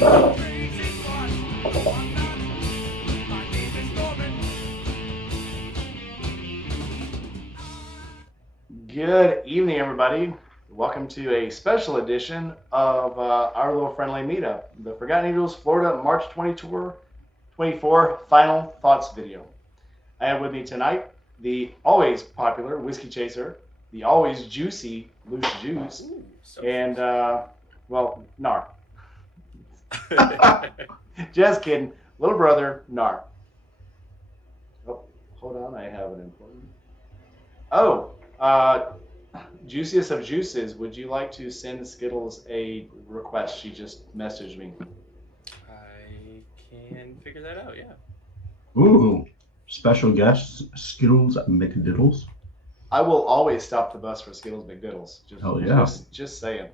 Good evening, everybody. Welcome to a special edition of our little friendly meetup, the Forgotten Eagles Florida March 24 Final Thoughts video. I have with me tonight the always popular Whiskey Chaser, the always juicy Loose Juice, and, Nar. Just kidding. Little brother, Nar. Oh, hold on. I have an important. Oh, Juiciest of Juices, would you like to send Skittles a request? She just messaged me. I can figure that out, yeah. Ooh, special guest Skittles McDiddles. I will always stop the bus for Skittles McDiddles. Hell yeah. Just saying.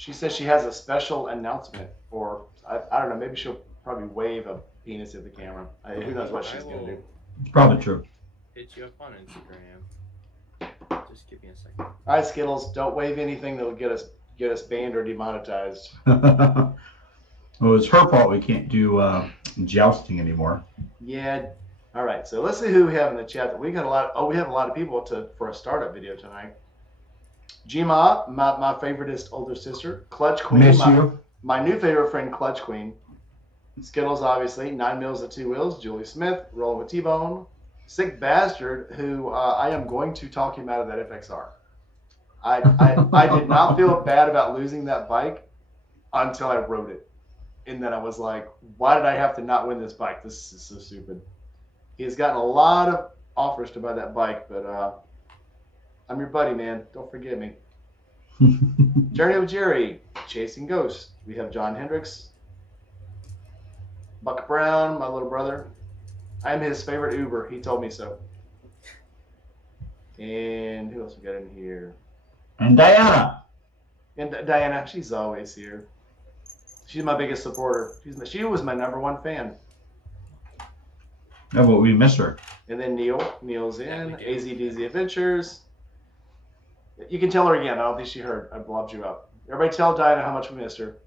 She says she has a special announcement, or I don't know, maybe she'll probably wave a penis at the camera. Who knows what she's going to do. It's probably true. Hit you up on Instagram. Just give me a second. All right, Skittles, don't wave anything that will get us banned or demonetized. Well, it's her fault we can't do jousting anymore. Yeah. All right. So let's see who we have in the chat. We have a lot of people for a startup video tonight. Gma, my favoriteest older sister. Clutch Queen, Miss you. my new favorite friend, Clutch Queen. Skittles, obviously. 9 Meals at 2 Wheels. Julie Smith, Rolling with T-Bone. Sick Bastard, who I am going to talk him out of that FXR. I did not feel bad about losing that bike until I rode it. And then I was like, why did I have to not win this bike? This is so stupid. He has gotten a lot of offers to buy that bike, but I'm your buddy, man. Don't forget me. Journey of Jerry, Chasing Ghosts. We have John Hendricks. Buck Brown, my little brother. I am his favorite Uber. He told me so. And who else we got in here? And Diana. And Diana, she's always here. She's my biggest supporter. She was my #1 fan. Yeah, but we miss her. And then Neil's in. Yeah, AZDZ Adventures. You can tell her again. I don't think she heard. I blobbed you up. Everybody tell Diana how much we missed her.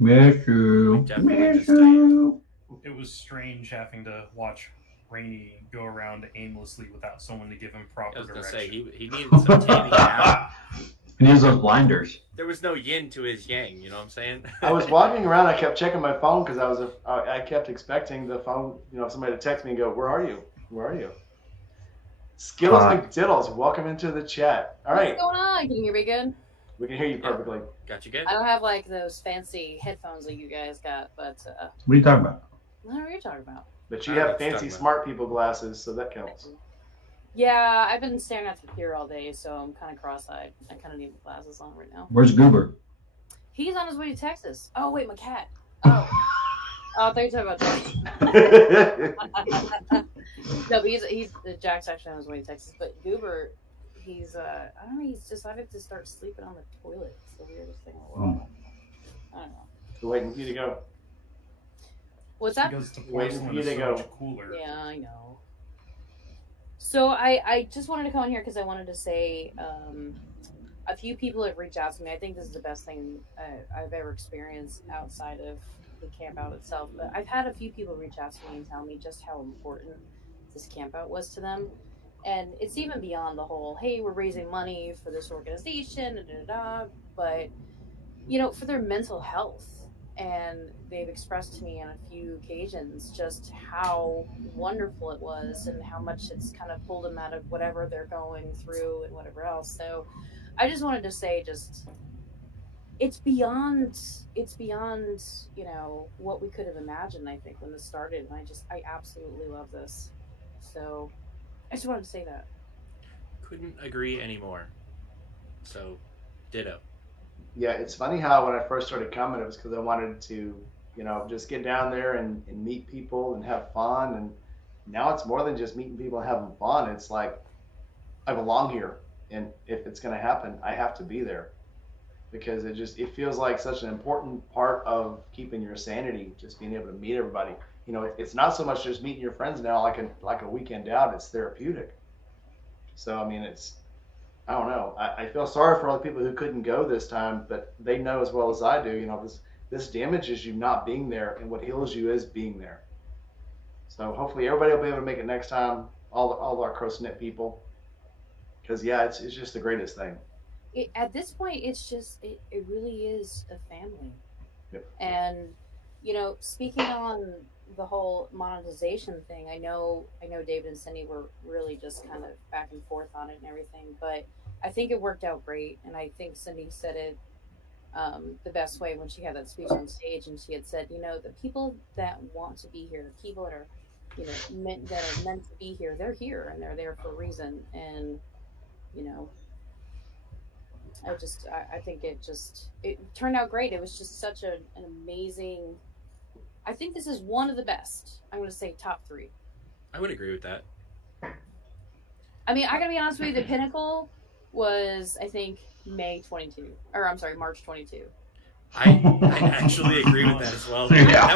Miss you. Definitely Miss missed you. It was strange having to watch Rainey go around aimlessly without someone to give him proper I was going to direction. say, he needed some taming out. And he has those blinders. There was no yin to his yang, you know what I'm saying? I was walking around. I kept checking my phone because I kept expecting the phone, somebody to text me and go, "Where are you? Where are you?" Skittles McDiddles, welcome into the chat. All right, What's going on? Can you hear me good? we can hear you perfectly. Got you good? I don't have like those fancy headphones that you guys got, but What are you talking about? what are you talking about? But you I know have what you're fancy talking about. smart people glasses, so that counts. Yeah, I've been staring at the pier all day, so I'm kind of cross-eyed. I kind of need my glasses on right now. Where's Goober? He's on his way to Texas. Oh wait, my cat. Oh, I thought you were talking about Texas. No, but he's Jack's actually on his way to Texas. But Goober, he's I don't know. He's decided to start sleeping on the toilet. It's the weirdest thing in the world. I don't know. We're waiting for you to go. What's that? Because the Waiting for porcelain you is to so go. much cooler. Yeah, I know. So I just wanted to come on here because I wanted to say a few people have reached out to me. I think this is the best thing I've ever experienced outside of the camp out itself. But I've had a few people reach out to me and tell me just how important this camp out was to them. And it's even beyond the whole, hey, we're raising money for this organization, but, for their mental health. And they've expressed to me on a few occasions just how wonderful it was and how much it's kind of pulled them out of whatever they're going through and whatever else. So I just wanted to say it's beyond what we could have imagined, I think, when this started. And I absolutely love this. So I just wanted to say that. Couldn't agree anymore. So, ditto. Yeah, it's funny how when I first started coming, it was because I wanted to, just get down there and meet people and have fun. And now it's more than just meeting people and having fun. It's like, I belong here. And if it's going to happen, I have to be there. Because it feels like such an important part of keeping your sanity, just being able to meet everybody. It's not so much just meeting your friends now like a weekend out. It's therapeutic. So, I mean, I don't know. I feel sorry for all the people who couldn't go this time, but they know as well as I do. This damages you not being there, and what heals you is being there. So hopefully everybody will be able to make it next time. All our close knit people, because yeah, it's just the greatest thing. At this point, it's just it really is a family. Yep. And speaking on the whole monetization thing, I know David and Cindy were really just kind of back and forth on it and everything, but I think it worked out great, and I think Cindy said it the best way when she had that speech on stage, and she had said, the people that want to be here, the people that are, meant to be here, they're here, and they're there for a reason, and you know, I think it turned out great. It was just such an amazing. I think this is one of the best. I'm going to say top 3. I would agree with that. I mean, I gotta be honest with you. The pinnacle was, I think, March 22. I actually agree with that as well. Yeah.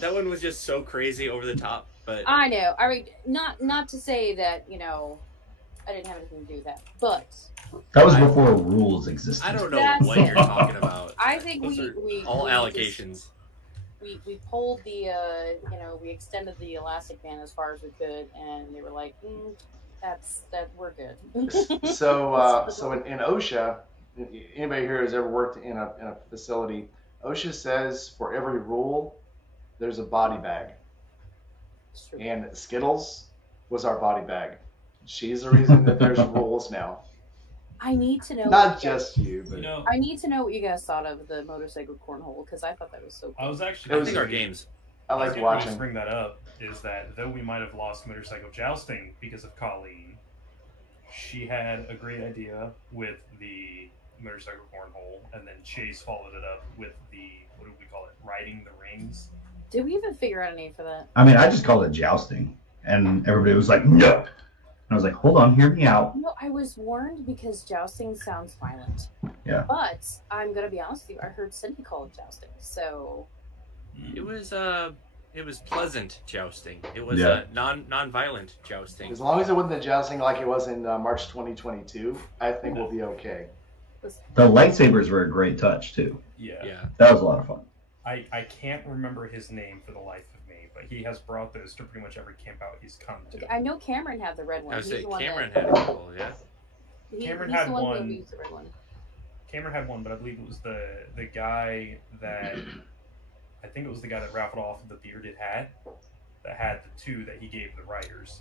That one was just so crazy over the top. But I know. I mean, not to say that I didn't have anything to do with that, but That was before rules existed. I don't know That's what it. you're talking about. I think Those are we all we allocations. we pulled the we extended the elastic band as far as we could, and they were like, we're good. So in OSHA, anybody here who's ever worked in a facility, OSHA says for every rule, there's a body bag. It's true. And Skittles was our body bag. She's the reason that there's rules now. I need to know. Not just you, but I need to know what you guys thought of the motorcycle cornhole, because I thought that was so cool. I was actually. I think our games. I I was liked gonna watching. bring that up is that though we might have lost motorcycle jousting because of Colleen, she had a great idea with the motorcycle cornhole, and then Chase followed it up with the, what do we call it, riding the rings. Did we even figure out a name for that? I mean, I just called it jousting, and everybody was like, no. And I was like, hold on, hear me out. No, I was warned because jousting sounds violent. Yeah. But I'm gonna be honest with you, I heard Cindy call it jousting, so It was pleasant jousting. It was Yeah. non-violent jousting. As long as it wasn't the jousting like it was in March 2022, I think we'll be okay. The lightsabers were a great touch, too. Yeah. Yeah. That was a lot of fun. I can't remember his name for the life of me, but he has brought those to pretty much every camp out he's come to. I know Cameron had the red one. I would He's say the one Cameron that, had a couple, yeah. Cameron he's had the one one. who used the red one. Cameron had one, but I believe it was the guy that I think it was the guy that raffled off the bearded hat that had the 2 that he gave the riders.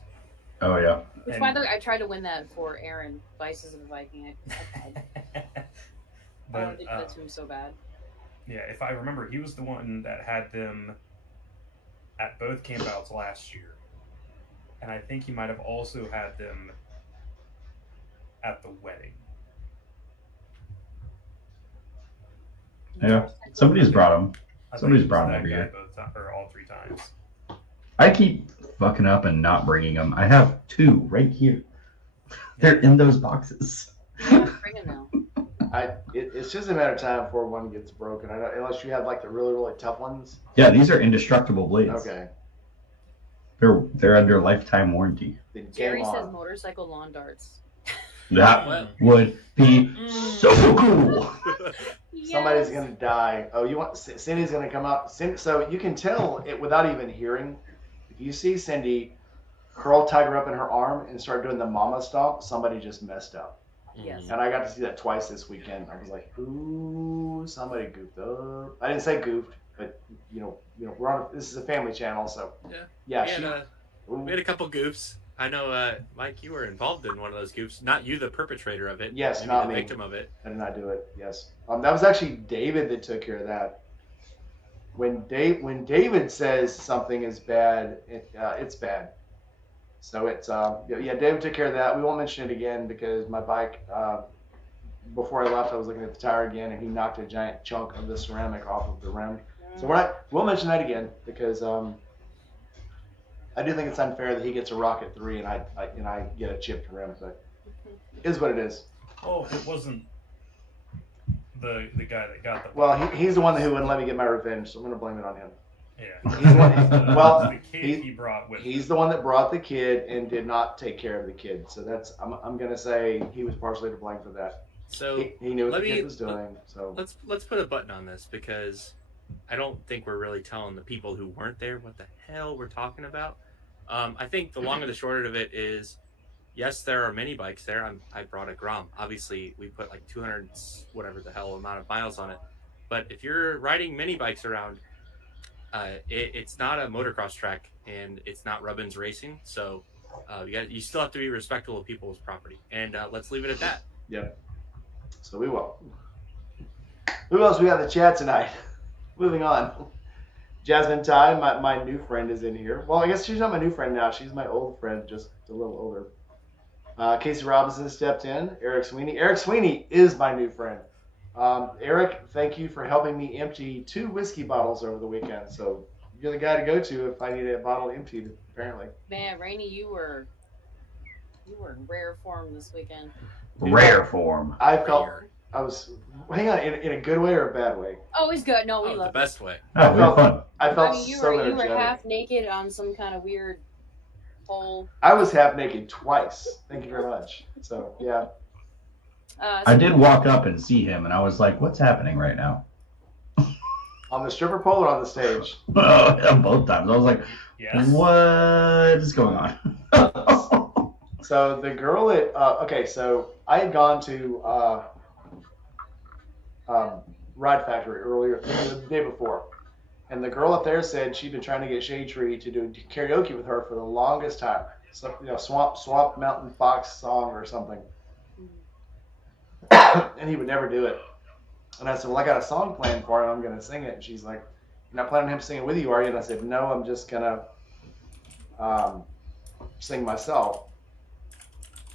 Oh, yeah. Which, And- by the way, I tried to win that for Aaron, Vices of the Viking. I But wanted to do that to him so bad. yeah, if I remember, he was the one that had them at both campouts last year, and I think he might have also had them at the wedding. Yeah. Somebody's brought them. I think Somebody's it was brought 'em that every guy year. both or all 3 times. I keep fucking up and not bringing them. I have 2 right here. They're in those boxes. You don't have to bring him now. It's just a matter of time before one gets broken. Unless you have like the really, really tough ones. Yeah, these are indestructible blades. Okay. They're under lifetime warranty. Then game Jerry says on. motorcycle lawn darts. That Well, would be so cool. Somebody's Yes. gonna die. Oh, you want Cindy's gonna come out. So you can tell it without even hearing. If you see Cindy curl Tiger up in her arm and start doing the mama stomp, somebody just messed up. Yes. And I got to see that twice this weekend. I was like, ooh, somebody goofed up. I didn't say goofed, but we're on. This is a family channel, so Yeah. yeah. We had a couple goofs. I know, Mike, you were involved in one of those goofs. Not you, the perpetrator of it. Yes, maybe not the me. victim of it. I did not do it. Yes, that was actually David that took care of that. When David says something is bad, it's bad. So it's David took care of that. We won't mention it again because my bike. Before I left, I was looking at the tire again, and he knocked a giant chunk of the ceramic off of the rim. So we'll mention that again because I do think it's unfair that he gets a Rocket 3 and I get a chipped rim, but it is what it is. Oh, it wasn't the guy that got the. Well, he's the one who wouldn't let me get my revenge, so I'm going to blame it on him. Yeah. He's the one- well, the kid he brought with He's him. the one that brought the kid and did not take care of the kid. So that's I'm gonna say he was partially to blame for that. So He knew what let the kid me- was doing. So let's put a button on this because I don't think we're really telling the people who weren't there what the hell we're talking about. I think the long and the short of it is, yes, there are mini bikes there. I brought a Grom. Obviously, we put like 200 whatever the hell amount of miles on it. But if you're riding mini bikes around, it's not a motocross track and it's not Rubbins Racing. So you still have to be respectful of people's property. And let's leave it at that. yep. So we will. Who else we got in the chat tonight? Moving on. Jasmine Ty, my new friend, is in here. Well, I guess she's not my new friend now. She's my old friend, just a little older. Casey Robinson stepped in. Eric Sweeney. Eric Sweeney is my new friend. Eric, thank you for helping me empty 2 whiskey bottles over the weekend. So you're the guy to go to if I need a bottle emptied, apparently. Man, Rainey, you were in rare form this weekend. Rare form. I felt I was, hang on, in a good way or a bad way? Always good. No, we Oh, the love best way. Oh, we had fun. I it. felt I mean, you so were energetic. half naked on some kind of weird pole. I was half naked twice. Thank you very much. So, yeah. I did walk up and see him, and I was like, "What's happening right now?" On the stripper pole or on the stage? Both times. I was like, Yes. "What is going on?" So the girl at okay, so I had gone to Ride Factory earlier the day before, and the girl up there said she'd been trying to get Shade Tree to do karaoke with her for the longest time. So, Swamp Mountain Fox song or something, and he would never do it. And I said, well, I got a song planned for him. I'm going to sing it. And she's like, you're not planning on him singing with you, are you? And I said, no, I'm just going to sing myself.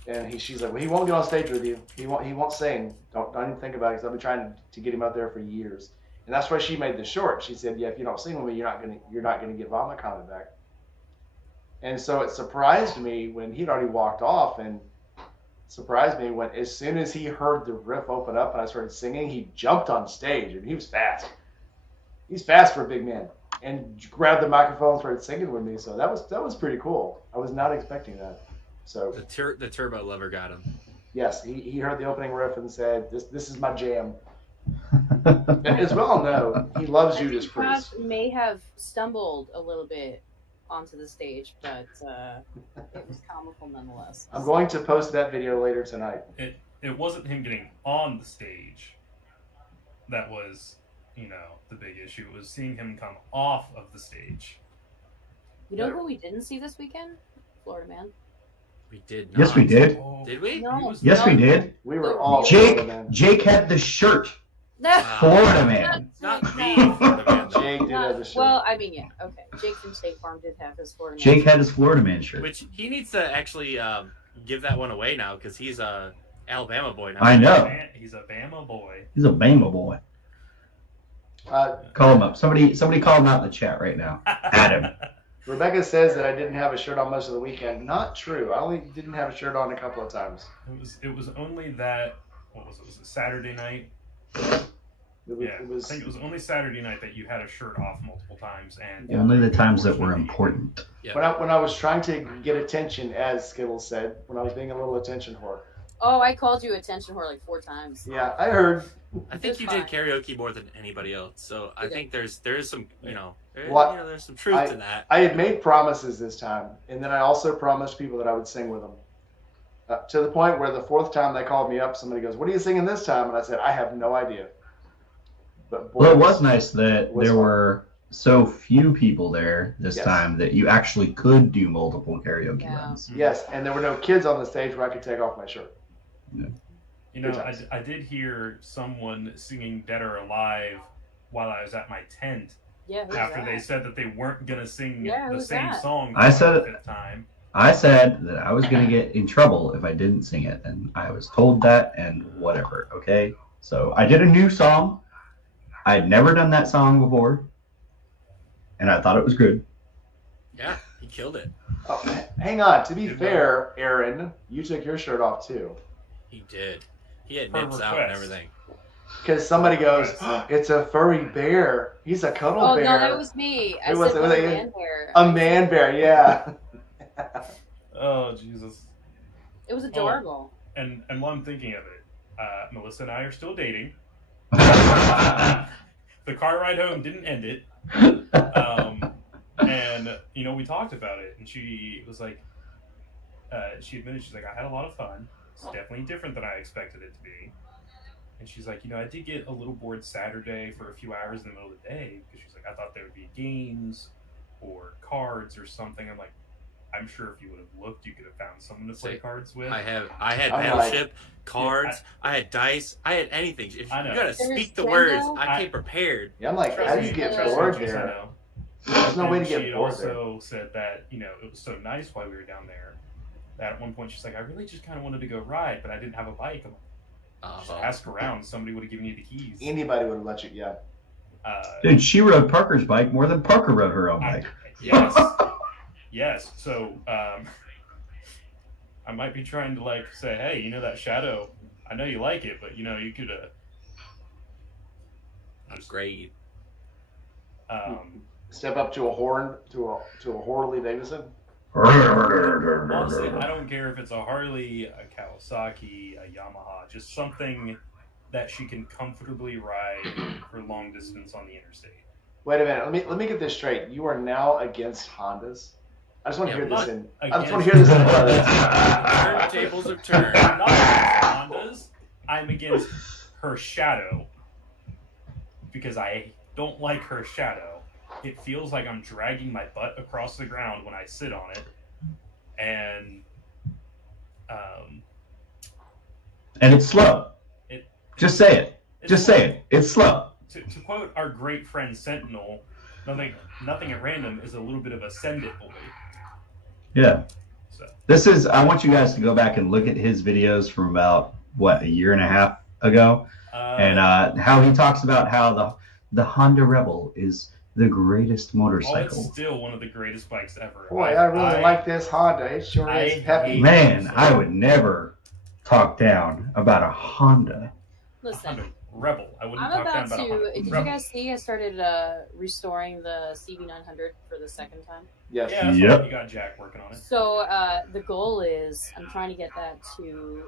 And she's like, well, he won't get on stage with you. He won't sing. Don't even think about it, because I've been trying to get him out there for years. And that's why she made this short. She said, yeah, if you don't sing with me, you're not gonna get vomit comment back. And so it surprised me when he'd already walked off, and surprised me when as soon as he heard the riff open up and I started singing, he jumped on stage, and he was fast. He's fast for a big man, and grabbed the microphone and started singing with me. So that was pretty cool. I was not expecting that. So The turbo lover got him. yes, he heard the opening riff and said, "This is my jam." And as we all know, he loves Judas Priest. Josh may have stumbled a little bit onto the stage, but it was comical nonetheless. I'm going to post that video later tonight. It wasn't him getting on the stage that was, the big issue. It was seeing him come off of the stage. You know who we didn't see this weekend? Florida Man. We did not. Yes, we did. Oh, Did we? No. he was Yes, we not- did. We were all Jake, man. Jake had the shirt. Wow. Florida Man. Not me, Florida Man, though. Jake did have the shirt. Well, I mean, yeah, okay. Jake from State Farm did have his Florida Man. Jake had his Florida Man shirt. Which he needs to actually give that one away now because he's a Alabama boy now. I know. He's a Bama boy. He's a Bama boy. Call him up. Somebody call him out in the chat right now. Adam. Rebecca says that I didn't have a shirt on most of the weekend. Not true. I only didn't have a shirt on a couple of times. It was only that. What was it? Was it Saturday night? It was I think it was only Saturday night that you had a shirt off multiple times, and Only the times that were important. Yeah. when I was trying to get attention, as Skittles said, when I was being a little attention whore. Oh, I called you attention whore like 4 times. Yeah, I heard. I think Just you fine. did karaoke more than anybody else, so I think there is some What? there's some truth to that. I had made promises this time, and then I also promised people that I would sing with them. To the point where the 4th time they called me up, somebody goes, "What are you singing this time?" And I said, "I have no idea." But boy, Well, it was nice that was there fun. were so few people there this Yes. time that you actually could do multiple karaoke Yeah. runs. Yes, and there were no kids on the stage where I could take off my shirt. Good times. I did hear someone singing "Dead or Alive" while I was at my tent Yeah, who's after that? they said that they weren't gonna sing Yeah, the who's same that? song. I for said the it. 5th time. I said that I was going to get in trouble if I didn't sing it, and I was told that, and whatever, okay? So I did a new song. I had never done that song before, and I thought it was good. Yeah, he killed it. Oh, hang on. To be Good fair, Aaron, you took your shirt off too. He did. He had Per nips out and request. everything. Because somebody goes, oh, it's a furry bear. He's a cuddle Oh bear. no, that was me. I It was- said it was a a- man bear. A man bear, yeah. Oh Jesus. It was adorable. And while I'm thinking of it, Melissa and I are still dating. The car ride home didn't end it. And we talked about it, and she was like, she admitted, she's like, I had a lot of fun. It's definitely different than I expected it to be. And she's like, I did get a little bored Saturday for a few hours in the middle of the day, because she's like, I thought there would be games or cards or something. I'm like, I'm sure if you would have looked, you could have found someone to play cards with. I had I'm Battleship, cards, I had dice, I had anything. If you I know. gotta There's speak the Jenga. words, I came prepared. Yeah, I'm like, Trust how do me, you get trust bored me, I there? know. There's no way to And get she bored there. also said that, it was so nice while we were down there that at one point she's like, I really just kind of wanted to go ride, but I didn't have a bike. I'm like, just ask around. Somebody would have given you the keys. Anybody would have let you, yeah. Dude, she rode Parker's bike more than Parker rode her own bike. Yes. Yes. So, I might be trying to say, hey, that shadow, I know you like it, but you could Great. Step up to a horn, to a Harley Davidson. Honestly, I don't care if it's a Harley, a Kawasaki, a Yamaha, just something that she can comfortably ride for long distance on the interstate. Wait a minute. Let me get this straight. You are now against Hondas. I just want to hear this in. I just want to hear this in. Turntables have turned. I'm not against Hondas. I'm against her shadow because I don't like her shadow. It feels like I'm dragging my butt across the ground when I sit on it, and it's slow. Just say it. Just say it. It's slow. To quote our great friend Sentinel, nothing at random is a little bit of a send it bully. Yeah. So This is, I want you guys to go back and look at his videos from about, a year and a half ago. And how he talks about how the Honda Rebel is the greatest motorcycle. it's still one of the greatest bikes ever. Boy, I really like this Honda. It sure is peppy. Man, I would never talk down about a Honda. Listen, Honda Rebel. I wouldn't I'm talk about down about a to. Honda Did you Rebel. guys see? I started restoring the CB900 for the second time. Yes. Yeah, that's Yep. right. You got Jack working on it. So the goal is I'm trying to get that to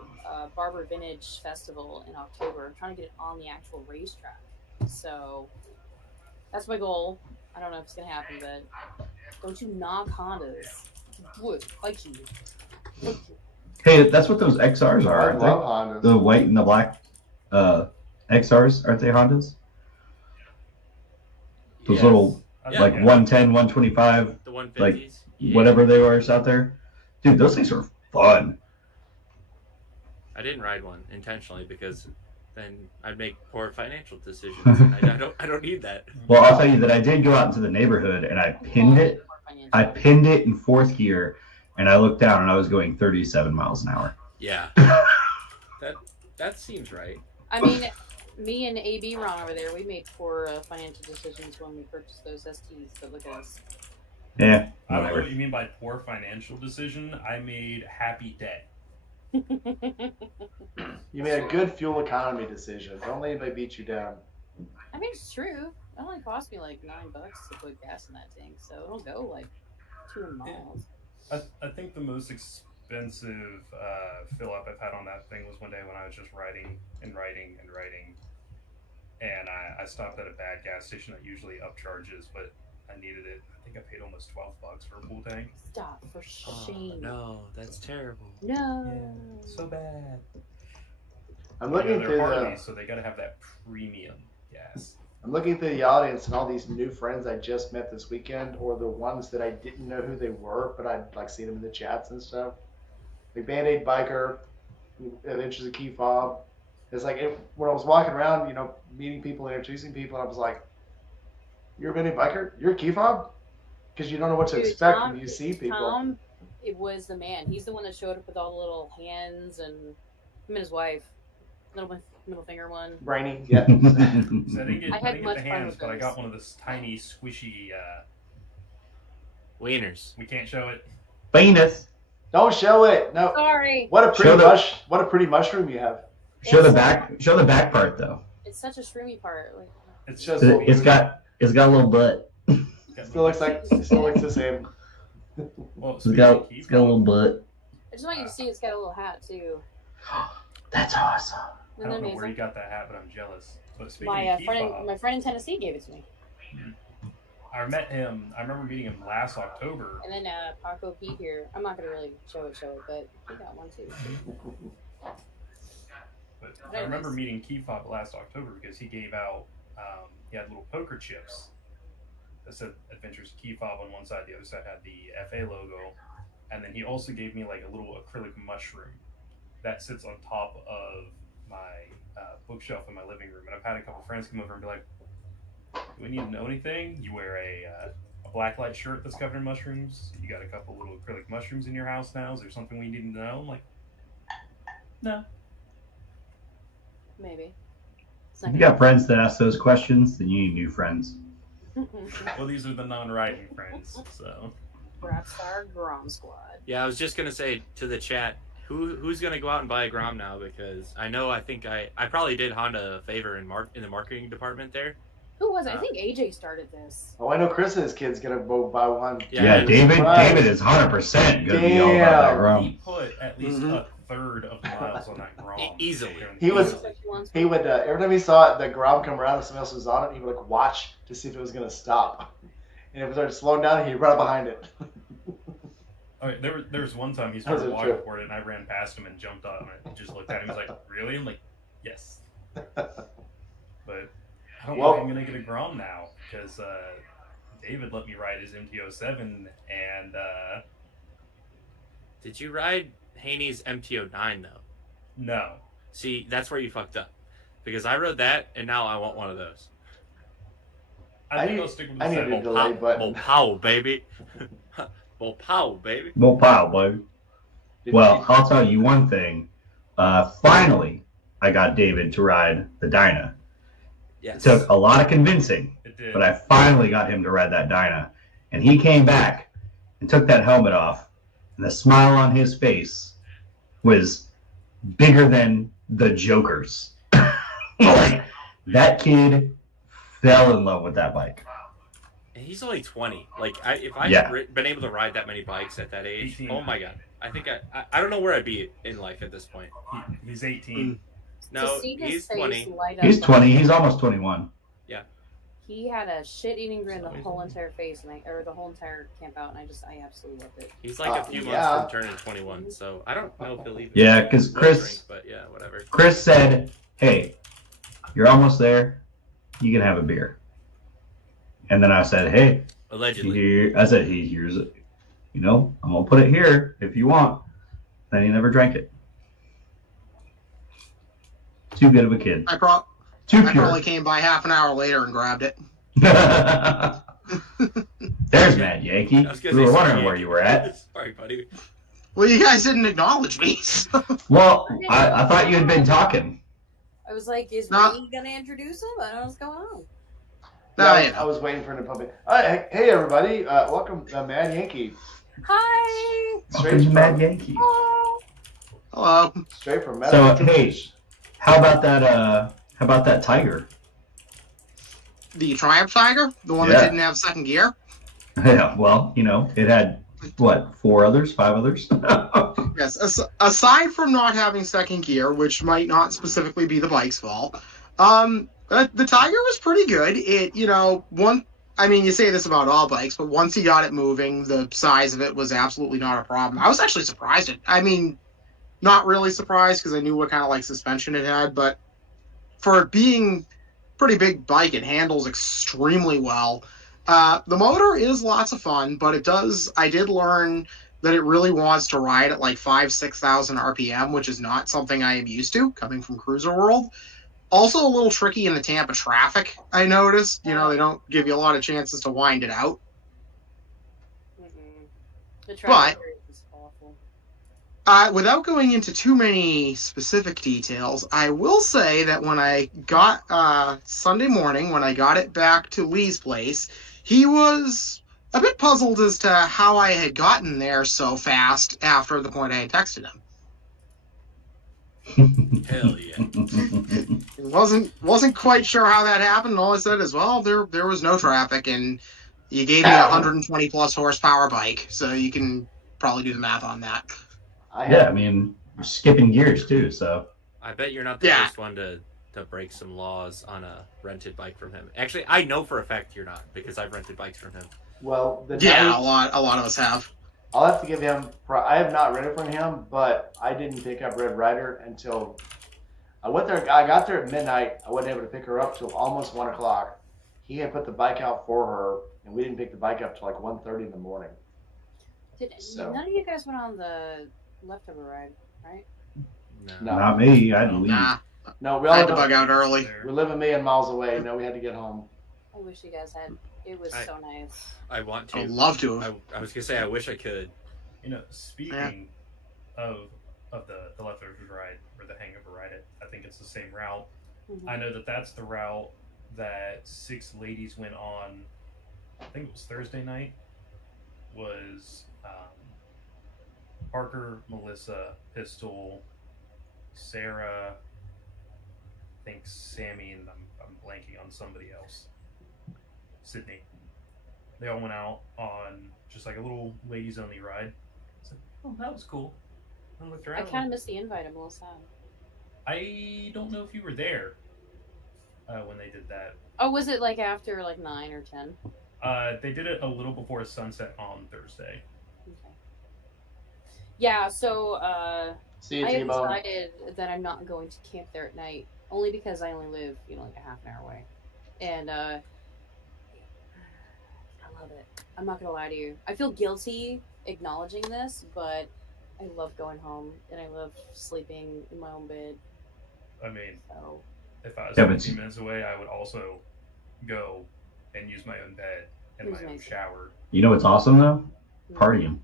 Barber Vintage Festival in October. I'm trying to get it on the actual racetrack. So that's my goal. I don't know if it's gonna happen, but don't you knock Hondas? Would fight you. Fight you. Hey, that's what those XRs are, I aren't love they? Hondas. The white and the black XRs, aren't they Hondas? Those Yes. little, Yeah. like 110, 125, The 150s. whatever they are out there. Dude, those things are fun. I didn't ride one intentionally because then I'd make poor financial decisions. And I don't need that. Well, I'll tell you that I did go out into the neighborhood and I pinned it. I pinned it in fourth gear, and I looked down and I was going 37 miles an hour. Yeah. that seems right. I mean, me and AB Ron over there, we made poor financial decisions when we purchased those STs. But look at us. Yeah, I don't know whatever. what you mean by poor financial decision. I made happy debt. You made a good fuel economy decision. Don't let anybody beat you down. I mean, it's true. It only cost me like $9 to put gas in that tank, so it'll go like 200 miles. I think the most expensive fill up I've had on that thing was one day when I was just riding, and I stopped at a bad gas station that usually upcharges, but I needed it. I think I paid almost $12 for a full tank. Stop, for shame. No, that's terrible. No. So bad. I'm looking they're through Harleys, so they gotta have that premium gas. I'm looking through the audience and all these new friends I just met this weekend, or the ones that I didn't know who they were, but I'd like seen them in the chats and stuff. Like Band-Aid Biker, Adventures of Key Fob. It's like when I was walking around, meeting people and introducing people, I was like, "You're a Band-Aid Biker? You're a Key Fob?" Because you don't know what to Dude, expect Tom- when you see people. Tom, it was the man. He's the one that showed up with all the little hands, and him and his wife. Little middle finger one. Brainy, yeah. So I didn't get, I I had didn't much get the fun hands, with but I those. got one of those tiny, squishy. Wieners. We can't show it. Penis. Don't show it. No. Sorry. What a Show pretty the- what a pretty mushroom you have. Show the back part though. It's such a shroomy part. Like, It's Just- It's got a little butt. Still looks the same. Well, It's speaking got of a little Key butt. I just want you to see it's got a little hat too. That's awesome. I Isn't that don't know where you amazing? got that hat, but I'm jealous. But speaking My of Key my friend in Tennessee gave it to me, I met him. I remember meeting him last October. and then Paco Pete here. I'm not gonna really show it, but he got one too. But I Very remember nice. meeting Key Fob last October because he gave out. He had little poker chips that said Adventures of Key Fob on one side. The other side had the FA logo, and then he also gave me like a little acrylic mushroom that sits on top of my bookshelf in my living room. And I've had a couple friends come over and be like, "Do we need to know anything? You wear a blacklight shirt that's covered in mushrooms. You got a couple little acrylic mushrooms in your house now. Is there something we need to know?" I'm like, no. Maybe. It's If not you got friends that ask those questions, then you need new friends. Well, these are the non-writing friends, so. Rockstar Grom Squad. Yeah, I was just gonna say to the chat, who's gonna go out and buy a Grom now? Because I think I probably did Honda a favor in the marketing department there. Who was it? I think AJ started this. Oh, I know Chris and his kid's gonna go buy one. Yeah, David. Right. David is 100% gonna be all about that Damn. rum. He put at least a third of the miles on that Grom. Easily. He was- That's what she wants. He would every time he saw the Grom come around and somebody else was on it, he would like watch to see if it was gonna stop. And if it started slowing down, he'd run up behind it. Oh, there was one time he How's started it walking true? toward it, and I ran past him and jumped on it and just looked at him. He was like, "Really?" I'm like, "Yes." But I don't know if I'm gonna get a Grom now because David let me ride his MT-07, and Did you ride Haney's MT-09 though? no. See, that's where you fucked up. Because I rode that, and now I want one of those. I think I'll stick with the I need seven. to delay button. Pow, baby. Pow, baby. Well, pile, boy. Well, I'll tell you one thing. Finally, I got David to ride the Dyna. It Yes. took a lot of convincing, It did. but I finally got him to ride that Dyna. And he came back and took that helmet off, and the smile on his face was bigger than the Joker's. Like, that kid fell in love with that bike. And he's only 20. Like, if I Yeah. had been able to ride that many bikes at that age, 18. oh my god. I think I don't know where I'd be in life at this point. He's 18. No, To see his he's face 20. light up He's like- 20. He's almost 21. He had a shit-eating grin the whole entire face, or the whole entire camp out, and I absolutely loved it. He's like a few yeah. months from turning 21, so I don't know if he'll even. Yeah, 'cause will Chris- drink, but yeah, whatever. Chris said, "Hey, you're almost there. You can have a beer." And then I said, "Hey, Allegedly. here's it. You know, I'm gonna put it here if you want." Then he never drank it. Too good of a kid. I Too probably pure. came by half an hour later and grabbed it. There's Mad Yankee. I was gonna We say were sorry, wondering where you were at. Sorry, buddy. Well, you guys didn't acknowledge me. So. Well, I thought you had been talking. I was like, is No. Ray gonna introduce him? I don't know what's going on. No, Yeah, you I know. was waiting for him to pump in. Hey everybody, welcome Mad Yankee. Hi! Welcome to Mad Yankee. Oh. Hello. Straight from So, Metal. hey, how about that Tiger? The Triumph Tiger, the one Yeah. that didn't have second gear. Yeah, well, you know, it had what, 5 others? Yes. Aside from not having second gear, which might not specifically be the bike's fault, the Tiger was pretty good. It, you say this about all bikes, but once you got it moving, the size of it was absolutely not a problem. I was actually surprised. Not really surprised because I knew what kind of suspension it had, but for it being pretty big bike, it handles extremely well. The motor is lots of fun, but I did learn that it really wants to ride at 5,000-6,000 RPM, which is not something I am used to coming from Cruiser World. Also a little tricky in the Tampa traffic, I noticed. They don't give you a lot of chances to wind it out. The traffic is awful. Without going into too many specific details, I will say that when I got Sunday morning, when I got it back to Lee's place, he was a bit puzzled as to how I had gotten there so fast after the point I had texted him. Hell yeah. Wasn't quite sure how that happened. All I said is, well, there was no traffic, and you gave me a 120 plus horsepower bike, so you can probably do the math on that. Yeah, I mean, we're skipping gears too, so. I bet you're not the Yeah. first one to break some laws on a rented bike from him. Actually, I know for a fact you're not because I've rented bikes from him. Well, Yeah, a lot of us have. I'll have to give him. I have not read it from him, but I didn't pick up Red Rider until I went there. I got there at midnight. I wasn't able to pick her up till almost 1:00. He had put the bike out for her, and we didn't pick the bike up till like 1:30 in the morning. None of you guys went on the leftover ride, right? No. Not me. I had to leave. Nah, No, we I all had to bug out early. we live a million miles away. No, we had to get home. I wish you guys had. It was so nice. I want to. I would love to. I was gonna say I wish I could. You know, speaking of the leftovers ride or the hangover ride, I think it's the same route. Mm-hmm. I know that that's the route that 6 ladies went on. I think it was Thursday night. Was Parker, Melissa, Pistol, Sarah, I think Sammy, and I'm blanking on somebody else. Sydney. They all went out on just like a little ladies only ride. So, oh, that was cool. I looked around. I kind of missed the invite. I'm a little sad. I don't know if you were there when they did that. Oh, was it like after like 9 or 10? They did it a little before sunset on Thursday. Okay. Yeah, so See you, I have T-Bone. decided that I'm not going to camp there at night, only because I only live, like a half an hour away. And I love it. I'm not going to lie to you. I feel guilty acknowledging this, but I love going home, and I love sleeping in my own bed. I mean, So, if I was Yeah, 15 minutes away, I would also go and use my own bed and It was my own amazing. shower. You know what's awesome though? Partying.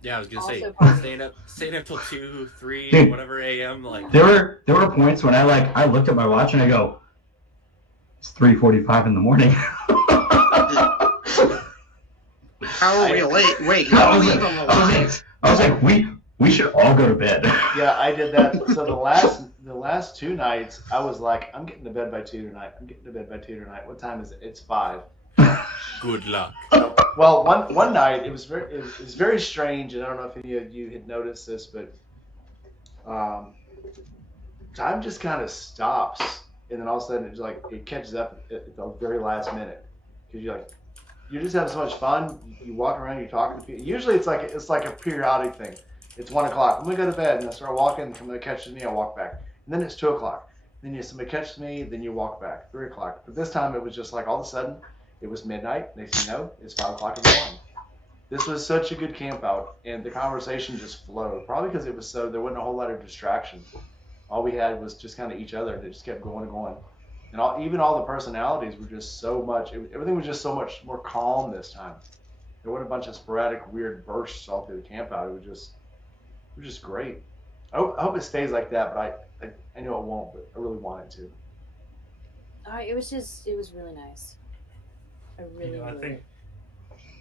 Yeah, I was gonna say Also- staying up till 2, 3, Dude. whatever a.m. Like There were points when I looked at my watch and I go, it's 3:45 in the morning. How are we late? Wait, I how are was we like, on the late? I was like, we should all go to bed. Yeah, I did that. So the last 2 nights, I was like, I'm getting to bed by 2 tonight. I'm getting to bed by 2 tonight. What time is it? It's 5. good luck. So, well, one night it was very strange, and I don't know if any of you had noticed this, but time just kind of stops, and then all of a sudden it catches up at the very last minute because you just have so much fun. You walk around, you're talking to people. Usually it's like a periodic thing. It's 1:00. I'm gonna go to bed, and I start walking. And somebody catches me, I walk back. And then it's 2:00. Then somebody catches me, then you walk back. 3:00. But this time it was just like all of a sudden it was midnight. Next thing you know, it's 5:00 in the morning. This was such a good camp out, and the conversation just flowed. Probably because there wasn't a whole lot of distractions. All we had was just kind of each other. It just kept going and going. And even all the personalities were just so much. Everything was just so much more calm this time. There weren't a bunch of sporadic, weird bursts all through the camp out. It was just great. I hope it stays like that, but I know it won't. But I really want it to. it was really nice. I really, really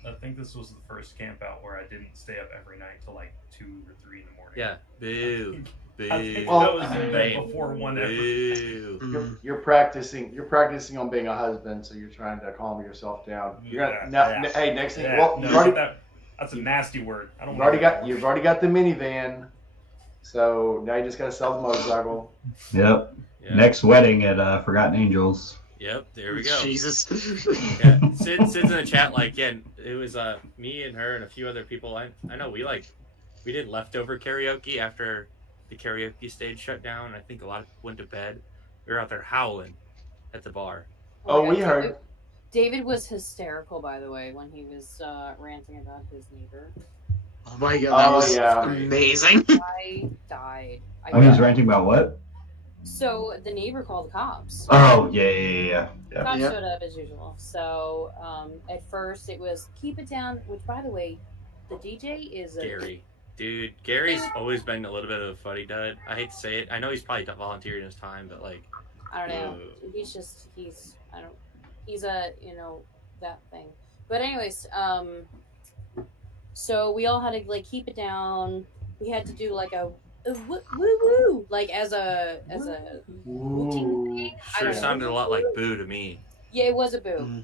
I think this was the first camp out where I didn't stay up every night till like 2 or 3 in the morning. Yeah, boo, I think boo. that was in bed before one ever. Boo. You're practicing on being a husband, so you're trying to calm yourself down. Hey, next thing, well, That's a nasty word. I don't. You've already got the minivan, so now you just gotta sell the motorcycle. Yep. Next wedding at Forgotten Angels. Yep, there we go. Jesus. Yeah, Sid's in the chat like, yeah, it was me and her and a few other people. I know we did leftover karaoke after the karaoke stage shut down. I think a lot of people went to bed. We were out there howling at the bar. Oh, we God, heard. David was hysterical, by the way, when he was ranting about his neighbor. Oh my god, that was yeah. amazing. I died. He was ranting about what? So the neighbor called the cops. Oh, yeah. Cops Yep. showed up as usual. So at first it was keep it down, which, by the way, the DJ is Gary. Dude, Gary's always been a little bit of a fuddy dud. I hate to say it. I know he's probably volunteering his time, but like, I don't know. He's a, that thing. But anyways, so we all had to keep it down. We had to do like a woo woo, like as a Ooh. thing. I Sure don't know. sounded a lot like boo to me. Yeah, it was a boo. Mm.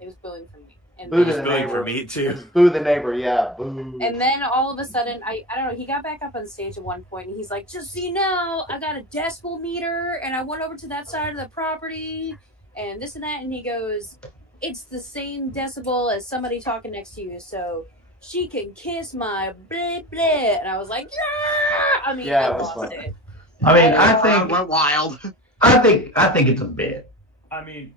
It was booing for me. And Boo to It's the then, booing neighbor. for me too. It's boo the neighbor, yeah. Boo. and then all of a sudden, I don't know. He got back up on stage at one point, and he's like, "Just so you know, I got a decibel meter, and I went over to that side of the property, and this and that." And he goes, "It's the same decibel as somebody talking next to you, so she can kiss my blah blah." And I was like, "Yeah!" I mean, Yeah, I it was lost fun. it. I mean, I Crowd think went wild. I think it's a bit. I mean,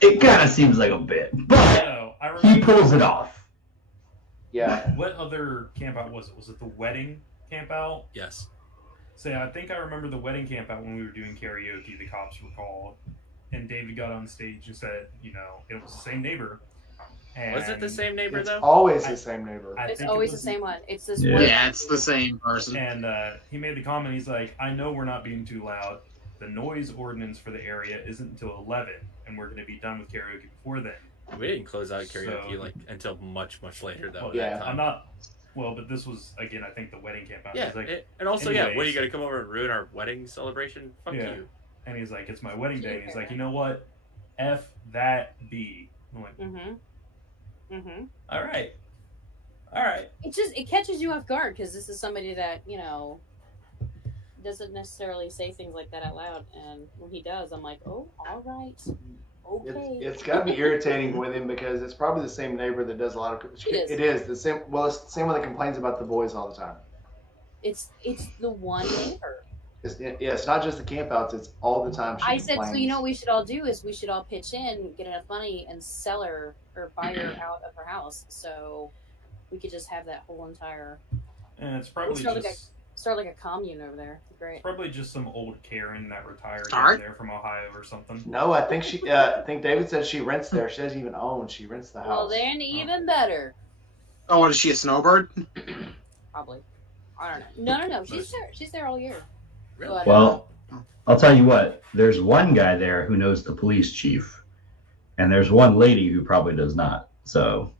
It kind of seems like a bit, but no, I he remember. pulls it off. Yeah. What other camp out was it? Was it the wedding camp out? Yes. So I think I remember the wedding camp out when we were doing karaoke. The cops were called, and David got on stage and said, you know, it was the same neighbor. And Was it the same neighbor It's though? always the same neighbor. I It's think it always the was- same one. It's this Yeah. one. Yeah, it's the same person. And he made the comment. He's like, "I know we're not being too loud. The noise ordinance for the area isn't until 11, and we're going to be done with karaoke before then." We didn't close out karaoke So- like until much later though. Well, at yeah, that time. I'm not. Well, but this was again. I think the wedding camp out. Yeah, He's like, and also, yeah, what are anyways. you gonna come over and ruin our wedding celebration? Fuck Yeah. you. and he's like, "It's my wedding day." And he's like, "You know what? F that B." I'm like, "All right, all right." It catches you off guard because this is somebody that doesn't necessarily say things like that out loud, and when he does, I'm like, oh, all right, okay. It's got to be irritating with him because it's probably the same neighbor that does a lot of. It is. It is the same. Well, it's the same one that complains about the boys all the time. It's the one neighbor. It's not just the campouts. It's all the time. I said, so you know what we should all do is we should all pitch in, get enough money, and sell her or buy her out of her house, so we could just have that whole entire And it's probably Start just like a commune over there. Great. it's probably just some old Karen that retired Start? over there from Ohio or something. No, I think she. I think David said she rents there. She doesn't even own. She rents the house. Well, then even better, Oh, what is she, a snowbird? probably. I don't know. No. She's there. She's there all year. Really? But, Well, I'll tell you what. There's one guy there who knows the police chief, and there's one lady who probably does not. So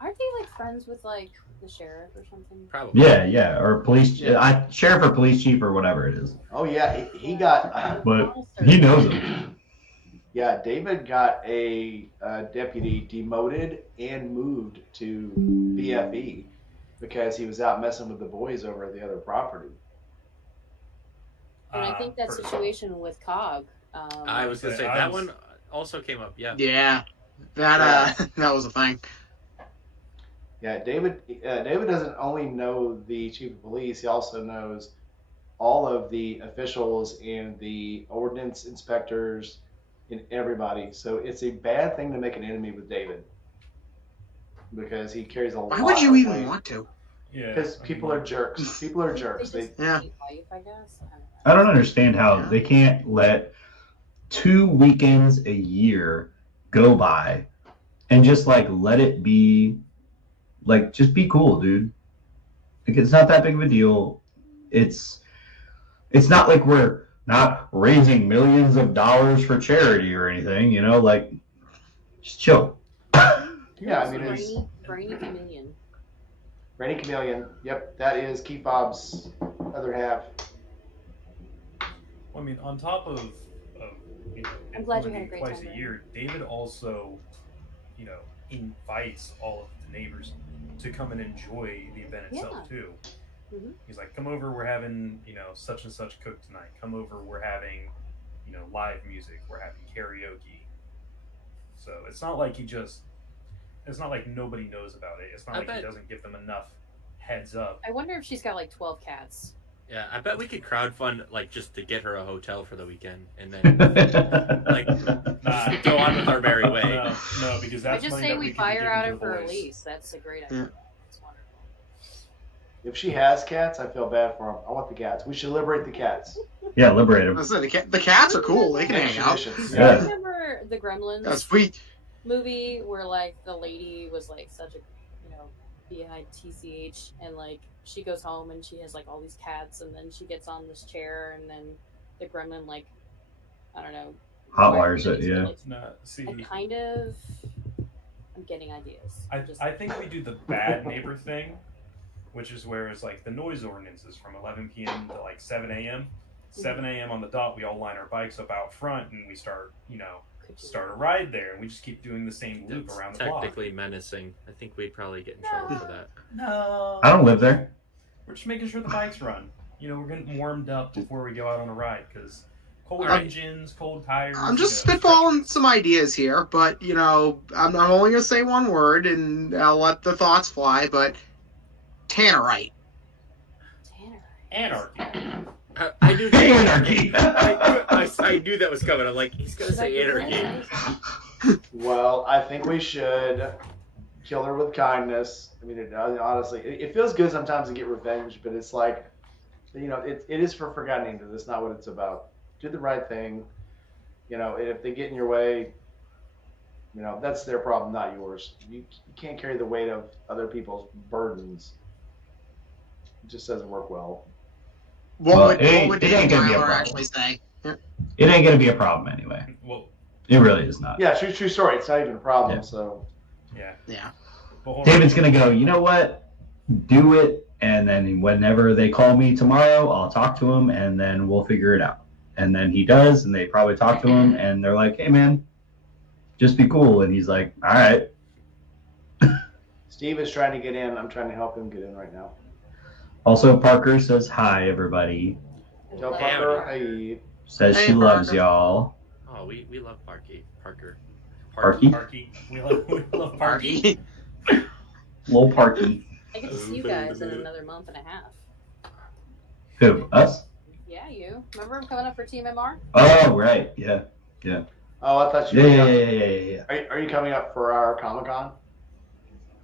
aren't they like friends with like the sheriff or something? Probably. yeah, or police, sheriff or police chief or whatever it is. Oh yeah, he got. But he knows him. Yeah, David got a deputy demoted and moved to BFE because he was out messing with the boys over at the other property. And I think that For- situation with Cog. I was gonna say I that was- one also came up. Yeah. Yeah, that that was a thing. Yeah, David doesn't only know the chief of police; he also knows all of the officials and the ordinance inspectors and everybody. So it's a bad thing to make an enemy with David because he carries a lot. Why would you of even weight. want to? Yeah, Because people are jerks. People are They jerks. They, just Yeah. hate life, I guess. I don't know. I don't understand how they can't let 2 weekends a year go by and just like let it be like just be cool, dude. Like it's not that big of a deal. It's not like we're not raising millions of dollars for charity or anything, you know, like just chill. yeah, I mean, it's Brainy chameleon. Rainy Chameleon. Yep, that is Keith Bob's other half. Well, I mean, on top of you know, I'm glad you only had a great twice time a there. year, David also, you know, invites all of the neighbors to come and enjoy the event itself too. Mhm. He's like, "Come over, we're having, you know, such and such cook tonight. Come over, we're having, you know, live music. We're having karaoke." So it's not like it's not like nobody knows about it. It's not I like bet- he doesn't give them enough heads up. I wonder if she's got like 12 cats. Yeah, I bet we could crowdfund like just to get her a hotel for the weekend and then like Nah. just go on with our merry way. No, because I that's just money say that we could be buy her given out to of the her boys. lease. That's a great idea. Yeah. That's wonderful. If she has cats, I feel bad for them. I want the cats. We should liberate the cats. Yeah, liberate him. Listen, the cats are cool. They can hang out. Traditions. Yeah. Remember the Gremlins That's sweet. movie where like the lady was like such a bitch and like she goes home and she has like all these cats and then she gets on this chair and then the gremlin like I don't know Hotwires it, yeah. No, see, I'm getting ideas. I think we do the bad neighbor thing which is where it's like the noise ordinances from 11 p.m. to like 7 a.m. 7 a.m. on the dot, we all line our bikes up out front and we start a ride there, and we just keep doing the same loop That's around the block. technically menacing. I think we'd probably get in trouble for that. No. I don't live there. We're just making sure the bikes run. We're getting warmed up before we go out on a ride, because cold Alright. engines, cold tires. I'm just spitballing some ideas here, but I'm only gonna say one word, and I'll let the thoughts fly. But Tannerite. Anarchy. I knew Anarchy. I knew that was coming. I'm like, he's gonna say anarchy. Well, I think we should kill her with kindness. I mean, honestly, it feels good sometimes to get revenge, but it's like, it is for Forgotten Angels. That's not what it's about. Do the right thing. And if they get in your way, that's their problem, not yours. You can't carry the weight of other people's burdens. It just doesn't work well. What would it ain't Dan gonna be a Tyler problem. actually say? It ain't gonna be a problem anyway. Well, It really is not. Yeah, true story. It's not even a problem. Yeah. So yeah. Yeah. But hold David's on. gonna go, you know what? Do it, and then whenever they call me tomorrow, I'll talk to him, and then we'll figure it out. And then he does, and they probably talk to him, and they're like, hey man, just be cool. And he's like, all right. Steve is trying to get in. I'm trying to help him get in right now. Also, Parker says hi, everybody. Tell Parker, hey. Says Hey, she loves Parker. y'all. Oh, we love Parker. Parky? Parky. We love Parky. Lil Parky. I get to see you guys in another month and a half. Who? Us? Yeah, you. Remember I'm coming up for Team MR? Oh, right. Yeah. Oh, I thought you Yeah, were yeah, coming. yeah, yeah, yeah. Are you coming up for our Comic-Con?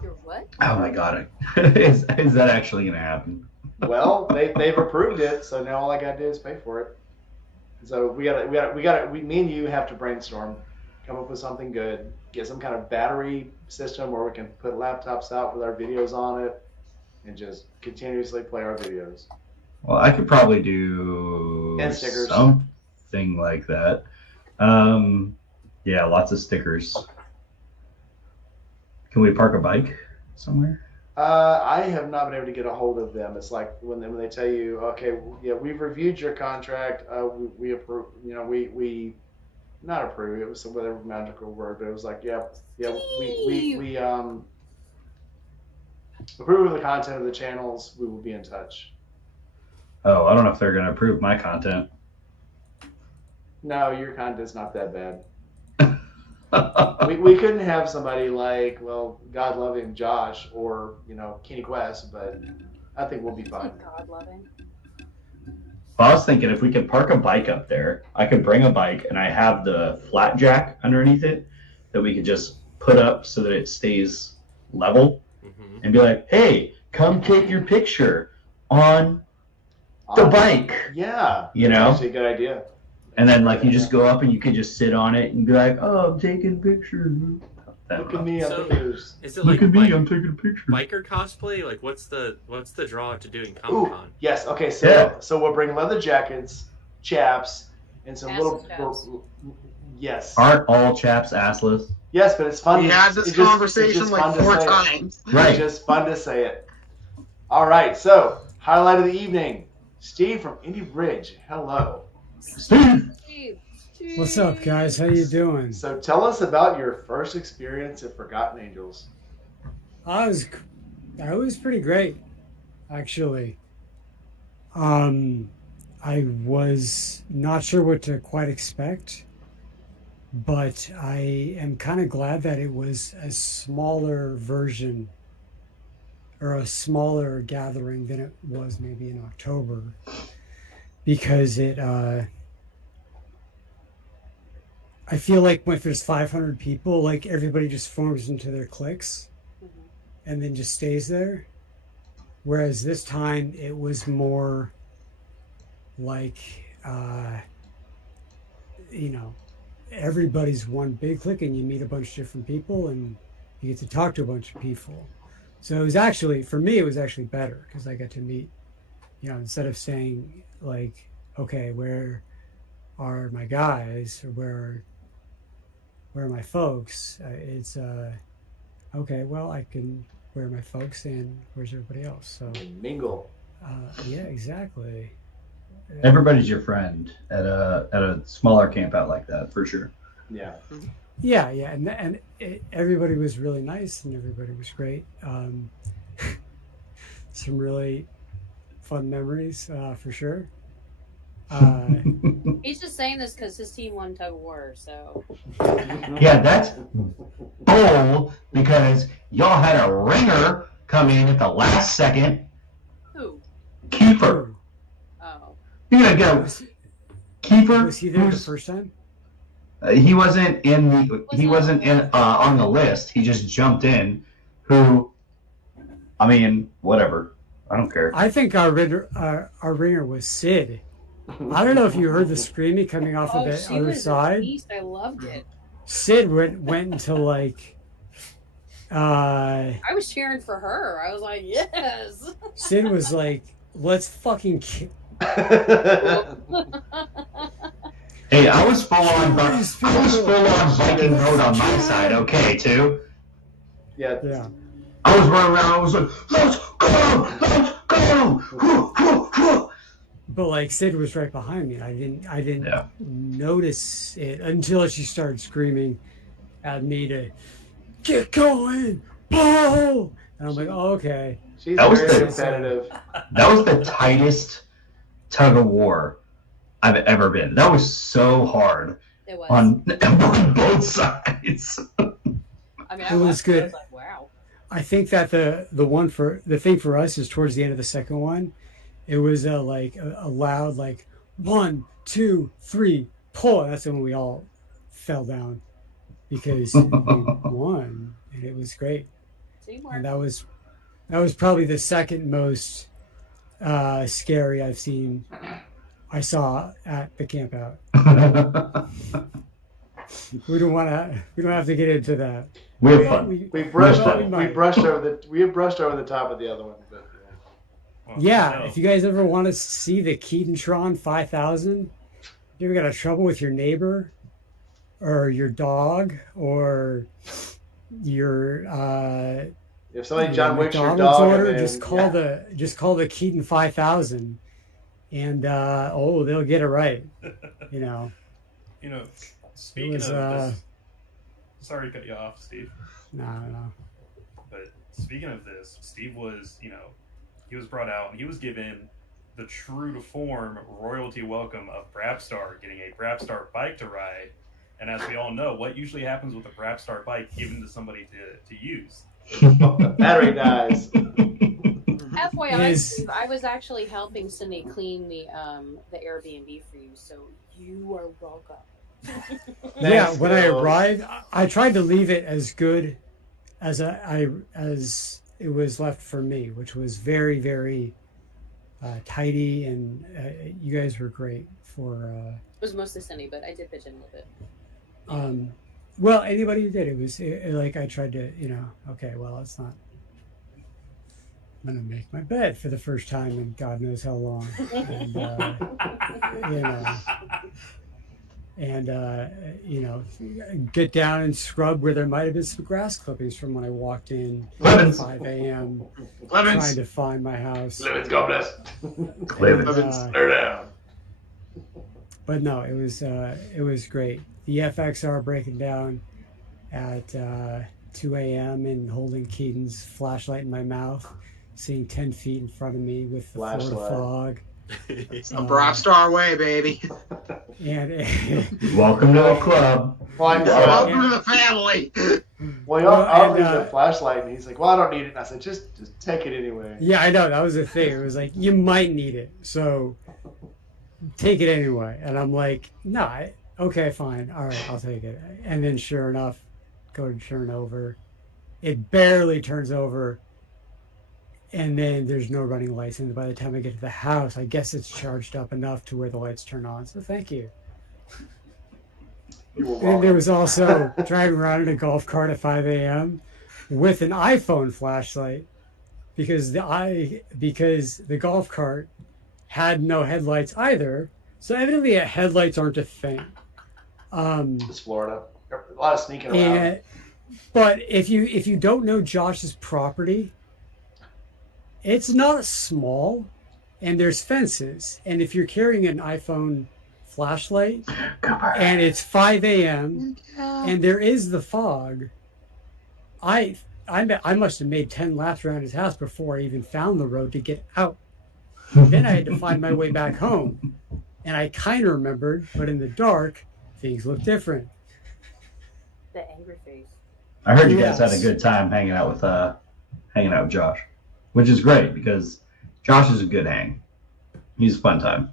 You're what? Oh my god. Is that actually gonna happen? Well, they've approved it, so now all I gotta do is pay for it. So me and you have to brainstorm, come up with something good, get some kind of battery system where we can put laptops out with our videos on it, and just continuously play our videos. Well, I could probably do And stickers. something like that. Yeah, lots of stickers. Can we park a bike somewhere? I have not been able to get a hold of them. It's like when they tell you, okay, yeah, we've reviewed your contract. We approve. We not approve. It was some whatever magical word, but it was like, yeah, we approve of the content of the channels. We will be in touch. Oh, I don't know if they're gonna approve my content. No, your content's not that bad. We couldn't have somebody like, well, God love him, Josh, or Kenny Quest, but I think we'll be fine. God loving. Well, I was thinking if we could park a bike up there, I could bring a bike and I have the flat jack underneath it that we could just put up so that it stays level Mm-hmm. and be like, hey, come take your picture on the bike. Yeah, You that's know? actually a good idea. And then like you just go up and you could just sit on it and be like, oh, I'm taking pictures. Look at me, I'm So- pictures. Is it Look like at me, I'm taking a picture. biker cosplay? Like, what's the draw to doing Ooh, Comic-Con? yes. Okay, so Yeah. we'll bring leather jackets, chaps, and some Assless chaps. Yes. Aren't all chaps assless? Yes, but it's fun. We had this it's just conversation fun like to 4 say it. times. Right. It's just fun to say it. All right, so highlight of the evening. Steve from Indy Bridge. Hello. Steve! What's up, guys? How you doing? So tell us about your first experience at Forgotten Angels. I was pretty great, actually. I was not sure what to quite expect, but I am kind of glad that it was a smaller version or a smaller gathering than it was maybe in October, because I feel like if there's 500 people, like everybody just forms into their cliques and then just stays there. Whereas this time it was more like, everybody's one big clique and you meet a bunch of different people and you get to talk to a bunch of people. So it was actually, for me, it was actually better because I got to meet, instead of saying like, okay, where are my guys or where are my folks? It's okay. Well, I can where are my folks and where's everybody else? So Mingle. yeah, exactly. Everybody's your friend at a smaller camp out like that, for sure. Yeah. Yeah, everybody was really nice and everybody was great. Some really fun memories for sure. He's just saying this because his team won tug of war. So Yeah, that's bull because y'all had a ringer come in at the last second. who? Keeper. Oh, You're gonna go. Keeper. Was he there the who's- first time? He wasn't in the. He wasn't in on the list. He just jumped in. Who? I mean, whatever. I don't care. I think our ringer was Sid. I don't know if you heard the screaming coming off of the she other was side. a beast. I loved it. Sid went into like. I was cheering for her. I was like, yes. Sid was like, "Let's fucking kill." Hey, I was full on. I was full on Viking road on my side. Okay, too. Yeah. Yeah. I was running around. I was like, "Let's go! Let's go!" Whoo, whoo, whoo. But like Sid was right behind me. I didn't Yeah. notice it until she started screaming at me to get going, Paul. And I'm like, oh, okay. She's That was very the- competitive. That was the tightest tug of war I've ever been. That was so hard It was. on both sides. I mean, It was good. I was like, wow. I think that the thing for us is towards the end of the second one, it was a loud like 1, 2, 3 pull. That's when we all fell down because we won and it was great. Teamwork. And that was probably the second most scary I saw at the camp out. We don't have to get into that. We had fun. We brushed Well, we we might. brushed over the top of the other one, but Well, Yeah, no. if you guys ever want to see the Keatentron 5000, you ever got a trouble with your neighbor or your dog or your if somebody John Wicks your McDonald's dog, order, and then, just call the Keaton 5000 and they'll get it right. You know. You know, speaking was, of this, sorry to cut you off, Steve. No. But speaking of this, Steve was, he was brought out and he was given the true to form royalty welcome of Brapstar, getting a Brapstar bike to ride. And as we all know, what usually happens with a Brapstar bike given to somebody to use? battery dies. FYI, I was actually helping Cindy clean the Airbnb for you, so you are welcome. Yeah, Thanks, when I girls. arrived, I tried to leave it as good as as it was left for me, which was very, very tidy, and you guys were great for. It was mostly Cindy, but I did pitch in a little bit. Well, anybody who did it was like I tried to, okay, well, it's not. I'm gonna make my bed for the first time in God knows how long, and get down and scrub where there might have been some grass clippings from when I walked in at Clemens. 5 a.m. Clemens. trying to find my house. God bless. Clemens. They're down. But no, it was great. The FXR breaking down at 2 a.m. and holding Keaton's flashlight in my mouth, seeing 10 feet in front of me with the Florida Flashlight. fog. A Brapstar way, baby. And Welcome to the club. Well, Welcome to the family. well, Well, I and, offered him the flashlight, and he's like, "Well, I don't need it." And I said, "Just take it anyway." yeah, I know that was the thing. It was like you might need it, so take it anyway. And I'm like, no, okay, fine, all right, I'll take it. And then sure enough, go to turn over, it barely turns over, and then there's no running lights. And by the time I get to the house, I guess it's charged up enough to where the lights turn on. So thank you. You were And welcome. there was also driving around in a golf cart at 5 a.m. with an iPhone flashlight because the golf cart had no headlights either. So evidently headlights aren't a thing. It's Florida. A lot of sneaking around. And But if you don't know Josh's property, it's not small, and there's fences. And if you're carrying an iPhone flashlight and it's 5 a.m. and there is the fog, I must have made 10 laps around his house before I even found the road to get out. Then I had to find my way back home. And I kind of remembered, but in the dark, things looked different. The angry face. I heard you guys Yes. had a good time hanging out with Josh, which is great because Josh is a good hang. He's a fun time.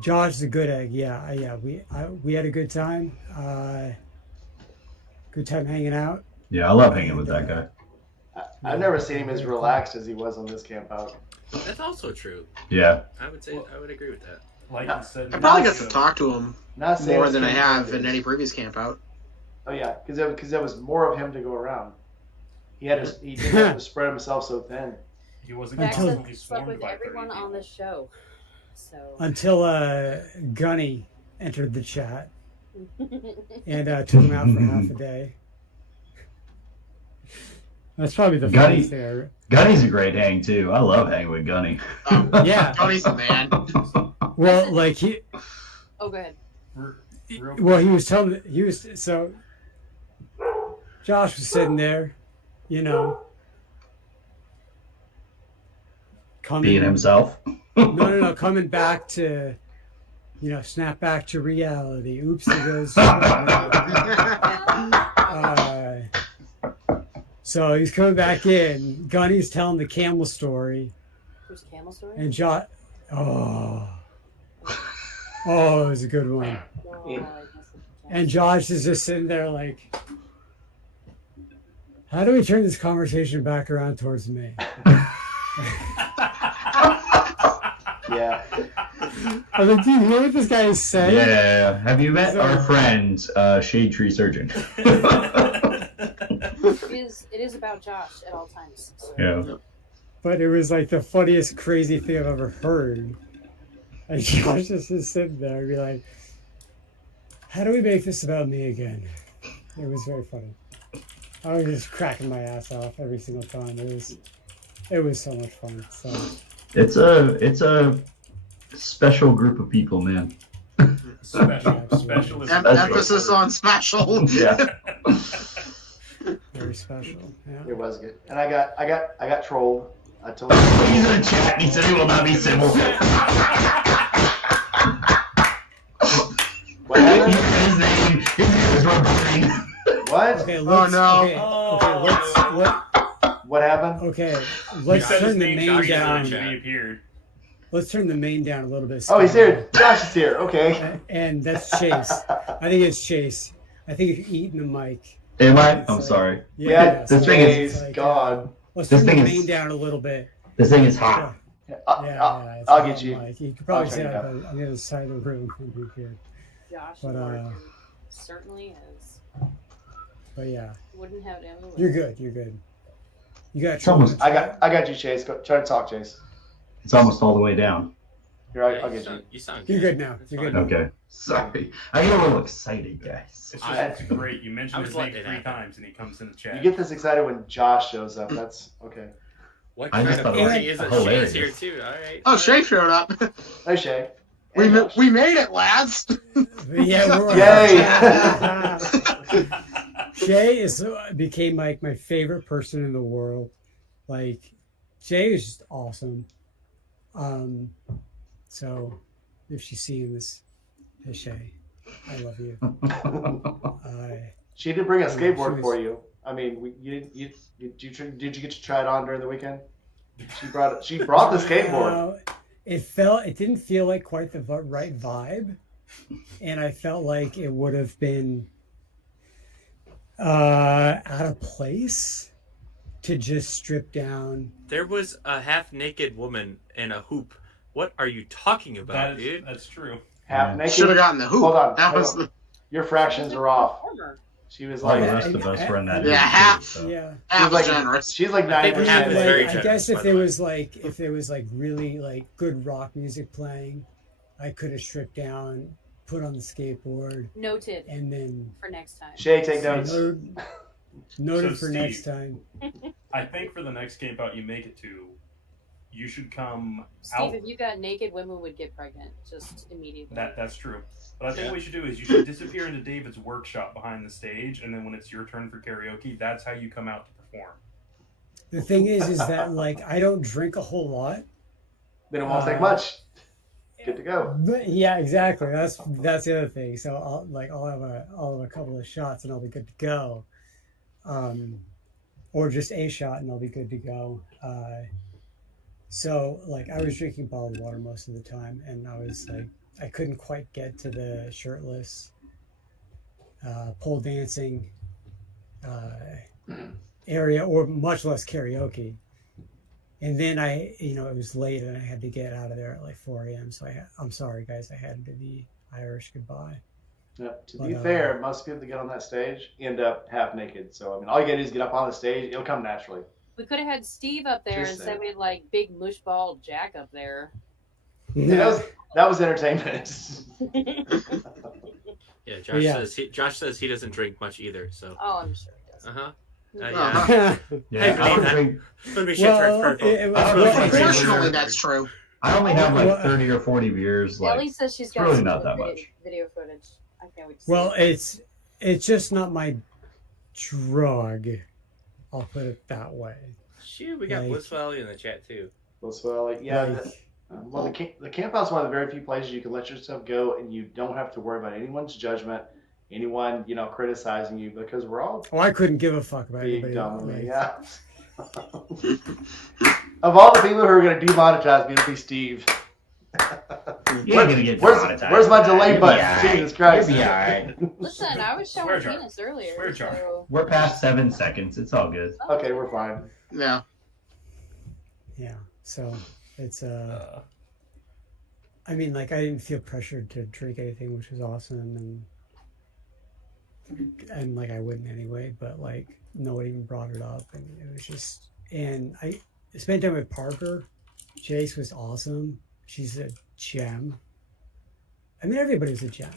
Josh is a good egg. Yeah. We had a good time. Good time hanging out. Yeah, I love hanging with that guy. I've never seen him as relaxed as he was on this camp out. That's also true. Yeah. I would agree with that. Like No, you said, I probably got so- to talk to him Not saying more it's than I been have good. in any previous camp out. Oh yeah, because there was more of him to go around. He didn't have to spread himself so thin. He wasn't Until- constantly Slept swarmed with by everyone 30 on people. the show. So Until Gunny entered the chat and took him out for half a day. That's probably the Gunny- funniest thing. Gunny's a great hang too. I love hanging with Gunny. Yeah. Tony's the man. Well, like he oh, go ahead. Real Well, he was telling so. Josh was sitting there, coming. Being himself. No, coming back to, snap back to reality. Oops, it goes. So he's coming back in. Gunny's telling the camel story, Who's camel story? and Josh. Oh, it was a good one. Oh, Yeah. I guess it's And Josh is just sitting there like, how do we turn this conversation back around towards me? Yeah. I was like, do you hear what this guy is saying? Yeah. Have you met our friend, Shade Tree Surgeon? It is about Josh at all times. So. Yeah. But it was like the funniest, crazy thing I've ever heard. And Josh just is sitting there and be like, how do we make this about me again? It was very funny. I was just cracking my ass off every single time. It was so much fun. So It's a special group of people, man. Special is Emphasis on special. Yeah. very special. Yeah. It was good. And I got trolled. I told He's in the chat and he said he will not be civil. What happened? His name is reverting. What? Okay, Oh, let's, no. What happened? Let's said turn his the name, main Josh down. said he appeared. Let's turn the main down a little bit. Oh, he's here. Josh is here. Okay. And that's Chase. I think it's Chase. I think you're eating the mic. Am I? I'm sorry. Yeah, this thing is- Praise God. Let's this turn the thing main is- down a little bit. This thing is hot. It's I'll not get you. Mike. You could probably I'll sit turn it on the other side of the room. Would be good. Josh But, Martin certainly is. But yeah, Wouldn't have it any other way. you're good. You're good. You got. It's almost- I got you, Chase. Go, try to talk, Chase. It's almost all the way down. Here, I'll get you. You sound You're good now. That's You're fine. good now. Okay. Sorry. I get a little excited, guys. It's I- just great. You I mentioned was his name letting it 3 happen. times and he comes in the chat. You get this excited when Josh shows up. That's okay. What I kind just of thought it was party is it? hilarious. Shay's here too. All right. Oh, Shay showed up. Hey, Shay. We Hey, Josh. we made it, lads. Yeah. Yay. Jay became like my favorite person in the world. Like Jay is just awesome. So if she's seeing this, hey Shay, I love you. She did bring a She skateboard was- for you. I mean, did you get to try it on during the weekend? She brought the skateboard. It didn't feel like quite the right vibe, and I felt like it would have been out of place to just strip down. There was a half-naked woman in a hoop. What are you talking about, dude? That's true. Half naked. Should have gotten the hoop. Hold on, That hold was on. Your fractions are off. Performer. She was Oh, the like, rest of us run that. Yeah, too, half. so. Yeah. half like- generous. she's like I think 90%. half is very I generous, guess by if the there way. was like really like good rock music playing, I could have stripped down, put on the skateboard, Noted and then for next time. Shay, take notes. Noted So, for next Steve, time. I think for the next camp out you make it to, you should come Steve, out. if you got naked, women would get pregnant just immediately. That's true. But I think Yeah. what you should do is you should disappear into David's workshop behind the stage, and then when it's your turn for karaoke, that's how you come out to perform. The thing is that like I don't drink a whole lot. Then it won't take much. Good to go. But yeah, exactly. That's the other thing. So I'll have a couple of shots and I'll be good to go, or just a shot and I'll be good to go. So like I was drinking bottled water most of the time, and I was like I couldn't quite get to the shirtless pole dancing area, or much less karaoke. And then it was late and I had to get out of there at like 4 a.m. So I'm sorry, guys, I had to do the Irish goodbye. Yep. To be fair, most people that get on that stage end up half naked. So, I mean, all you got to do is get up on the stage. It'll come naturally. We could have had Steve up there Just instead saying. we had like big mushball Jack up there. Yeah, that was entertainment. Yeah, Josh Yeah. says he doesn't drink much either. So. Oh, I'm sure he does. Yeah. Uh-huh. Yeah, I don't drink. Let me shit turns purple. Unfortunately, that's true. I only have like Well, 30 or 40 beers. Ellie Like, says she's it's got really some not good that much. video footage. I can't wait to see Well, it. it's just not my drug. I'll put it that way. Shoot, we got Like- Bliss Valley in the chat too. So, like, yeah. Like, The camp house is one of the very few places you can let yourself go and you don't have to worry about anyone's judgment, anyone, criticizing you, because we're all I couldn't give a fuck about big anybody. dumb. Like, Yeah. Of all the people who are going to demonetize me, it'll be Steve. You ain't gonna get where's demonetized. my delay You'll be button? alright. Jesus Christ. You'll be alright. Listen, I was showing Swear jar. penis earlier. Swear jar. So... We're past 7 seconds. It's all good. Okay, we're fine. Yeah. Yeah. So it's I mean, like I didn't feel pressured to drink anything, which was awesome, and like I wouldn't anyway. But like no one even brought it up, and it was just. And I spent time with Parker. Jace was awesome. She's a gem. I mean, everybody's a gem.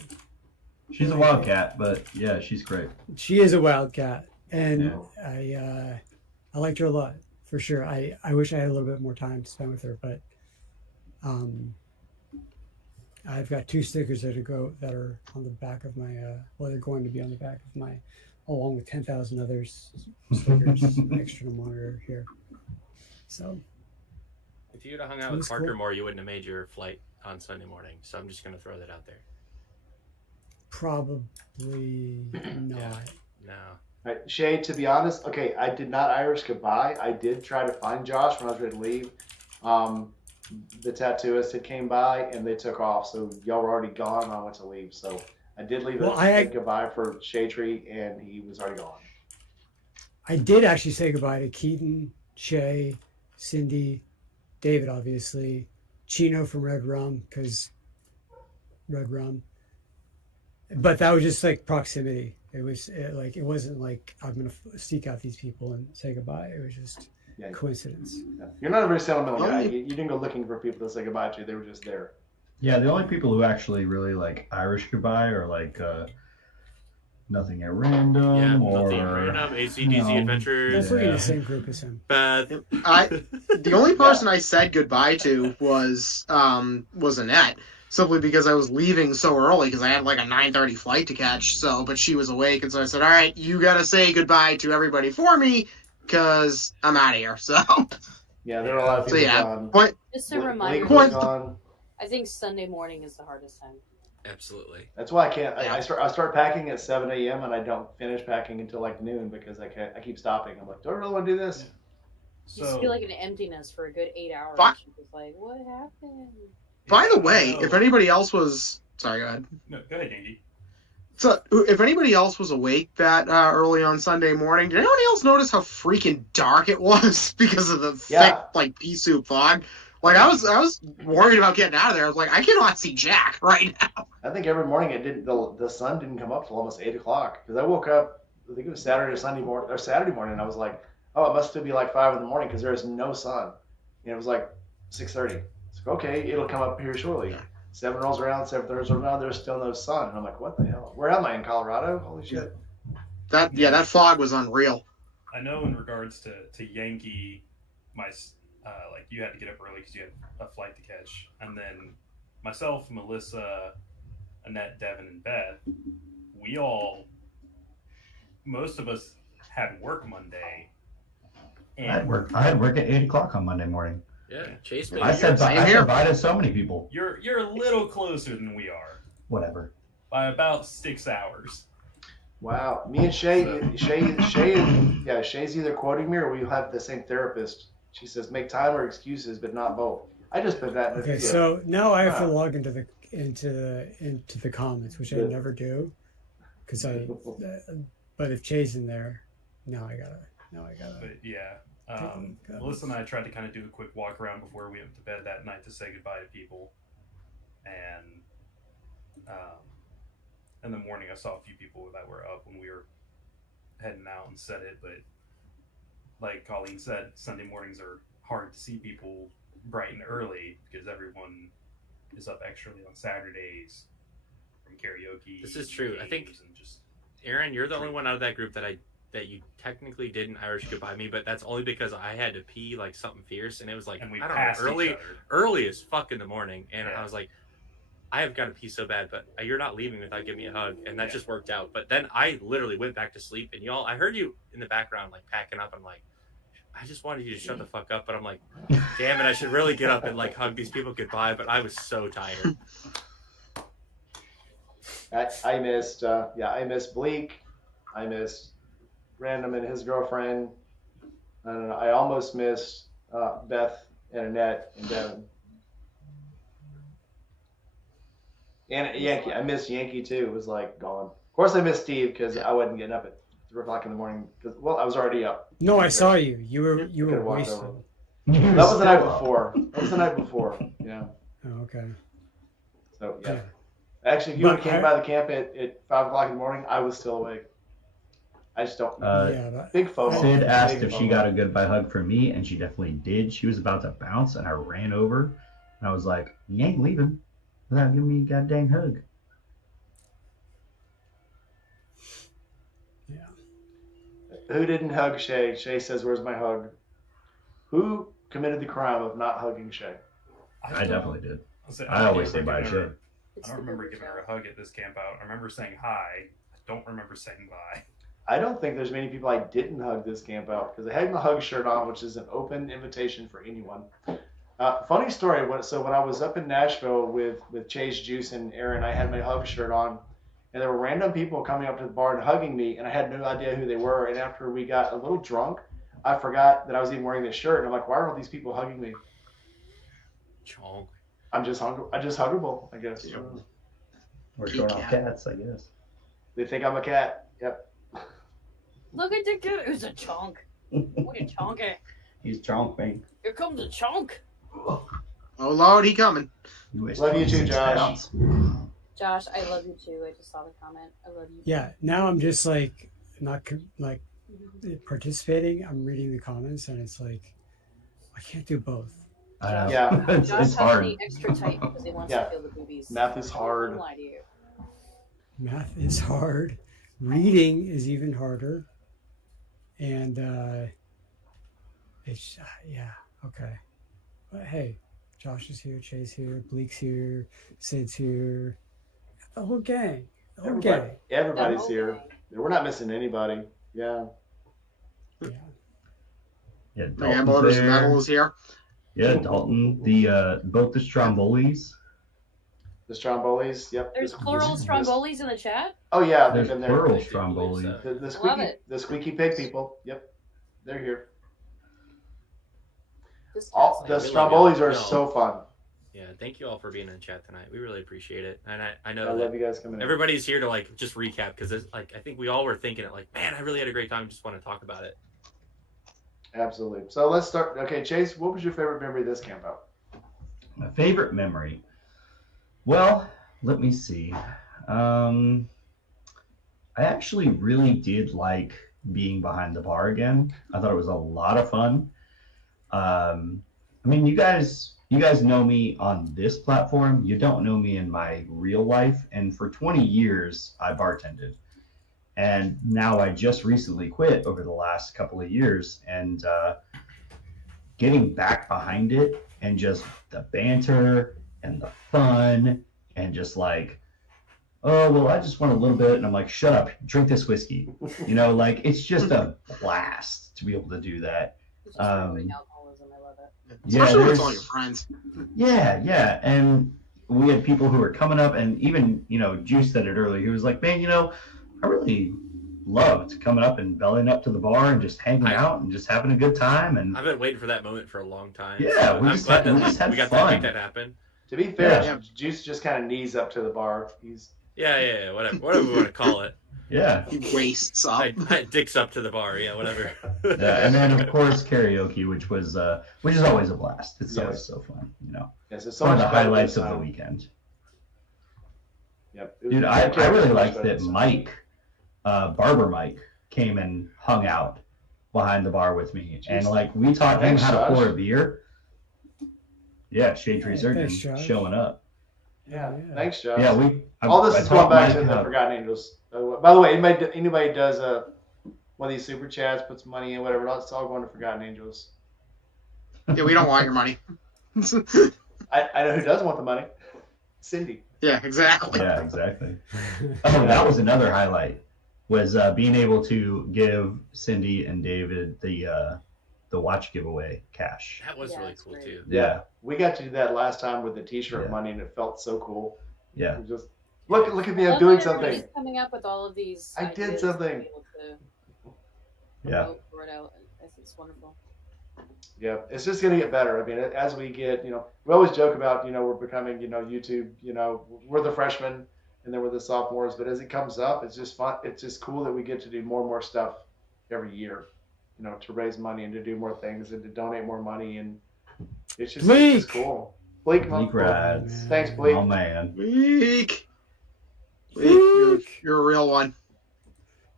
She's a wildcat, but yeah, she's great. She is a wildcat, and Yeah. I liked her a lot for sure. I wish I had a little bit more time to spend with her, but I've got 2 stickers that are on the back of my they're going to be on the back of my, along with 10,000 others stickers extra to monitor here. So If you'd have hung out It with was Parker cool. more, you wouldn't have made your flight on Sunday morning. So I'm just gonna throw that out there. probably not. No. Right, Shay, to be honest, okay, I did not Irish goodbye. I did try to find Josh when I was ready to leave. The tattooist had came by and they took off, so y'all were already gone when I went to leave. So I did leave Well, a goodbye for Shay Tree, and he was already gone. I did actually say goodbye to Keaton, Shay, Cindy, David, obviously, Chino from Red Rum, because Red Rum. But that was just like proximity. It wasn't like I'm gonna seek out these people and say goodbye. It was just Yeah. coincidence. Yeah. You're not a very sentimental Oh, guy. yeah. You didn't go looking for people to say goodbye to. They were just there. Yeah, the only people who actually really like Irish goodbye are like Nothing at Random Yeah, or nothing random. ACDC no. Adventures. Definitely in Yeah. the same group as him. Beth. The only person I said goodbye to was Annette, simply because I was leaving so early because I had like a 9:30 flight to catch. So, but she was awake, and so I said, "All right, you gotta say goodbye to everybody for me because I'm out of here." So, Yeah, there are a lot of so people yeah. gone. But Just a Blake reminder, was gone. I think Sunday morning is the hardest time. Absolutely. That's why I can't. Yeah. I start packing at 7 a.m. and I don't finish packing until like noon because I keep stopping. I'm like, do I really want to do this? You just feel like an emptiness for a good 8 hours. Fuck. You're just like, what happened? by the way, No. if anybody else was sorry, go ahead. No, go ahead, Andy. So, if anybody else was awake that early on Sunday morning, did anyone else notice how freaking dark it was because of the Yeah. thick, like, pea soup fog? Like, I was worried about getting out of there. I was like, I cannot see Jack right now. I think every morning the sun didn't come up till almost 8 o'clock because I woke up. I think it was Saturday or Saturday morning. And I was like, oh, it must still be like 5 in the morning because there is no sun. And it was like 6:30. It's like, okay, it'll come up here shortly. Yeah. 7 rolls around, 7:30 rolls around. There's still no sun. And I'm like, what the hell? Where am I in Colorado? Holy shit! that fog was unreal. I know in regards to Yankee, like you had to get up early because you had a flight to catch, and then myself, Melissa, Annette, Devin, and Beth, most of us had work Monday. And I had work at 8 o'clock on Monday morning. Yeah, Chase. I said bye to so many people. You're a little closer than we are. Whatever. By about 6 hours. Wow. Me and Shay's either quoting me or we have the same therapist. She says, make time or excuses, but not both. I just put that in the Okay, video. so now I have to log into the comments, which I never do, because but if Jay's in there, now I gotta. But yeah, Melissa and I tried to kind of do a quick walk around before we went to bed that night to say goodbye to people, and in the morning I saw a few people that were up when we were heading out and said it, but like Colleen said, Sunday mornings are hard to see people bright and early because everyone is up extrally on Saturdays from karaoke. This is true. I think, and just Aaron, you're the only one out of that group that you technically didn't Irish goodbye me, but that's only because I had to pee like something fierce, and it was like, and we I don't passed know, each other. early as fuck in the morning, and Yeah. I was like, I have got to pee so bad, but you're not leaving without giving me a hug, and that just worked out. But then I literally went back to sleep, and y'all, I heard you in the background like packing up. I'm like, I just wanted you to shut the fuck up, but I'm like, damn it, I should really get up and like hug these people goodbye, but I was so tired. I missed Bleak. I missed Random and his girlfriend. I don't know. I almost missed Beth and Annette and Devin. And Yankee. I missed Yankee too. It was like gone. Of course, I missed Steve because I wasn't getting up at 3 o'clock in the morning. Because I was already up. No, I saw you. You were Could've walked wasted. over. That was the night before. Yeah. Oh, okay. So yeah. Actually, if you would have But came by the camp at 5 o'clock in the morning, I was still awake. I just don't. Big FOMO. Sid asked Big if she FOMO. got a goodbye hug from me, and she definitely did. She was about to bounce, and I ran over, and I was like, "You ain't leaving without giving me a goddamn hug." Yeah. Who didn't hug Shay? Shay says, "Where's my hug?" Who committed the crime of not hugging Shay? I definitely did. I I always say bye to Shay. I don't remember giving her a hug at this camp out. I remember saying hi. I don't remember saying bye. I don't think there's many people I didn't hug this camp out because I had my hug shirt on, which is an open invitation for anyone. Funny story. So when I was up in Nashville with Chase Juice and Aaron, I had my hug shirt on, and there were random people coming up to the bar and hugging me, and I had no idea who they were. And after we got a little drunk, I forgot that I was even wearing this shirt, and I'm like, why are all these people hugging me? Chonk. I'm just huggable, I guess. We're showing off cats, I guess. They think I'm a cat. Yep. Look at the kid. Who's a chunk? What a chonky. He's chomping. Here comes a chunk. Oh Lord, he coming. Love you too, Josh. Josh, I love you too. I just saw the comment. I love you. Yeah. Now I'm just like not like participating. I'm reading the comments, and it's like I can't do both. Yeah. it's Josh has hard. to be extra tight because he wants to feel the boobies. Math is hard. I won't lie to you. Math is hard. Reading is even harder. And it's okay. But hey, Josh is here, Chase here, Bleak's here, Sid's here, the whole gang. The whole gang. Everybody's The whole here. gang. We're not missing anybody. Yeah. Yeah. Yeah, The Dalton's Gamblers there. Metal is here. Yeah, Dalton. The both the Strombolis. The Strombolis. Yep. There's plural Strombolis in the chat. Oh yeah, they've There's been there. plural I do believe Stromboli. so. The squeaky pig people. Yep. They're here. This All, cat's the like- Strombolis are No. so fun. Yeah, thank you all for being in the chat tonight. We really appreciate it, and I I know love that you guys coming in. everybody's here to like just recap because like I think we all were thinking it like, man, I really had a great time. Just want to talk about it. Absolutely. So let's start. Okay, Chase, what was your favorite memory of this camp out? My favorite memory. Well, let me see. I actually really did like being behind the bar again. I thought it was a lot of fun. I mean, you guys know me on this platform. You don't know me in my real life. And for 20 years, I bartended. And now I just recently quit over the last couple of years, and getting back behind it and just the banter and the fun and just like, oh, well, I just want a little bit. And I'm like, shut up, drink this whiskey. You know, like it's just a blast to be able to do that. It's just remembering alcoholism. I love it. Especially with there's- all your friends. Yeah. And we had people who were coming up, and even, Juice said it earlier. He was like, man, I really loved coming up and bellying up to the bar and just hanging out and just having a good time. And I've been waiting for that moment for a long time. Yeah, so we I'm just glad had- we that just had we got fun. to make that happen. To be fair, Yeah. Juice just kind of knees up to the bar. He's Yeah, whatever we want to call it. yeah. He wastes up. I dicks up to the bar, yeah, whatever. Yeah, and then of course karaoke, which is always a blast. It's Yes. always so fun, yes, it's so One of much the better highlights this of the time. weekend. Yep. Dude, I Karaoke really was liked better that this time. Mike, Barber Mike, came and hung out behind the bar with me, and Jeez. like we taught him Thanks, how to Josh. pour a beer. Yeah, Shade Tree Yeah, Surgeon thanks, Josh. showing up. Yeah. Thanks, Josh. Yeah, All this I is going taught back Mike to the how- Forgotten Angels. By the way, anybody does one of these super chats, puts money in, whatever, it's all going to Forgotten Angels. Yeah, we don't want your money. I know who does want the money. Cindy. Yeah, exactly. Yeah, exactly. Oh, that was another highlight. Was being able to give Cindy and David the watch giveaway cash. That was Yeah, really it's cool great. too. Yeah, We got to do that last time with the T-shirt Yeah. money, and it felt so cool. yeah. It just look at me, I I'm love doing that everybody's something. coming up with all of these. I did ideas to something. be able to Yeah. promote word out. It's wonderful. Yeah, it's just gonna get better. I mean, as we get, we always joke about, we're becoming, YouTube, we're the freshmen and then we're the sophomores. But as it comes up, it's just fun. It's just cool that we get to do more and more stuff every year, to raise money and to do more things and to donate more money, and it's just, Bleak. it's just cool. Bleak, Bleak rides. Thanks, Bleak. Oh man. Bleak. You're a real one.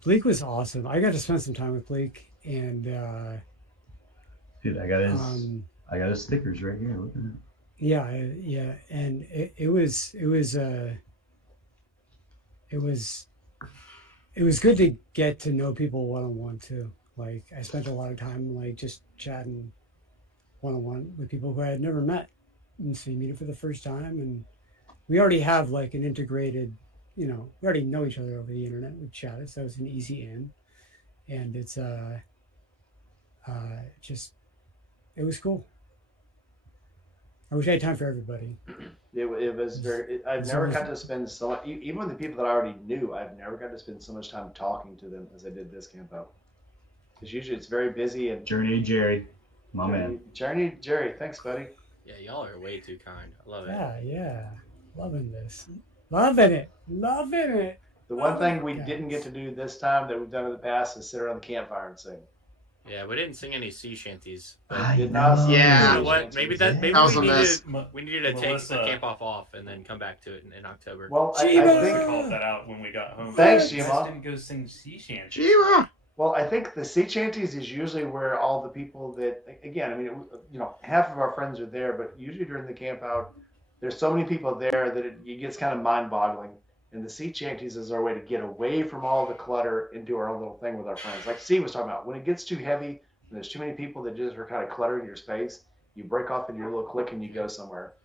Bleak was awesome. I got to spend some time with Bleak, and Dude, I got his stickers right here. Look at it. yeah, and it was good to get to know people one on one too. Like I spent a lot of time like just chatting one on one with people who I had never met, and so you meet them for the first time, and we already have like an integrated, we already know each other over the internet. We chatted, so it was an easy in, and it's it was cool. I wish I had time for everybody. It was very. I've It's never always- got to spend so much. Even with the people that I already knew, I've never got to spend so much time talking to them as I did this camp out. Because usually it's very busy and. Journey Jerry, my man. Journey, Jerry, thanks, buddy. Yeah, y'all are way too kind. I love it. Yeah, loving this, loving it. The one thing we Yeah. didn't get to do this time that we've done in the past is sit around the campfire and sing. Yeah, we didn't sing any sea shanties. But I did not know. see Yeah. you know what? Maybe That we was a needed mess. we needed to take Melissa. the camp off and then come back to it in October. Well, I Gina! We think. called that out when we got home. Thanks, You guys Gima. didn't go sing sea shanties. Jiva. Well, I think the sea shanties is usually where all the people that, again, I mean, half of our friends are there, but usually during the camp out, there's so many people there that it gets kind of mind-boggling. And the sea shanties is our way to get away from all the clutter and do our own little thing with our friends. Like C was talking about, when it gets too heavy and there's too many people that just are kind of cluttering your space, you break off in your little clique and you go somewhere.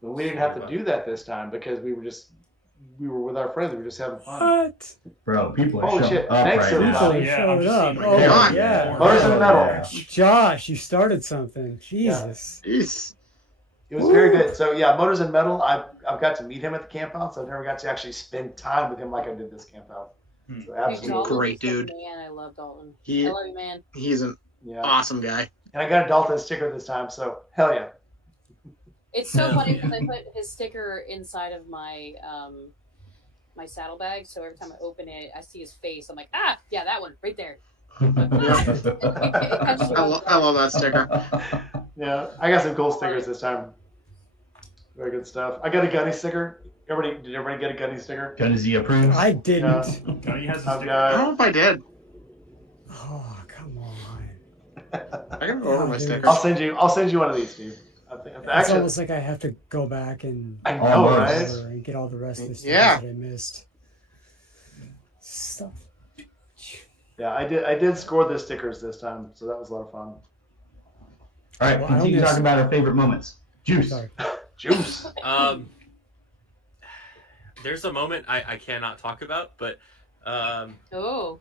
But we didn't have to do that this time because we were with our friends. We were just having fun. What? Bro, people are Holy showing shit. up Thanks, right now. everybody. Yeah, Showed I'm just up. seeing Oh, right now. yeah. Motors in the metal. Yeah. Josh, you started something. Jesus. Jeez. It was very good. So yeah, Motors and Metal. I've got to meet him at the camp out, so I've never got to actually spend time with him like I did this camp out. Hmm. So Dude, absolutely Dalton's Great just a dude. Man, I love Dalton. He I love you, man. he's an yeah. awesome guy. And I got a Dalton sticker this time, so hell yeah. It's so Yeah. funny because I put his sticker inside of my my saddlebag, so every time I open it, I see his face. I'm like, yeah, that one right there. I love that sticker. Yeah, I got some cool stickers this time. Very good stuff. I got a Gunny sticker. Did everybody get a Gunny sticker? Gunny Z approved. I didn't. Gunny has a I've sticker. I don't got. know if I did. Oh, come on. I gotta go over my Dude. stickers. I'll send you one of these, Steve. It's Actually, almost like I have to go back and I know, Almost. right? and get all the rest of the stuff Yeah. that I missed. Stuff. Yeah, I did score the stickers this time, so that was a lot of fun. All right, Well, I continue only- talking about our favorite moments. Juice. Sorry. Juice. There's a moment I cannot talk about, but Oh,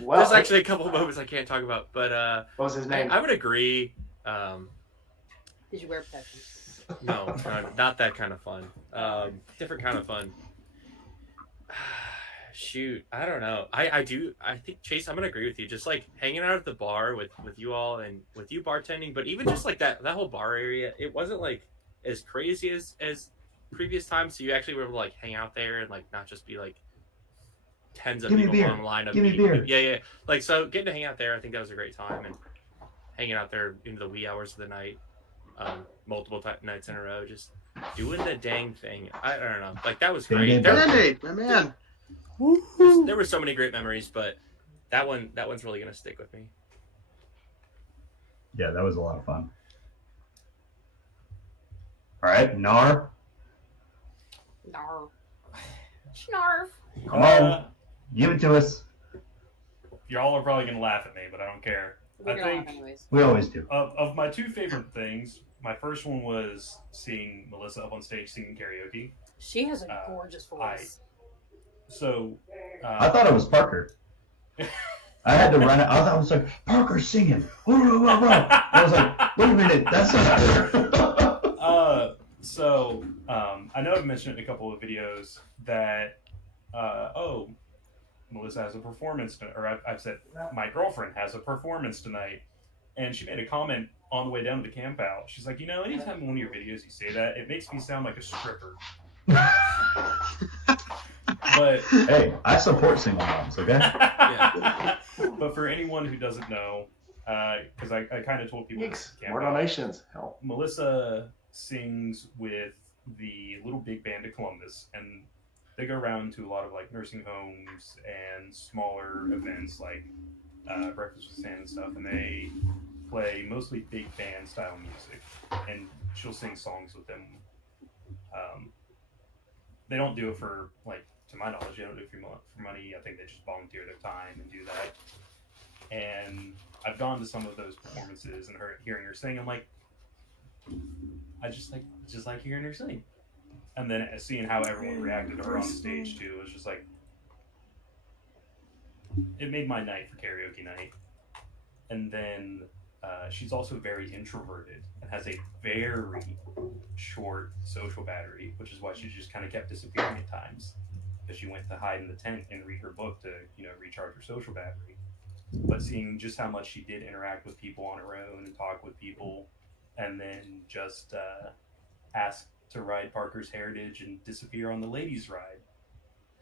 Well, there's actually a couple of moments I can't talk about. But what was his name? I would agree. did you wear protection? No, not that kind of fun. Different kind of fun. Shoot, I don't know. I think Chase, I'm gonna agree with you. Just like hanging out at the bar with you all and with you bartending, but even just like that whole bar area, it wasn't like as crazy as previous times. So you actually were able to like hang out there and like not just be like tens of Give me people beer. on the line of Give me beer. Yeah. Like so, getting to hang out there, I think that was a great time, and hanging out there into the wee hours of the night, multiple nights in a row, just doing the dang thing. I don't know, like that was great. Band-Aid, my man. There were so many great memories, but that one's really gonna stick with me. Yeah, that was a lot of fun. All right, Nar. Snarf. Snarf. Come on, give it to us. Y'all are probably gonna laugh at me, but I don't care. We're I gonna laugh think anyways. We always do. of my two favorite things, my first one was seeing Melissa up on stage singing karaoke. She has a gorgeous voice. So I thought it was Parker. I had to run it. I was like, Parker's singing. Whoa, whoa, whoa, whoa. I was like, wait a minute, that's not her. So I know I've mentioned it in a couple of videos that Melissa has a performance or I've said my girlfriend has a performance tonight, and she made a comment on the way down to the camp out. She's like, anytime in one of your videos you say that, it makes me sound like a stripper. But Hey, I support single moms, okay? But for anyone who doesn't know, because I kind of told people Yikes. More donations. Help. Melissa sings with the Little Big Band of Columbus, and they go around to a lot of like nursing homes and smaller events like Breakfast with Santa and stuff, and they play mostly big band style music, and she'll sing songs with them. They don't do it for, like, to my knowledge, they don't do it for money. I think they just volunteer their time and do that. And I've gone to some of those performances and hearing her sing. I'm like, I just like hearing her sing. And then seeing how everyone reacted to her on stage too, it was just like, it made my night for karaoke night. And then she's also very introverted and has a very short social battery, which is why she just kind of kept disappearing at times, because she went to hide in the tent and read her book to recharge her social battery. But seeing just how much she did interact with people on her own and talk with people, and then just ask to ride Parker's Heritage and disappear on the ladies' ride,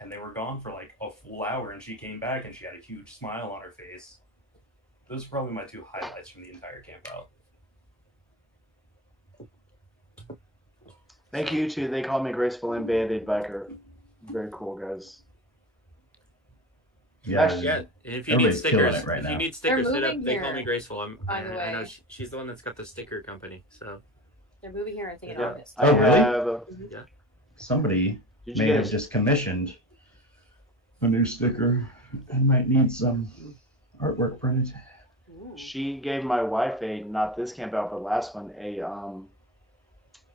and they were gone for like a full hour, and she came back and she had a huge smile on her face. Those are probably my two highlights from the entire camp out. Thank you to They Call Me Graceful and Band-Aid Biker. Very cool, guys. Yeah, Yeah, and if you need Everybody's killing stickers, it right if now. you need stickers, They're hit up. moving They call here, me Graceful. by the I know way. she's the one that's got the sticker company. So They're moving here, I think, in Yeah. August. I Oh, really? have. Somebody Did you may have guys? just commissioned a new sticker and might need some artwork printed. Ooh. She gave my wife not this camp out, but last one, a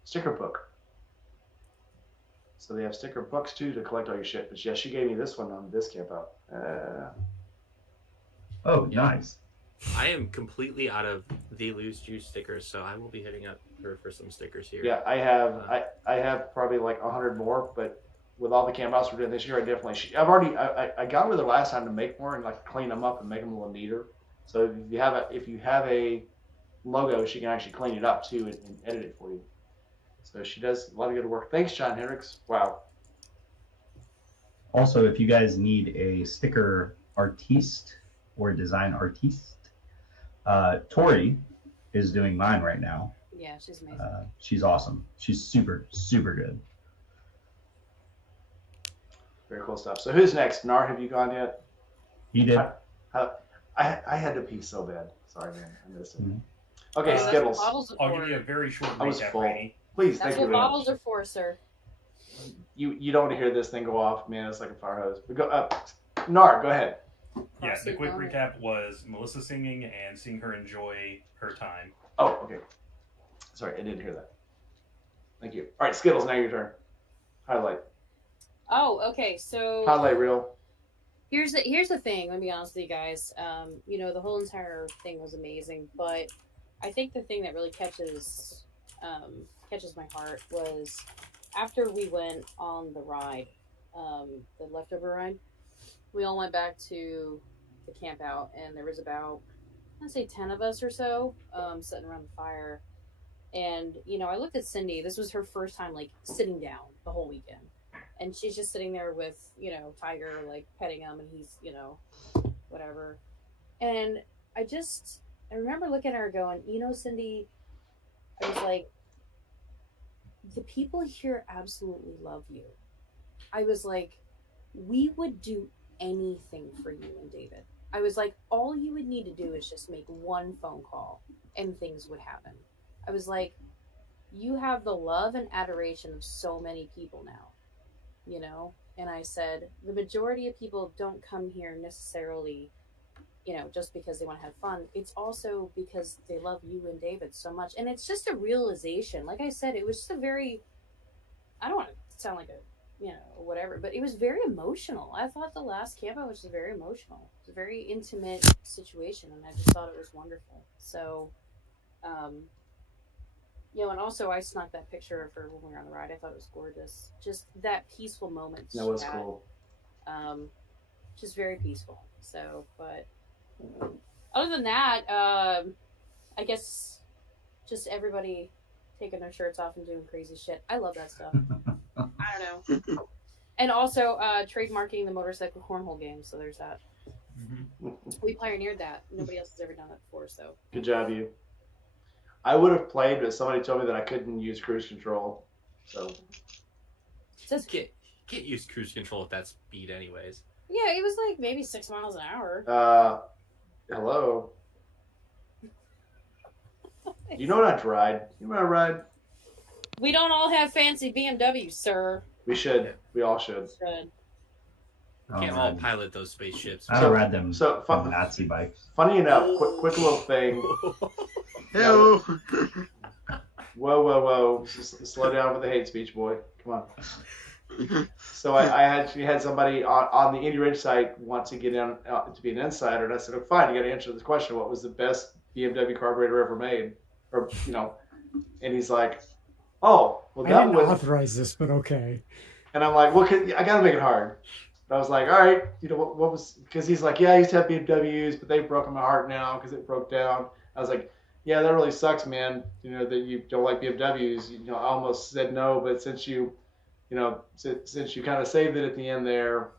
sticker book. So they have sticker books too to collect all your shit. But yeah, she gave me this one on this camp out. Oh, nice. I am completely out of the Loose Juice stickers, so I will be hitting up her for some stickers here. Yeah, I have probably like 100 more, but with all the camp outs we're doing this year, I got with her last time to make more and like clean them up and make them a little neater. So if you have a logo, she can actually clean it up too and edit it for you. So she does a lot of good work. Thanks, John Hendricks. Wow. Also, if you guys need a sticker artiste or design artiste, Tori is doing mine right now. Yeah, she's amazing. She's awesome. She's super, super good. Very cool stuff. So who's next? Nar, have you gone yet? He did. I had to pee so bad. Sorry, man. I missed it. Mhm. Okay, That's what Skittles. bottles are I'll for. give you a very short I was recap, full. Rainey. Please, That's thank you what very bottles much. are for, sir. You don't want to hear this thing go off, man. It's like a fire hose. But go up. Nar, go ahead. Yeah, the CrossFit quick helmet. recap was Melissa singing and seeing her enjoy her time. Oh, okay. Sorry, I didn't hear that. Thank you. All right, Skittles, now your turn. Highlight. Oh, okay. So Highlight reel. here's the thing. Let me be honest with you guys. The whole entire thing was amazing, but I think the thing that really catches my heart was after we went on the ride, the leftover ride. We all went back to the camp out, and there was about I'd say 10 of us or so sitting around the fire. And I looked at Cindy. This was her first time like sitting down the whole weekend, and she's just sitting there with Tiger like petting him, and he's whatever. And I remember looking at her going, Cindy, I was like, the people here absolutely love you. I was like, we would do anything for you and David. I was like, all you would need to do is just make one phone call and things would happen. I was like, you have the love and adoration of so many people now, And I said, the majority of people don't come here necessarily, just because they want to have fun. It's also because they love you and David so much. And it's just a realization. Like I said, it was just I don't want to sound like a, whatever, but it was very emotional. I thought the last camp out was just very emotional. It's a very intimate situation, and I just thought it was wonderful. So, and also I snuck that picture of her when we were on the ride. I thought it was gorgeous. Just that peaceful moment. That was cool. Just very peaceful. So, but other than that, I guess just everybody taking their shirts off and doing crazy shit. I love that stuff. I don't know. And also trademarking the motorcycle cornhole game. So there's that. Mm-hmm. We pioneered that. Nobody else has ever done that before. So good job, you. I would have played, but somebody told me that I couldn't use cruise control. So just can't use cruise control at that speed, anyways. Yeah, it was like maybe 6 miles an hour. Hello. You know what I ride? You know what I ride? We don't all have fancy BMWs, sir. We should. We all should. Can't all pilot those spaceships. I don't ride them. So Nazi bikes. Funny enough, quick little thing. Hello. Whoa. Slow down with the hate speech, boy. Come on. So I actually had somebody on the Indie Ridge site want to get in to be an insider, and I said, "Oh, fine, you got to answer this question. What was the best BMW carburetor ever made?" Or and he's like, "Oh, well, I didn't authorize this, but okay." And I'm like, "Well, I got to make it hard." But I was like, "All right, what was?" Because he's like, "Yeah, I used to have BMWs, but they've broken my heart now because it broke down." I was like, "Yeah, that really sucks, man. That you don't like BMWs. I almost said no, but since you kind of saved it at the end there,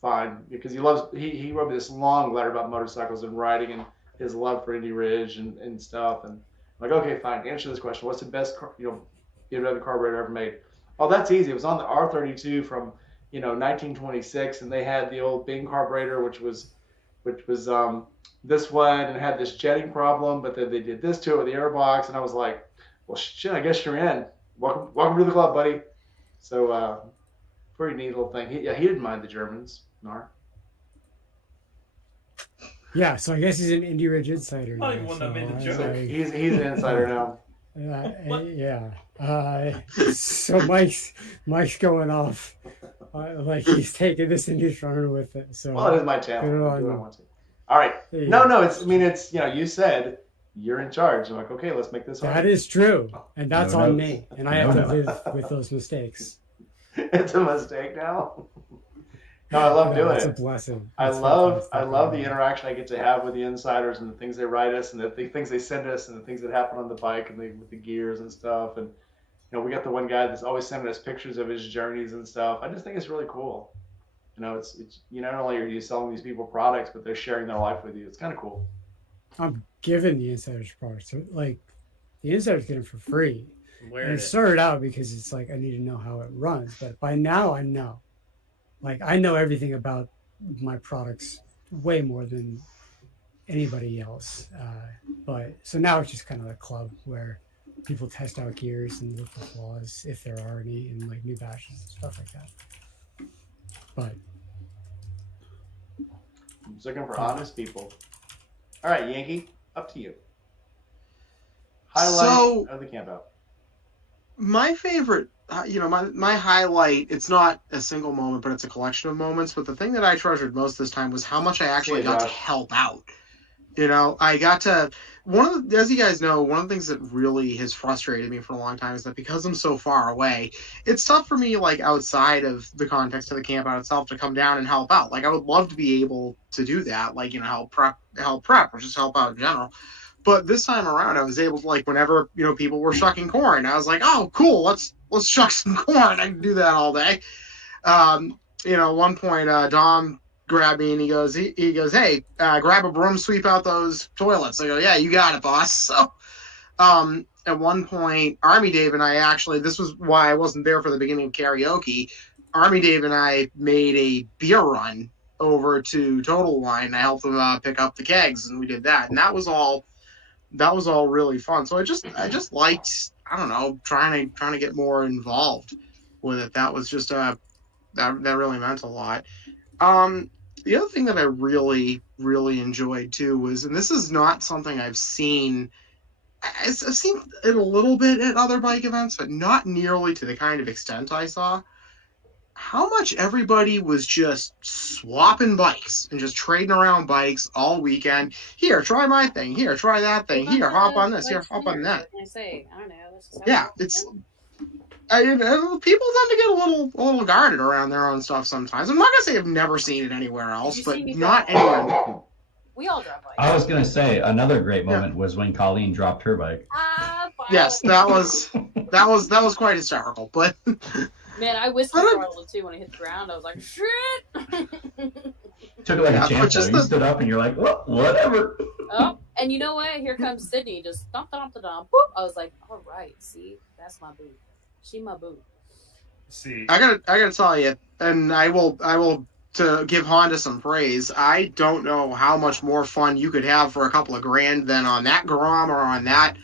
fine." Because he wrote me this long letter about motorcycles and riding and his love for Indy Ridge and stuff. And I'm like, okay, fine. Answer this question. What's the best BMW carburetor ever made? Oh, that's easy. It was on the R32 from 1926, and they had the old Bing carburetor, which was this one, and had this jetting problem, but then they did this to it with the airbox, and I was like, well, shit, I guess you're in. Welcome to the club, buddy. So, pretty neat little thing. He didn't mind the Germans, Nar. Yeah, so I guess he's an Indie Ridge insider now. Oh, the one that made the joke. He's an insider now. Yeah. So Mike's going off like he's taking this and he's running with it. So well, it is my channel. I do what I want to. All right. No. It's you said you're in charge. I'm like, okay, let's make this hard. That is true, and that's on me, and I have to live with those mistakes. It's a mistake now. No, I love doing it. It's a blessing. I love the interaction I get to have with the insiders and the things they write us and the things they send us and the things that happen on the bike and with the gears and stuff. And we got the one guy that's always sending us pictures of his journeys and stuff. I just think it's really cool. It's not only are you selling these people products, but they're sharing their life with you. It's kind of cool. I'm giving the insiders products. So, like, the insiders get them for free. And it started out because it's like I need to know how it runs, but by now I know. Like, I know everything about my products way more than anybody else. But so now it's just kind of a club where people test out gears and look for flaws if there are any in like new batches and stuff like that. But I'm just looking for honest people. All right, Yankee, up to you. Highlight So- of the campout. My favorite, my highlight, it's not a single moment, but it's a collection of moments. But the thing that I treasured most this time was how much I actually got to Josh. help out. I got to, as you guys know, one of the things that really has frustrated me for a long time is that because I'm so far away, it's tough for me, like, outside of the context of the camp out itself to come down and help out. Like, I would love to be able to do that, like, help prep, or just help out in general. But this time around, I was able to, like, whenever, people were shucking corn, I was like, oh, cool, let's shuck some corn. I can do that all day. At one point, Dom grabbed me and he goes, hey, grab a broom, sweep out those toilets. I go, yeah, you got it, boss. So, at one point, Army Dave and I actually, this was why I wasn't there for the beginning of karaoke. Army Dave and I made a beer run over to Total Wine. I helped them pick up the kegs, and we did that. And that was all really fun. So I just liked, I don't know, trying to get more involved with it. That was just that really meant a lot. The other thing that I really, really enjoyed too was, and this is not something I've seen it a little bit at other bike events, but not nearly to the kind of extent I saw, how much everybody was just swapping bikes and just trading around bikes all weekend. Here, try my thing. Here, try that thing. Here, hop on this. Here, hop on that. What can I say? I don't know. This is how Yeah, it is, people tend to get a little guarded around their own stuff sometimes. I'm not gonna say I've never seen it anywhere else, you but see me not drop anywhere. We all drop bikes. I was gonna say another great moment was when Colleen dropped her bike. Yes, that was quite hysterical. But man, I whistle throttled too when I hit the ground. I was like, shit. Took it like Yeah, a champ. just You stood up and you're like, well, whatever. Oh, and you know what? Here comes Sydney. Just thump, thump, thump, thump. Boop. I was like, all right, see, that's my boo. She my boo. See, I gotta tell you, and I will to give Honda some praise. I don't know how much more fun you could have for a couple of grand than on that Grom or on that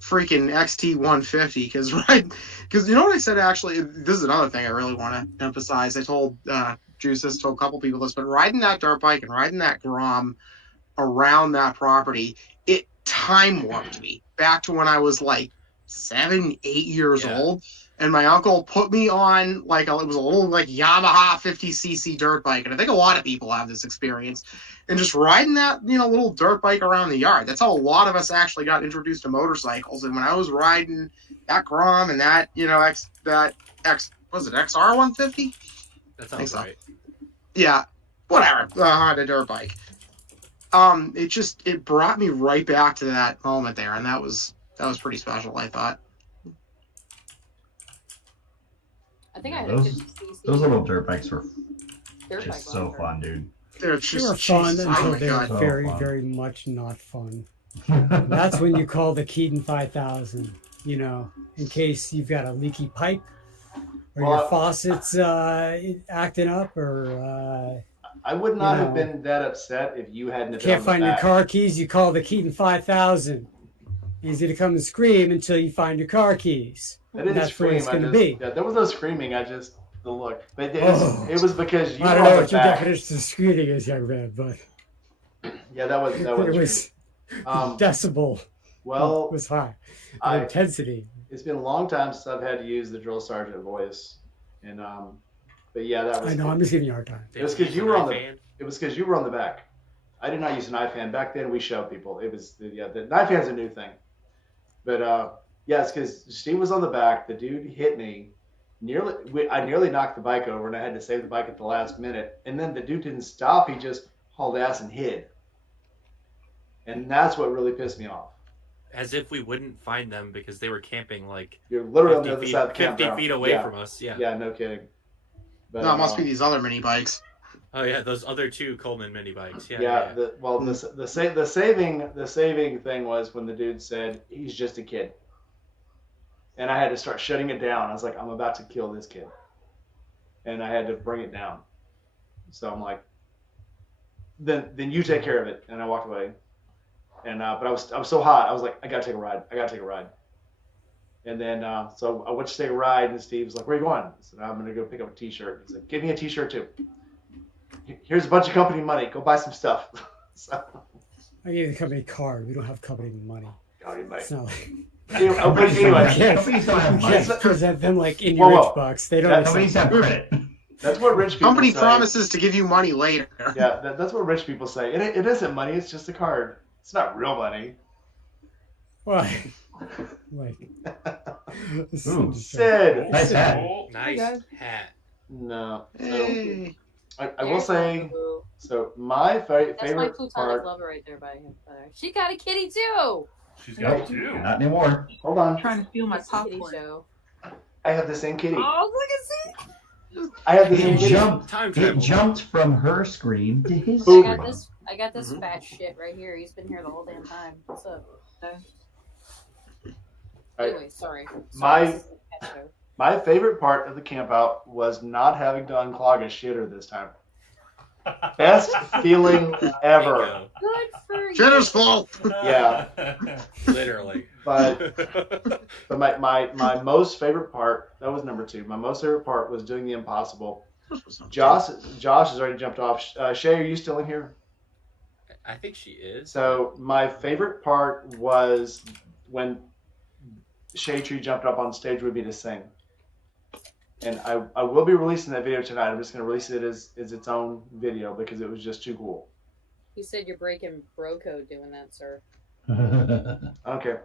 freaking XT 150. Because you know what I said, actually, this is another thing I really want to emphasize. I told Juice this, told a couple people this, but riding that dirt bike and riding that Grom around that property, it time warped me back to when I was like 7, 8 years old. And my uncle put me on it was a little like Yamaha 50cc dirt bike, and I think a lot of people have this experience. And just riding that little dirt bike around the yard. That's how a lot of us actually got introduced to motorcycles. And when I was riding that Grom and that was it XR 150? That sounds right. Yeah, whatever, Honda dirt bike. It brought me right back to that moment there, and that was pretty special, I thought. I think I had Those- a 50cc. Those little dirt bikes were dirt just bike so longer. fun, dude. They're They just were fun Jesus, until oh my they were God. So very, fun. very much not fun. That's when you call the Keaton 5000, in case you've got a leaky pipe or your faucet's acting up or I would not You have know. been that upset if you hadn't have been can't on the find your back. car keys. You call the Keaton 5000. Easy to come and scream until you find your car keys. I didn't That's where scream. it's I going to just, be. yeah, there was no screaming. The look. But Oh. it was because you I were don't know on the what your back. definition of screaming is, young man, but Yeah, that was it was decibel well, was high. The I- intensity. it's been a long time since I've had to use the drill sergeant voice, and but yeah, that was. I know. I'm just giving you a hard time. It was because you were on the. Fan? It was because you were on the back. I did not use an iFan back then. We shoved people. It was the knife fan's a new thing, but yeah, it's because Steve was on the back. The dude hit me. I nearly knocked the bike over, and I had to save the bike at the last minute. And then the dude didn't stop. He just hauled ass and hid. And that's what really pissed me off. As if we wouldn't find them because they were camping like You're literally on 50 the other feet, side of the 50 campground. feet away Yeah. from us. Yeah. Yeah, no kidding. But, No, it must be these other mini bikes. Oh yeah, those other two Coleman mini bikes. Yeah. Yeah. The saving thing was when the dude said he's just a kid, and I had to start shutting it down. I was like, I'm about to kill this kid, and I had to bring it down. So I'm like, then you take care of it, and I walked away. And but I was so hot. I was like, I gotta take a ride. And then so I went to take a ride, and Steve was like, "Where are you going?" I said, "I'm gonna go pick up a T-shirt." He said, "Give me a T-shirt too." Here's a bunch of company money. Go buy some stuff. So, I gave the company a card. We don't have company money. company money. It's not like Anyway, but Companies don't anyway, have- companies don't have you money. can't present them like in Whoa, your whoa. rich bucks. They don't. That- accept Companies have credit. that's what rich people Company say. promises to give you money later. Yeah, that's what rich people say. It isn't money. It's just a card. It's not real money. Why? Like, Ooh. Sid. Nice hat. Oh, Nice guys. hat. No. So Hey. I will say. Boo. So my That's my favorite plutonic part. lover right there by him. She got a kitty too. she's got Nope. two. Not anymore. Hold on. Trying to feel my It's a kitty popcorn. show. I have the same kitty. Oh, look at I have the same It kitty. jumped. Time It travel. jumped from her screen to his see. Boom. screen. I got this fat shit right here. He's been here the whole damn time. What's up? Right. Anyway, sorry. My- This is a pet show. My favorite part of the camp out was not having to unclog a shitter this time. Best feeling There you ever. go. Good for you. Shitter's fault. Yeah. Literally. But my most favorite part, that was number 2. My most favorite part was doing the impossible. Josh has already jumped off. Shay, are you still in here? I think she is. So my favorite part was when Shay Tree jumped up on stage would be to sing. And I will be releasing that video tonight. I'm just going to release it as its own video because it was just too cool. You said you're breaking bro code doing that, sir. I don't care.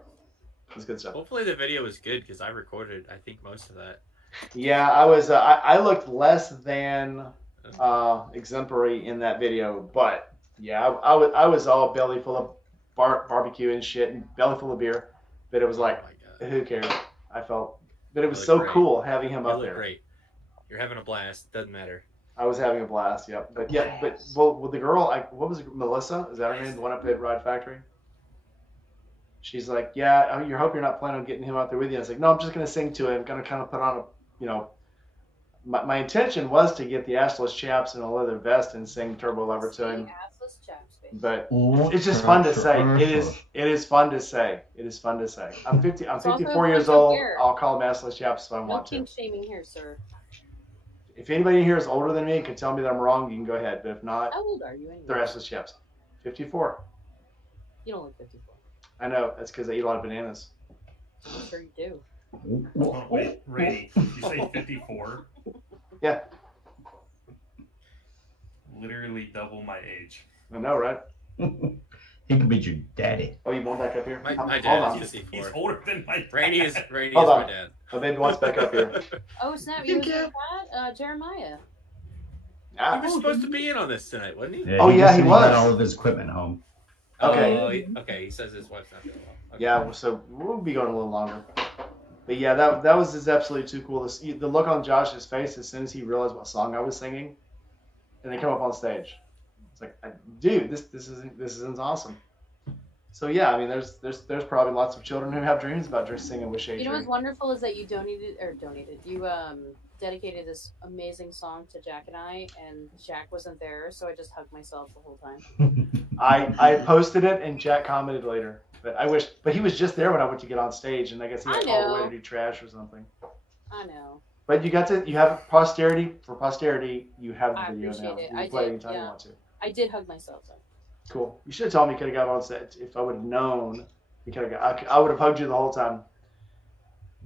It's good stuff. Hopefully the video was good because I recorded, I think, most of that. Yeah, I was. I looked less than exemplary in that video, but yeah, I was all belly full of barbecue and shit and belly full of beer. But it was like, Oh my God. who cares? I felt, but it was You so look great. cool having him You up look there. great. You're having a blast. Doesn't matter. I was having a blast. Yep. But yeah, but well, with the girl, what was it, Melissa? Is that her name? The one up at Ride Factory. She's like, yeah, I hope you're not planning on getting him out there with you. I was like, no, I'm just gonna sing to him. Gonna kind of put on a, you know, my intention was to get the assless chaps and a leather vest and sing Turbo Lover to him. Assless chaps, baby. But it's just fun to say. It is fun to say. It is fun to say. I'm It's also 54 years fun to old. hear. I'll call them assless chaps if I No want to. kink shaming here, sir. If anybody here is older than me and can tell me that I'm wrong, you can go ahead. But if not, How old are you anyway? they're assless chaps. 54. You don't look 54. I know. That's because I eat a lot of bananas. I'm sure you do. Oh, wait, Rainy, you say 54? Yeah. Literally double my age. I know, right? He could be your daddy. Oh, you want back up here? My Hold dad on. is He's 54. older than my dad. Rainy is Hold on. my dad. My baby wants back up here. Oh, snap. You You was can- with that? Jeremiah. He Ah, was supposed to be in on this tonight, wasn't he? Oh, yeah, just he said got was. all of his equipment home. Okay. Oh, okay. He says his wife's not feeling well. Okay. yeah. So we'll be going a little longer. But yeah, that was just absolutely too cool. The look on Josh's face as soon as he realized what song I was singing, and they come up on stage. It's like, dude, this isn't awesome. So yeah, I mean, there's probably lots of children who have dreams about just singing with Shade You know Tree. what's wonderful is that you donated. You dedicated this amazing song to Jack and Jack wasn't there, so I just hugged myself the whole time. I posted it and Jack commented later. But I wish, but he was just there when I went to get on stage, and I guess he I had all the way know. to do trash or something. I know. But you have posterity. For posterity, you have the I video now. appreciate it. You I can play it did, anytime you yeah. want to. I did hug myself though. Cool. You should have told me. Could have got on set if I would have known. You could have got. I would have hugged you the whole time.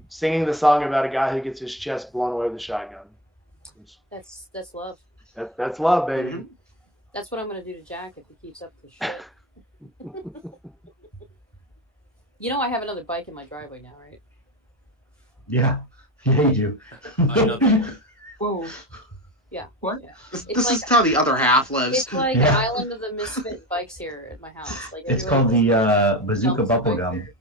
Singing the song about a guy who gets his chest blown away with a shotgun. That's love. That's love, baby. Mhm. That's what I'm gonna do to Jack if he keeps up the shit. You know I have another bike in my driveway now, right? Yeah. Yeah, you do. Another one. Whoa. Yeah. What? Yeah. This It's is like- how the other half lives. It's like Yeah. Island of the Misfit bikes here at my house. Like It's everyone- called the Bazooka Dumps the bike Bubblegum. here.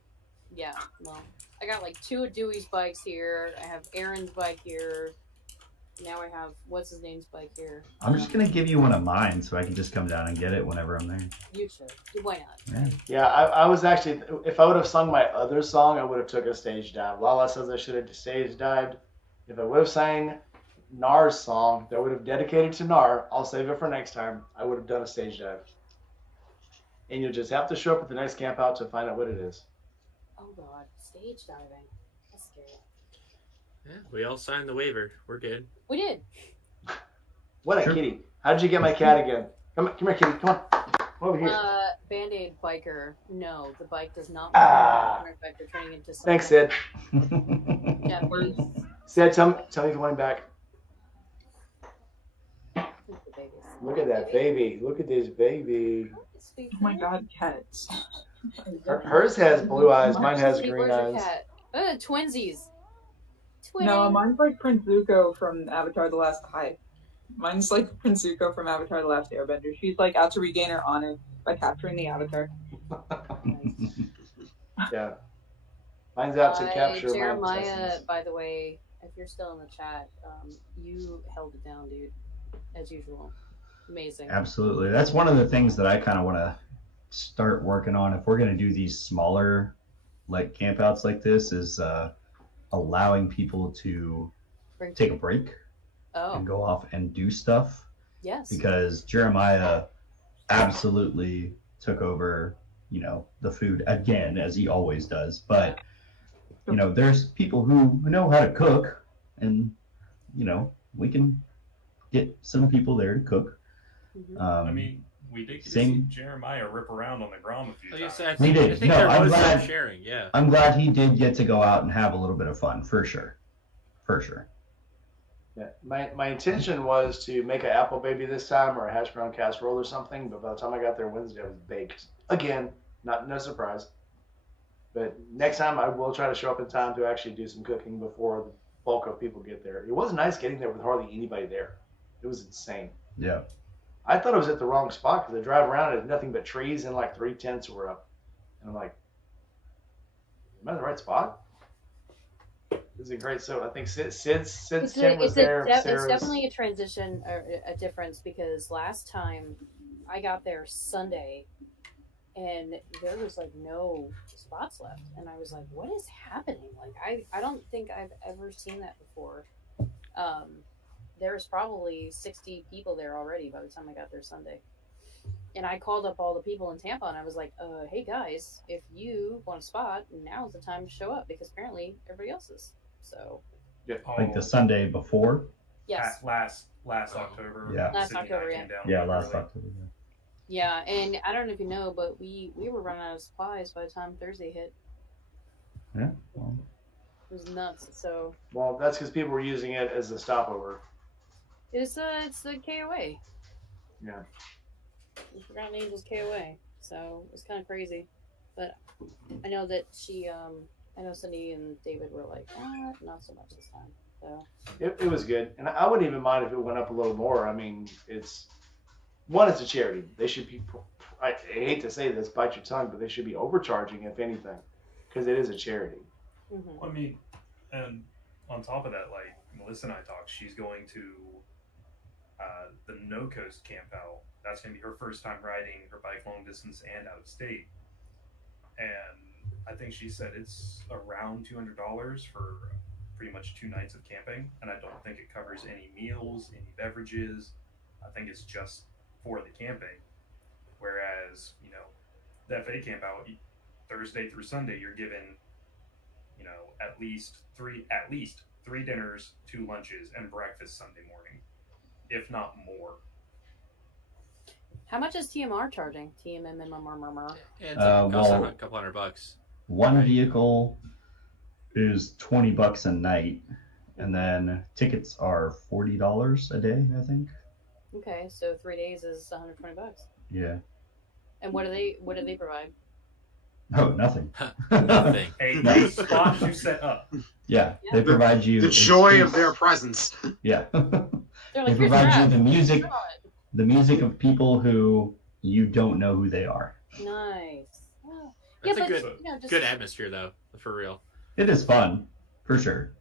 Yeah, well, I got like 2 of Dewey's bikes here. I have Aaron's bike here. Now I have what's his name's bike here. I'm just going to give you one of mine so I can just come down and get it whenever I'm there. You should. Why not? Yeah. Yeah, I was actually. If I would have sung my other song, I would have took a stage dive. Lala says I should have stage dived. If I would have sang Nar's song that would have dedicated to Nar, I'll save it for next time. I would have done a stage dive. And you'll just have to show up at the next camp out to find out what it is. Oh god, stage diving. That's scary. Yeah, we all signed the waiver. We're good. We did. What a Sure. kitty. How'd you get my cat again? Come here, kitty. Come on. Come over here. Band-Aid biker. No, the bike does not Ah. work. They're turning into something. Thanks, Sid. Yeah, please. Sid, tell me if you want him back. Look at the babies. Look at that baby. Look at this baby. Sweet Oh my thing. god, cats. Hers has blue eyes. Mine has Sweet, green where's your eyes. cat? Twinsies. Twinning. No, mine's like Prince Zuko from Avatar: The Last Hi. Mine's like Prince Zuko from Avatar: The Last Airbender. She's like out to regain her honor by capturing the Avatar. Yeah. Mine's out to capture Jeremiah, my intestines. by the way, if you're still in the chat, you held it down, dude, as usual. Amazing. Absolutely. That's one of the things that I kind of want to start working on. If we're going to do these smaller like campouts like this, is allowing people to take a break and go off and do stuff. Yes. Because Jeremiah absolutely took over, you know, the food again, as he always does. But, you know, there's people who know how to cook, and, you know, we can get some people there to cook. Mm-hmm. I mean, we did get to see Jeremiah rip around on the Grom a few times. We did. I think No, there I'm was some glad. sharing. Yeah. I'm glad he did get to go out and have a little bit of fun, for sure. For sure. Yeah. My intention was to make an apple baby this time, or a hash brown casserole or something, but by the time I got there Wednesday, I was baked. Again, no surprise. But next time I will try to show up in time to actually do some cooking before the bulk of people get there. It was nice getting there with hardly anybody there. It was insane. Yeah. I thought I was at the wrong spot because I drive around and it's nothing but trees and like 3 tents were up. And I'm like, am I in the right spot? This is great. So I think Sid's tent was there. It's Sarah's... definitely a transition, or a difference, because last time I got there Sunday and there was like no spots left. And I was like, what is happening? Like, I don't think I've ever seen that before. There was probably 60 people there already by the time I got there Sunday. And I called up all the people in Tampa and I was like, hey guys, if you want a spot, now's the time to show up, because apparently everybody else is. So, yeah. Like the Sunday before? Yes. Last October. Yeah. Last October, yeah. Yeah, last October. Yeah, and I don't know if you know, but we were running out of supplies by the time Thursday hit. Yeah. Well. It was nuts. So. Well, that's because people were using it as a stopover. It's the KOA. Yeah. We forgot Angel's KOA, so it was kind of crazy. But I know that I know Cindy and David were like, not so much this time. So it was good, and I wouldn't even mind if it went up a little more. I mean, it's a charity. They should be. I hate to say this, bite your tongue, but they should be overcharging if anything, because it is a charity. Mm-hmm. I mean, and on top of that, like Melissa and I talked, she's going to the No Coast camp out. That's going to be her first time riding her bike long distance and out of state. And I think she said it's around $200 for pretty much 2 nights of camping. And I don't think it covers any meals, any beverages. I think it's just for the camping. Whereas, you know, the FA camp out, Thursday through Sunday, you're given, you know, at least three dinners, 2 lunches, and breakfast Sunday morning, if not more. How much is TMR charging? TMMMMMR. Yeah, it's a couple $100. One vehicle is $20 a night, and then tickets are $40 a day, I think. Okay, so 3 days is $120. Yeah. And what do they provide? Oh, nothing. Nothing. A spot you set up. Yeah, they provide you the joy of their presence. Yeah. They're They like, provide you the music of people who you don't know who they are. Nice. Oh. That's Yeah, a but good, just good atmosphere, though, for real. It is fun, for sure.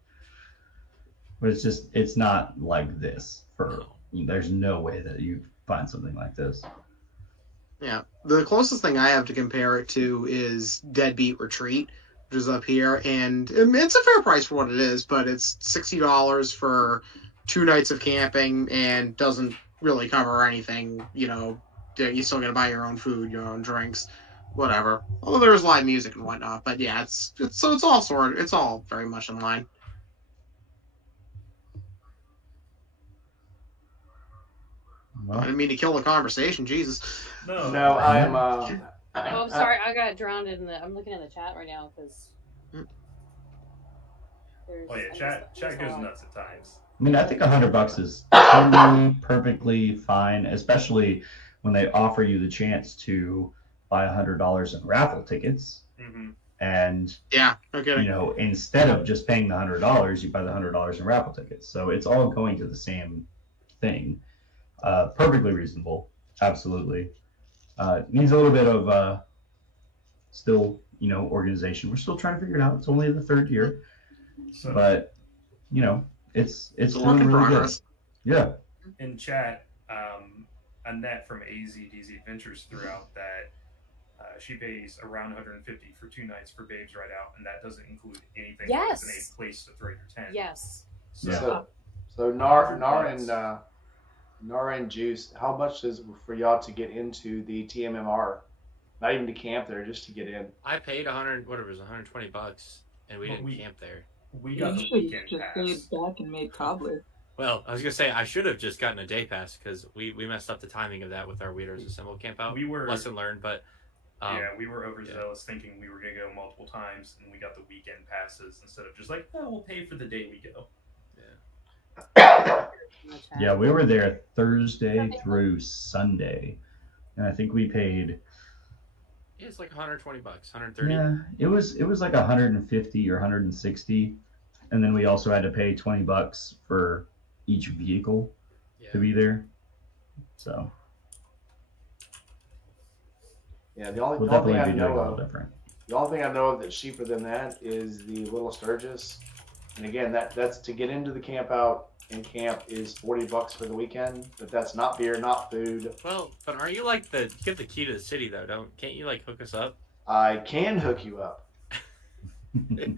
But it's not like this. There's no way that you find something like this. Yeah. The closest thing I have to compare it to is Deadbeat Retreat, which is up here, and it's a fair price for what it is, but it's $60 for 2 nights of camping and doesn't really cover anything. You know, you still got to buy your own food, your own drinks, whatever. Although there's live music and whatnot, but yeah, it's all very much in line. I didn't mean to kill the conversation. Jesus. No. No, I am. Oh, I'm sorry. I got drowned in the. I'm looking at the chat right now because. Oh yeah, chat goes nuts at times. I mean, I think $100 is totally perfectly fine, especially when they offer you the chance to buy $100 in raffle tickets. Mm-hmm. And Yeah, okay. you know, instead of just paying the $100, you buy the $100 in raffle tickets. So it's all going to the same thing. Perfectly reasonable, absolutely. Needs a little bit of still, you know, organization. We're still trying to figure it out. It's only the third year, So, but you know, it's a work in really progress. good. Yeah. in chat, Annette from AZDZ Adventures threw out that she pays around 150 for 2 nights for Babes Ride Out, and that doesn't include anything Yes. other than a place to throw your tent. Yes. So, So Nara and Juice, how much is for y'all to get into the TMMR? Not even to camp there, just to get in. I paid $120, and we But didn't camp there. we You got the should weekend just pass. stayed back and made cobbler. Well, I was gonna say I should have just gotten a day pass because we messed up the timing of that with our Weirdos Assemble camp out. We were Lesson learned, but we were overzealous thinking we were going to go multiple times, and we got the weekend passes instead of just like, oh, we'll pay for the day we go. Yeah, we were there Thursday through Sunday, and I think we paid. it's like $120, $130. Yeah, it was like 150 or 160, and then we also had to pay $20 for each vehicle to be there. So Yeah, the only we'll thing definitely I be doing a know little of, different. the only thing I know of that's cheaper than that is the Little Sturgis. And again, that's to get into the camp out and camp is $40 for the weekend, but that's not beer, not food. Well, but aren't you like you have the key to the city though? Can't you like hook us up? I can hook you up. And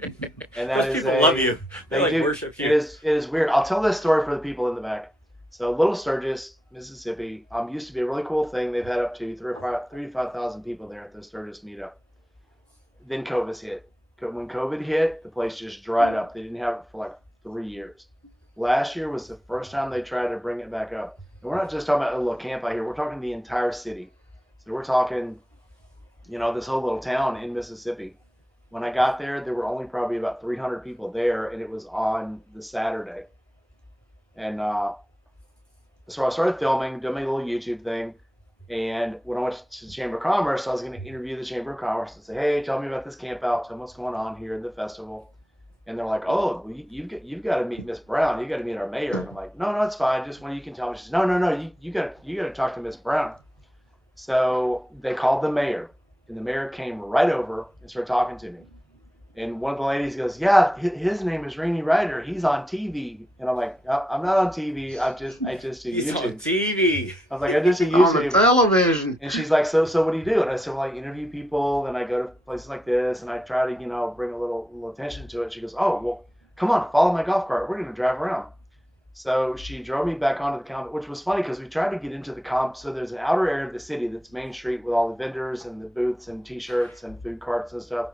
that Those is people love you. They like do. worship you. It is weird. I'll tell this story for the people in the back. So Little Sturgis, Mississippi, used to be a really cool thing. They've had up to 3,000 to 5,000 people there at the Sturgis meetup. Then COVID hit. When COVID hit, the place just dried up. They didn't have it for like 3 years. Last year was the first time they tried to bring it back up. And we're not just talking about a little camp out here. We're talking the entire city. So we're talking, this whole little town in Mississippi. When I got there, there were only probably about 300 people there, and it was on the Saturday. And so I started filming, doing my little YouTube thing. And when I went to the Chamber of Commerce, I was going to interview the Chamber of Commerce and say, hey, tell me about this camp out. Tell me what's going on here in the festival. And they're like, oh, well, you've got to meet Miss Brown. You got to meet our mayor. And I'm like, no, it's fine. Just when you can tell me. She says, no, you got to talk to Miss Brown. So they called the mayor, and the mayor came right over and started talking to me. And one of the ladies goes, yeah, his name is Rainey Ryder. He's on TV. And I'm like, oh, I'm not on TV. I just do He's YouTube. on TV. I was like, I just do On the YouTube. television. And she's like, so what do you do? And I said, well, I interview people, and I go to places like this, and I try to, bring a little attention to it. She goes, oh, well, come on, follow my golf cart. We're going to drive around. So she drove me back onto the comp, which was funny because we tried to get into the comp. So there's an outer area of the city that's Main Street with all the vendors and the booths and T-shirts and food carts and stuff.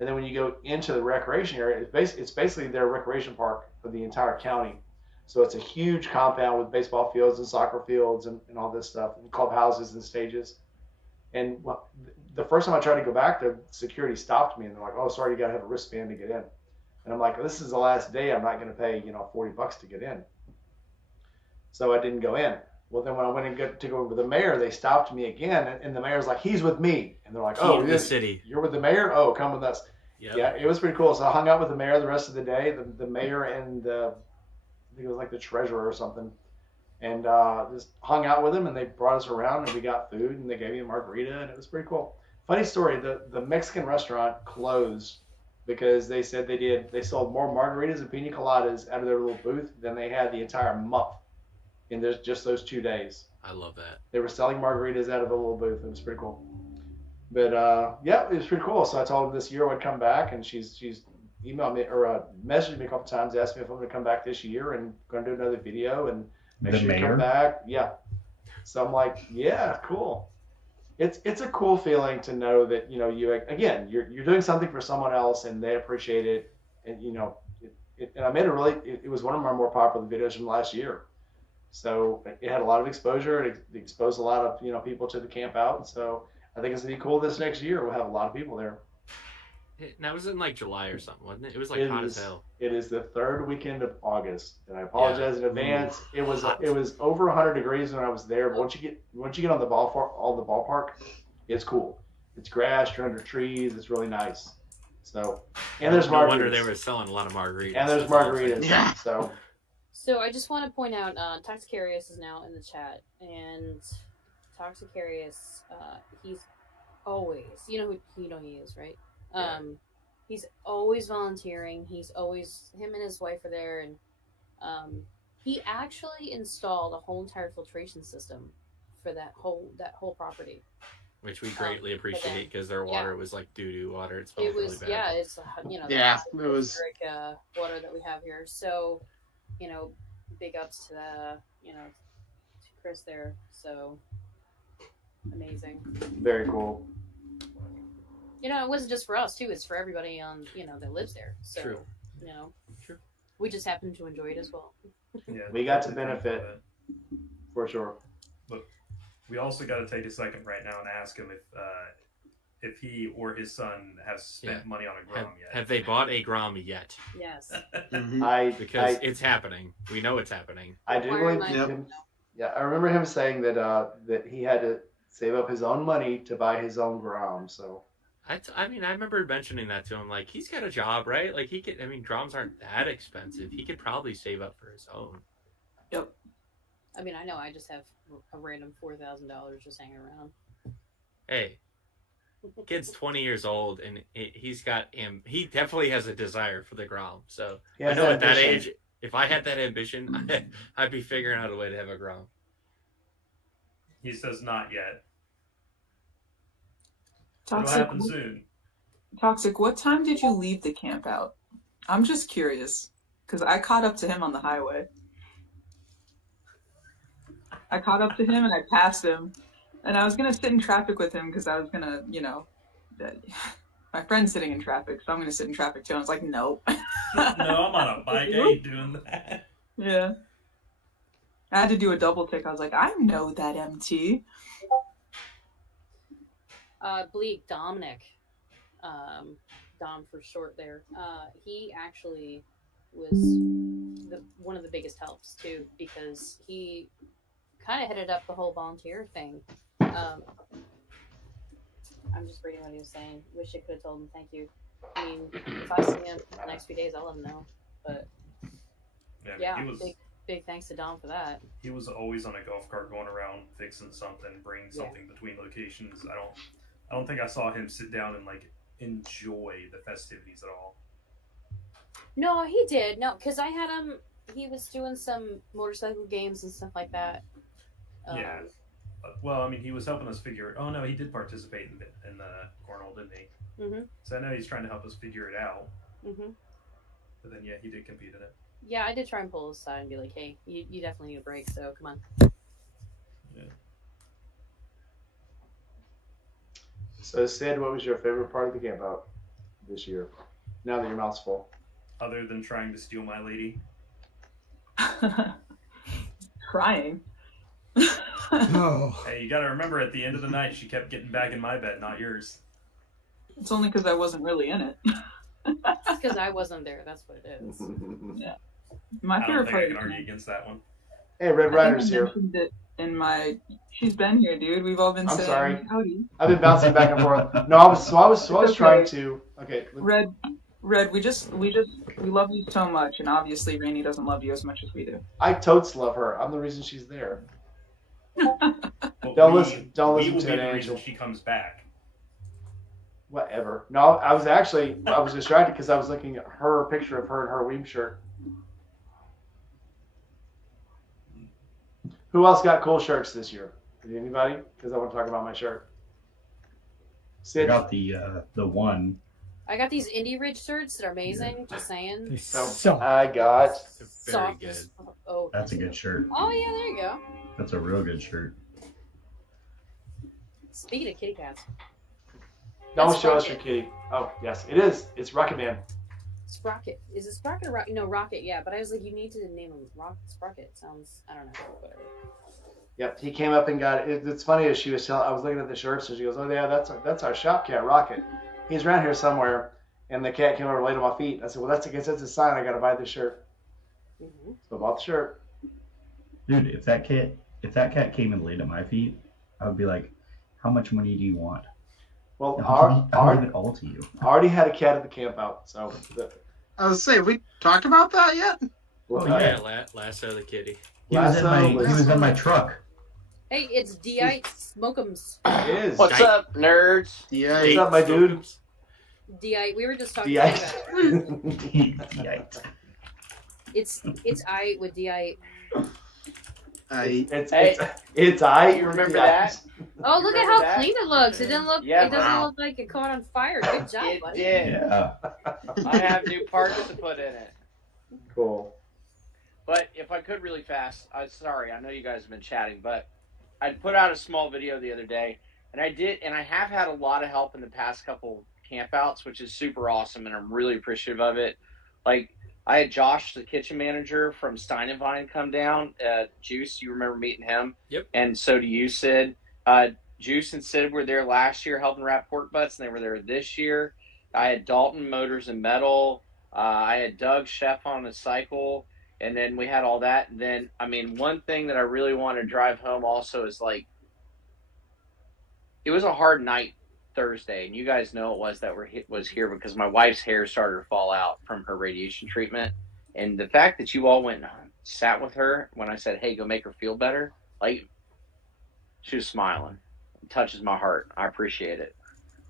And then when you go into the recreation area, it's basically their recreation park for the entire county. So it's a huge compound with baseball fields and soccer fields and all this stuff, and clubhouses and stages. And the first time I tried to go back there, security stopped me, and they're like, oh, sorry, you got to have a wristband to get in. And I'm like, this is the last day. I'm not going to pay, $40 to get in. So I didn't go in. Well, then when I went and to go with the mayor, they stopped me again, and the mayor's like, he's with me. And they're like, oh, the city. You're with the mayor? Oh, come with us. Yep. Yeah, it was pretty cool. So I hung out with the mayor the rest of the day, the mayor and I think it was like the treasurer or something, and just hung out with him, and they brought us around, and we got food, and they gave me a margarita, and it was pretty cool. Funny story, the Mexican restaurant closed because they said they sold more margaritas and pina coladas out of their little booth than they had the entire month in just those 2 days. I love that. They were selling margaritas out of a little booth. It was pretty cool. But yeah, it was pretty cool. So I told her this year I'd come back, and she's emailed me or messaged me a couple times, asked me if I'm going to come back this year and going to do another video and make sure you come back. Yeah. So I'm like, yeah, cool. It's a cool feeling to know that you're doing something for someone else and they appreciate it, and and I made it was one of my more popular videos from last year. So it had a lot of exposure. It exposed a lot of people to the camp out. So I think it's gonna be cool this next year. We'll have a lot of people there. That was in like July or something, wasn't it? It was like It hot is. as hell. It is the third weekend of August, and I apologize in advance. Ooh, hot. It was over 100 degrees when I was there. But once you get on the ballpark, it's cool. It's grass. You're under trees. It's really nice. So, and there's no margaritas. wonder they were selling a lot of margaritas. And there's margaritas. Yeah. So I just want to point out, Toxicarius is now in the chat, and Toxicarius, he's always, you know who he is, right? He's always volunteering. He's always, him and his wife are there, and he actually installed a whole entire filtration system for that whole property. Which we greatly appreciate because their water was like doo-doo water. It smelled really bad. Yeah, it's it was water that we have here. So, big ups to to Chris there. So amazing. Very cool. It wasn't just for us too. It's for everybody that lives there. So, True. True. We just happen to enjoy it as well. Yeah, We got to benefit for sure. But we also got to take a second right now and ask him if he or his son has spent money on a Grom yet. Have they bought a Grom yet? Yes. Because it's happening. We know it's happening. I do believe him. Yeah, I remember him saying that he had to save up his own money to buy his own Grom. So. I remember mentioning that to him. Like, he's got a job, right? Like, he could. Groms aren't that expensive. He could probably save up for his own. Yep. I know. I just have a random $4,000 just hanging around. Hey, kid's 20 years old, and he's got him. He definitely has a desire for the Grom. So I know at that age, if I had that ambition, I'd be figuring out a way to have a Grom. He says not yet. Toxic, It'll happen soon. Toxic, what time did you leave the camp out? I'm just curious, because I caught up to him on the highway. I caught up to him and I passed him, and I was gonna sit in traffic with him because I was gonna, my friend's sitting in traffic, so I'm gonna sit in traffic too. I was like, nope. No, I'm on a bike. I ain't doing that. Yeah. I had to do a double take. I was like, I know that MT. Bleak Dominic, Dom for short there. He actually was one of the biggest helps too, because he kind of headed up the whole volunteer thing. I'm just reading what he was saying. Wish I could have told him thank you. If I see him in the next few days, I'll let him know. But yeah, big thanks to Dom for that. He was always on a golf cart going around fixing something, bringing something between locations. I don't think I saw him sit down and enjoy the festivities at all. No, he did. No, because I had him. He was doing some motorcycle games and stuff like that. Yeah. Well, he was helping us figure. Oh no, he did participate in the cornhole, didn't he? Mm-hmm. So I know he's trying to help us figure it out. Mm-hmm. But then, he did compete in it. Yeah, I did try and pull his side and be like, "Hey, you definitely need a break. So come on." Yeah. So Sid, what was your favorite part of the camp out this year? Now that your mouth's full. Other than trying to steal my lady. Crying. No. Hey, you got to remember, at the end of the night, she kept getting back in my bed, not yours. It's only because I wasn't really in it. It's because I wasn't there. That's what it is. Yeah. My I don't favorite think part. I can argue against that one. Hey, Red Rider's here. She's been here, dude. We've all been I'm saying sorry. howdy. I've been bouncing back and forth. No, I was trying to. Okay. Red, we love you so much, and obviously Rainey doesn't love you as much as we do. I totes love her. I'm the reason she's there. But Don't listen we will to be an the angel. reason she comes back. Whatever. No, I was distracted because I was looking at her picture of her in her Weeb shirt. Who else got cool shirts this year? Did anybody? Because I want to talk about my shirt. I Sid? got the one. I got these Indie Ridge shirts that are amazing. Just saying. They So suck. I got. Very Soft good. as- Oh, That's a good shirt. Oh yeah, there you go. That's a real good shirt. Speaking of kitty cats. Don't That's show us Rocket. your kitty. Oh yes, it is. It's Rocket Man. Sprocket. Is it Sprocket or Rocket? No, Rocket. Yeah, but I was like, you need to name him Sprocket. Sounds, I don't know, whatever. Yep, he came up and got it. It's funny as she was telling. I was looking at the shirts, and she goes, "Oh yeah, that's our shop cat, Rocket. He's around here somewhere." And the cat came over and laid on my feet. I said, "Well, that's a consensus sign. I got to buy this shirt." Mm-hmm. So I bought the shirt. Dude, if that cat came and laid at my feet, I would be like, "How much money do you want?" Well, I'll give it all to you. I already had a cat at the camp out, so. I was saying, we talked about that yet? Oh, Yeah, lasso the kitty. He was in my truck. Hey, it's D.I. Smoke'ems. It is. What's up, nerds? Yeah. What's up, my dude? D.I. We were just talking D.I. about it. Yikes. It's I with D.I. It's I. You remember that? Oh, look at Remember how that? clean it looks. It doesn't look. Yeah, it doesn't wow. look like it caught on fire. Good job, It buddy. did. Yeah. I have new parts to put in it. Cool. But if I could really fast, I'm sorry, I know you guys have been chatting, but I put out a small video the other day, and I have had a lot of help in the past couple campouts, which is super awesome, and I'm really appreciative of it. Like, I had Josh, the kitchen manager from Stein and Vine, come down. Juice, you remember meeting him? Yep. And so do you, Sid. Juice and Sid were there last year helping wrap pork butts, and they were there this year. I had Dalton Motors and Metal. I had Doug Chef on a cycle. And then we had all that. And then, I mean, one thing that I really want to drive home also is, like, it was a hard night Thursday. And you guys know it was here because my wife's hair started to fall out from her radiation treatment. And the fact that you all went and sat with her when I said, hey, go make her feel better, like, she was smiling. It touches my heart. I appreciate it.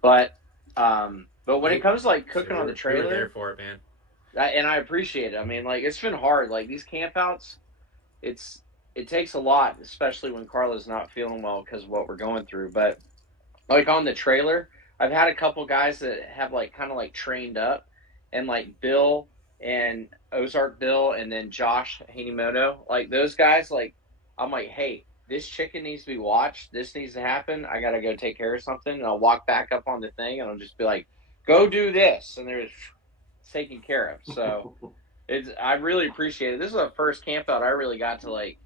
But when it comes to, like, cooking on the trailer. We were there for it, man. And I appreciate it. I mean, like, it's been hard. Like, these campouts, it takes a lot, especially when Carla's not feeling well because of what we're going through. But, like, on the trailer, I've had a couple guys that have, like, kind of, like, trained up. And, like, Bill and Ozark Bill and then Josh Hanimoto, like, those guys, like, I'm like, hey, this chicken needs to be watched. This needs to happen. I got to go take care of something. And I'll walk back up on the thing, and I'll just be like, go do this. And there's taken care of. So I really appreciate it. This is the first camp out I really got to, like,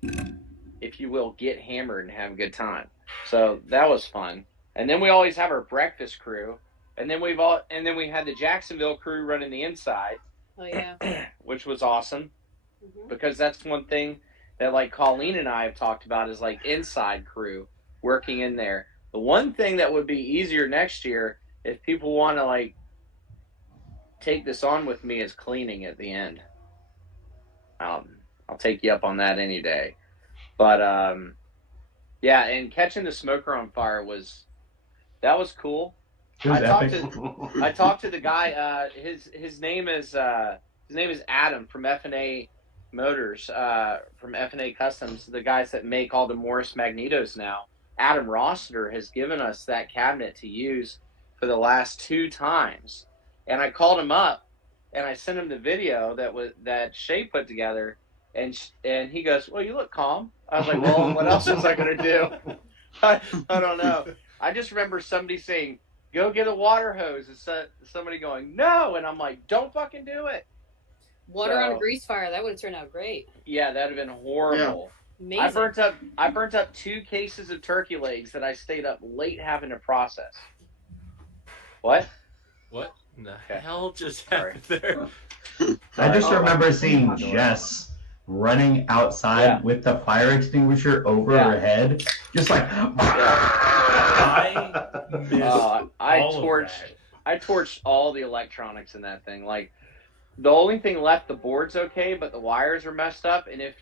if you will, get hammered and have a good time. So that was fun. And then we always have our breakfast crew. And then we had the Jacksonville crew running the inside. Oh yeah. Which was awesome. Mm-hmm. Because that's one thing that, like, Colleen and I have talked about is, like, inside crew working in there. The one thing that would be easier next year if people want to, like, take this on with me is cleaning at the end. I'll take you up on that any day. But yeah, and catching the smoker on fire was cool. It was epic. I talked to the guy. His name is Adam from F&A Motors, from F&A Customs, the guys that make all the Morris Magnetos now. Adam Rossiter has given us that cabinet to use for the last 2 times. And I called him up, and I sent him the video that Shay put together, and he goes, "Well, you look calm." I was like, "Well, what else was I gonna do?" I don't know. I just remember somebody saying, "Go get a water hose," and somebody going, "No," and I'm like, "Don't fucking do it." Water on a grease fire. That would have turned out great. Yeah, that'd have been horrible. Amazing. I burnt up 2 cases of turkey legs that I stayed up late having to process. What? What in the hell just happened there? I just remember seeing Jess running outside with the fire extinguisher over her head, just like. I torched all the electronics in that thing. Like, the only thing left, the board's okay, but the wires are messed up. And if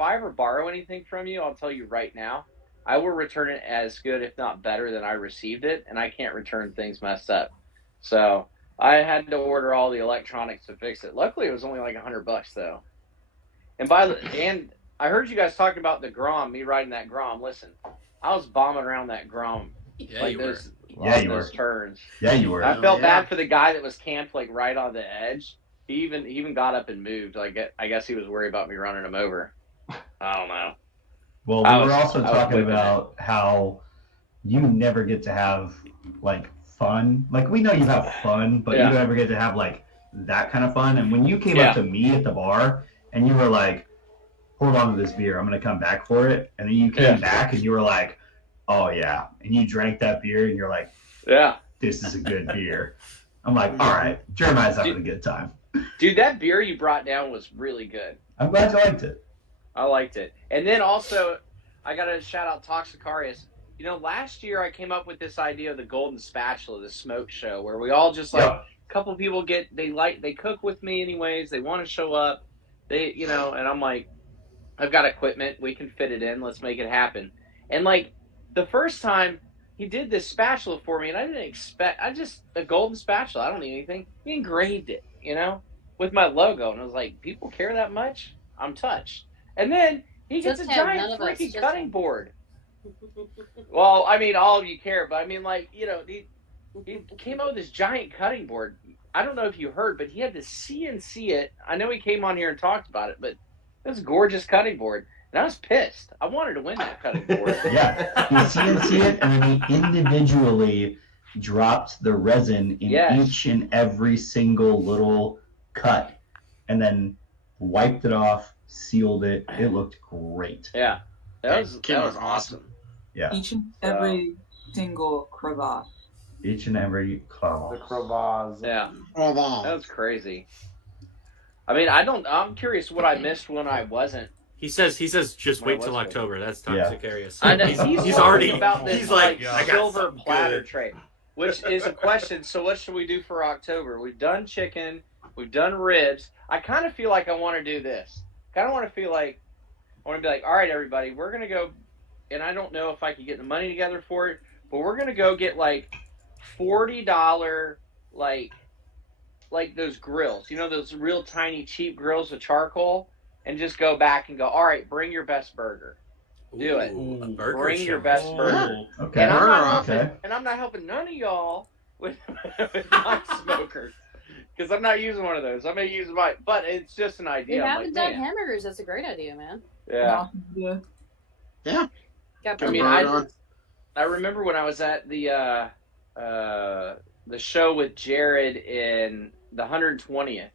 I ever borrow anything from you, I'll tell you right now, I will return it as good, if not better, than I received it, and I can't return things messed up. So I had to order all the electronics to fix it. Luckily, it was only like $100 though. And I heard you guys talking about the Grom, me riding that Grom. Listen, I was bombing around that Grom. Yeah, like you those, were. Yeah, you were. Those turns. Yeah, you were. I felt bad for the guy that was camped, like, right on the edge. He even got up and moved. Like, I guess he was worried about me running him over. I don't know. Well, we were also talking about how you never get to have, like, fun. Like, we know you have fun, but you don't ever get to have, like, that kind of fun. And when you came up to me at the bar and you were like, hold on to this beer, I'm going to come back for it. And then you came back and you were like, oh yeah. And you drank that beer and you're like, yeah, this is a good beer. I'm like, all right, Jeremiah's having a good time. Dude, that beer you brought down was really good. I'm glad you liked it. I liked it. And then also, I got to shout out Toxicarius. You know, last year I came up with this idea of the Golden Spatula, the smoke show, where we all just like, a couple people they cook with me anyways. They want to show up. And I'm like, I've got equipment. We can fit it in. Let's make it happen. And like the first time he did this spatula for me, and I didn't expect, a golden spatula. I don't need anything. He engraved it, with my logo. And I was like, people care that much? I'm touched. And then he gets a giant freaking cutting board. Well, I mean, all of you care, but I mean, like, he came out with this giant cutting board. I don't know if you heard, but he had to CNC it. I know he came on here and talked about it, but it was a gorgeous cutting board. And I was pissed. I wanted to win that cutting board. Yeah, he CNC it, and then he individually dropped the resin in each and every single little cut, and then wiped it off, sealed it. It looked great. Yeah, that was awesome. Yeah. Each and every single crevasse. Each and every crevasse. The crevasse. Yeah. That was crazy. I mean, I'm curious what I missed when I wasn't. He says just wait till October. That's Toxicarius. I know. He's already about this. He's like silver platter tray, which is a question. So what should we do for October? We've done chicken. We've done ribs. I kind of feel like I want to do this. I want to be like, all right, everybody, we're going to go, and I don't know if I can get the money together for it, but we're going to go get like $40, like those grills, those real tiny, cheap grills with charcoal, and just go back and go, all right, bring your best burger. Do it. Bring your best burger. Okay. And I'm not helping none of y'all with my smokers. Because I'm not using one of those. I may use mine, but it's just an idea. You have the Doug hamburgers. That's a great idea, man. Yeah. Yeah. I mean, I remember when I was at the show with Jared in the 120th,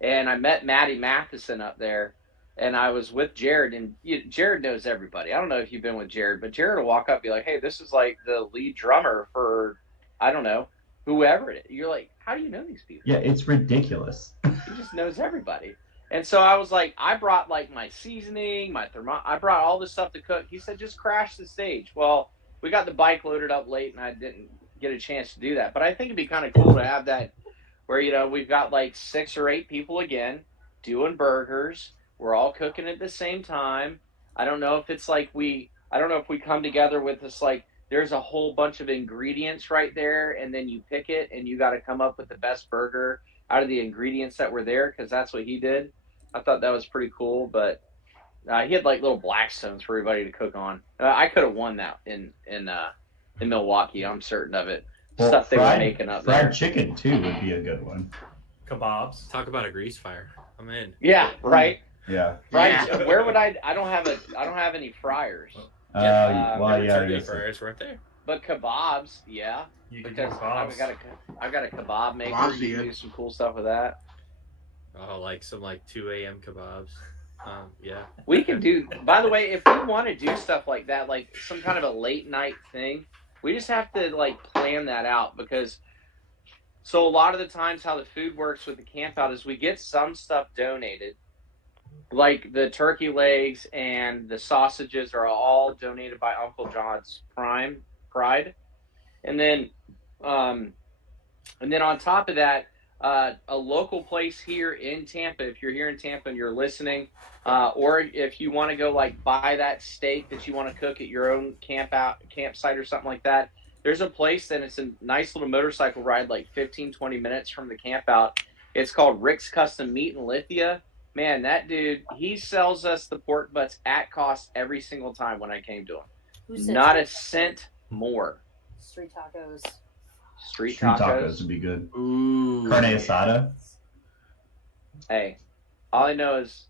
and I met Maddie Matheson up there, and I was with Jared, and Jared knows everybody. I don't know if you've been with Jared, but Jared will walk up and be like, hey, this is like the lead drummer for, I don't know, whoever it is. You're like, how do you know these people? Yeah, it's ridiculous. He just knows everybody. And so I was like, I brought like my seasoning, I brought all this stuff to cook. He said, just crash the stage. Well, we got the bike loaded up late and I didn't get a chance to do that. But I think it'd be kind of cool to have that where, we've got like 6 or 8 people again doing burgers. We're all cooking at the same time. I don't know if it's like we come together with this, like, there's a whole bunch of ingredients right there, and then you pick it, and you got to come up with the best burger out of the ingredients that were there, because that's what he did. I thought that was pretty cool, but he had like little Blackstones for everybody to cook on. I could have won that in Milwaukee. I'm certain of it. Well, Stuff they were making up there. Fried chicken too would be a good one. Kebabs. Talk about a grease fire. I'm in. Yeah, right. Yeah. Right. Where would I don't have any fryers. Turkey fryers weren't there. But kebabs, yeah. You can Because do kebabs. I've got a kebab maker. Kebabs, You can do some cool stuff with that. Oh, like some 2 a.m. kebabs. Yeah. We can do. By the way, if we want to do stuff like that, like some kind of a late night thing, we just have to like plan that out because. So a lot of the times, how the food works with the camp out is we get some stuff donated. Like the turkey legs and the sausages are all donated by Uncle John's Pride, and then on top of that, a local place here in Tampa. If you're here in Tampa and you're listening, or if you want to go like buy that steak that you want to cook at your own campsite or something like that, there's a place and it's a nice little motorcycle ride, like 15-20 minutes from the camp out. It's called Rick's Custom Meat in Lithia. Man, that dude, he sells us the pork butts at cost every single time when I came to him. Not a cent more. Street tacos. Street tacos tacos would be good. Ooh. Carne asada. Hey, all I know is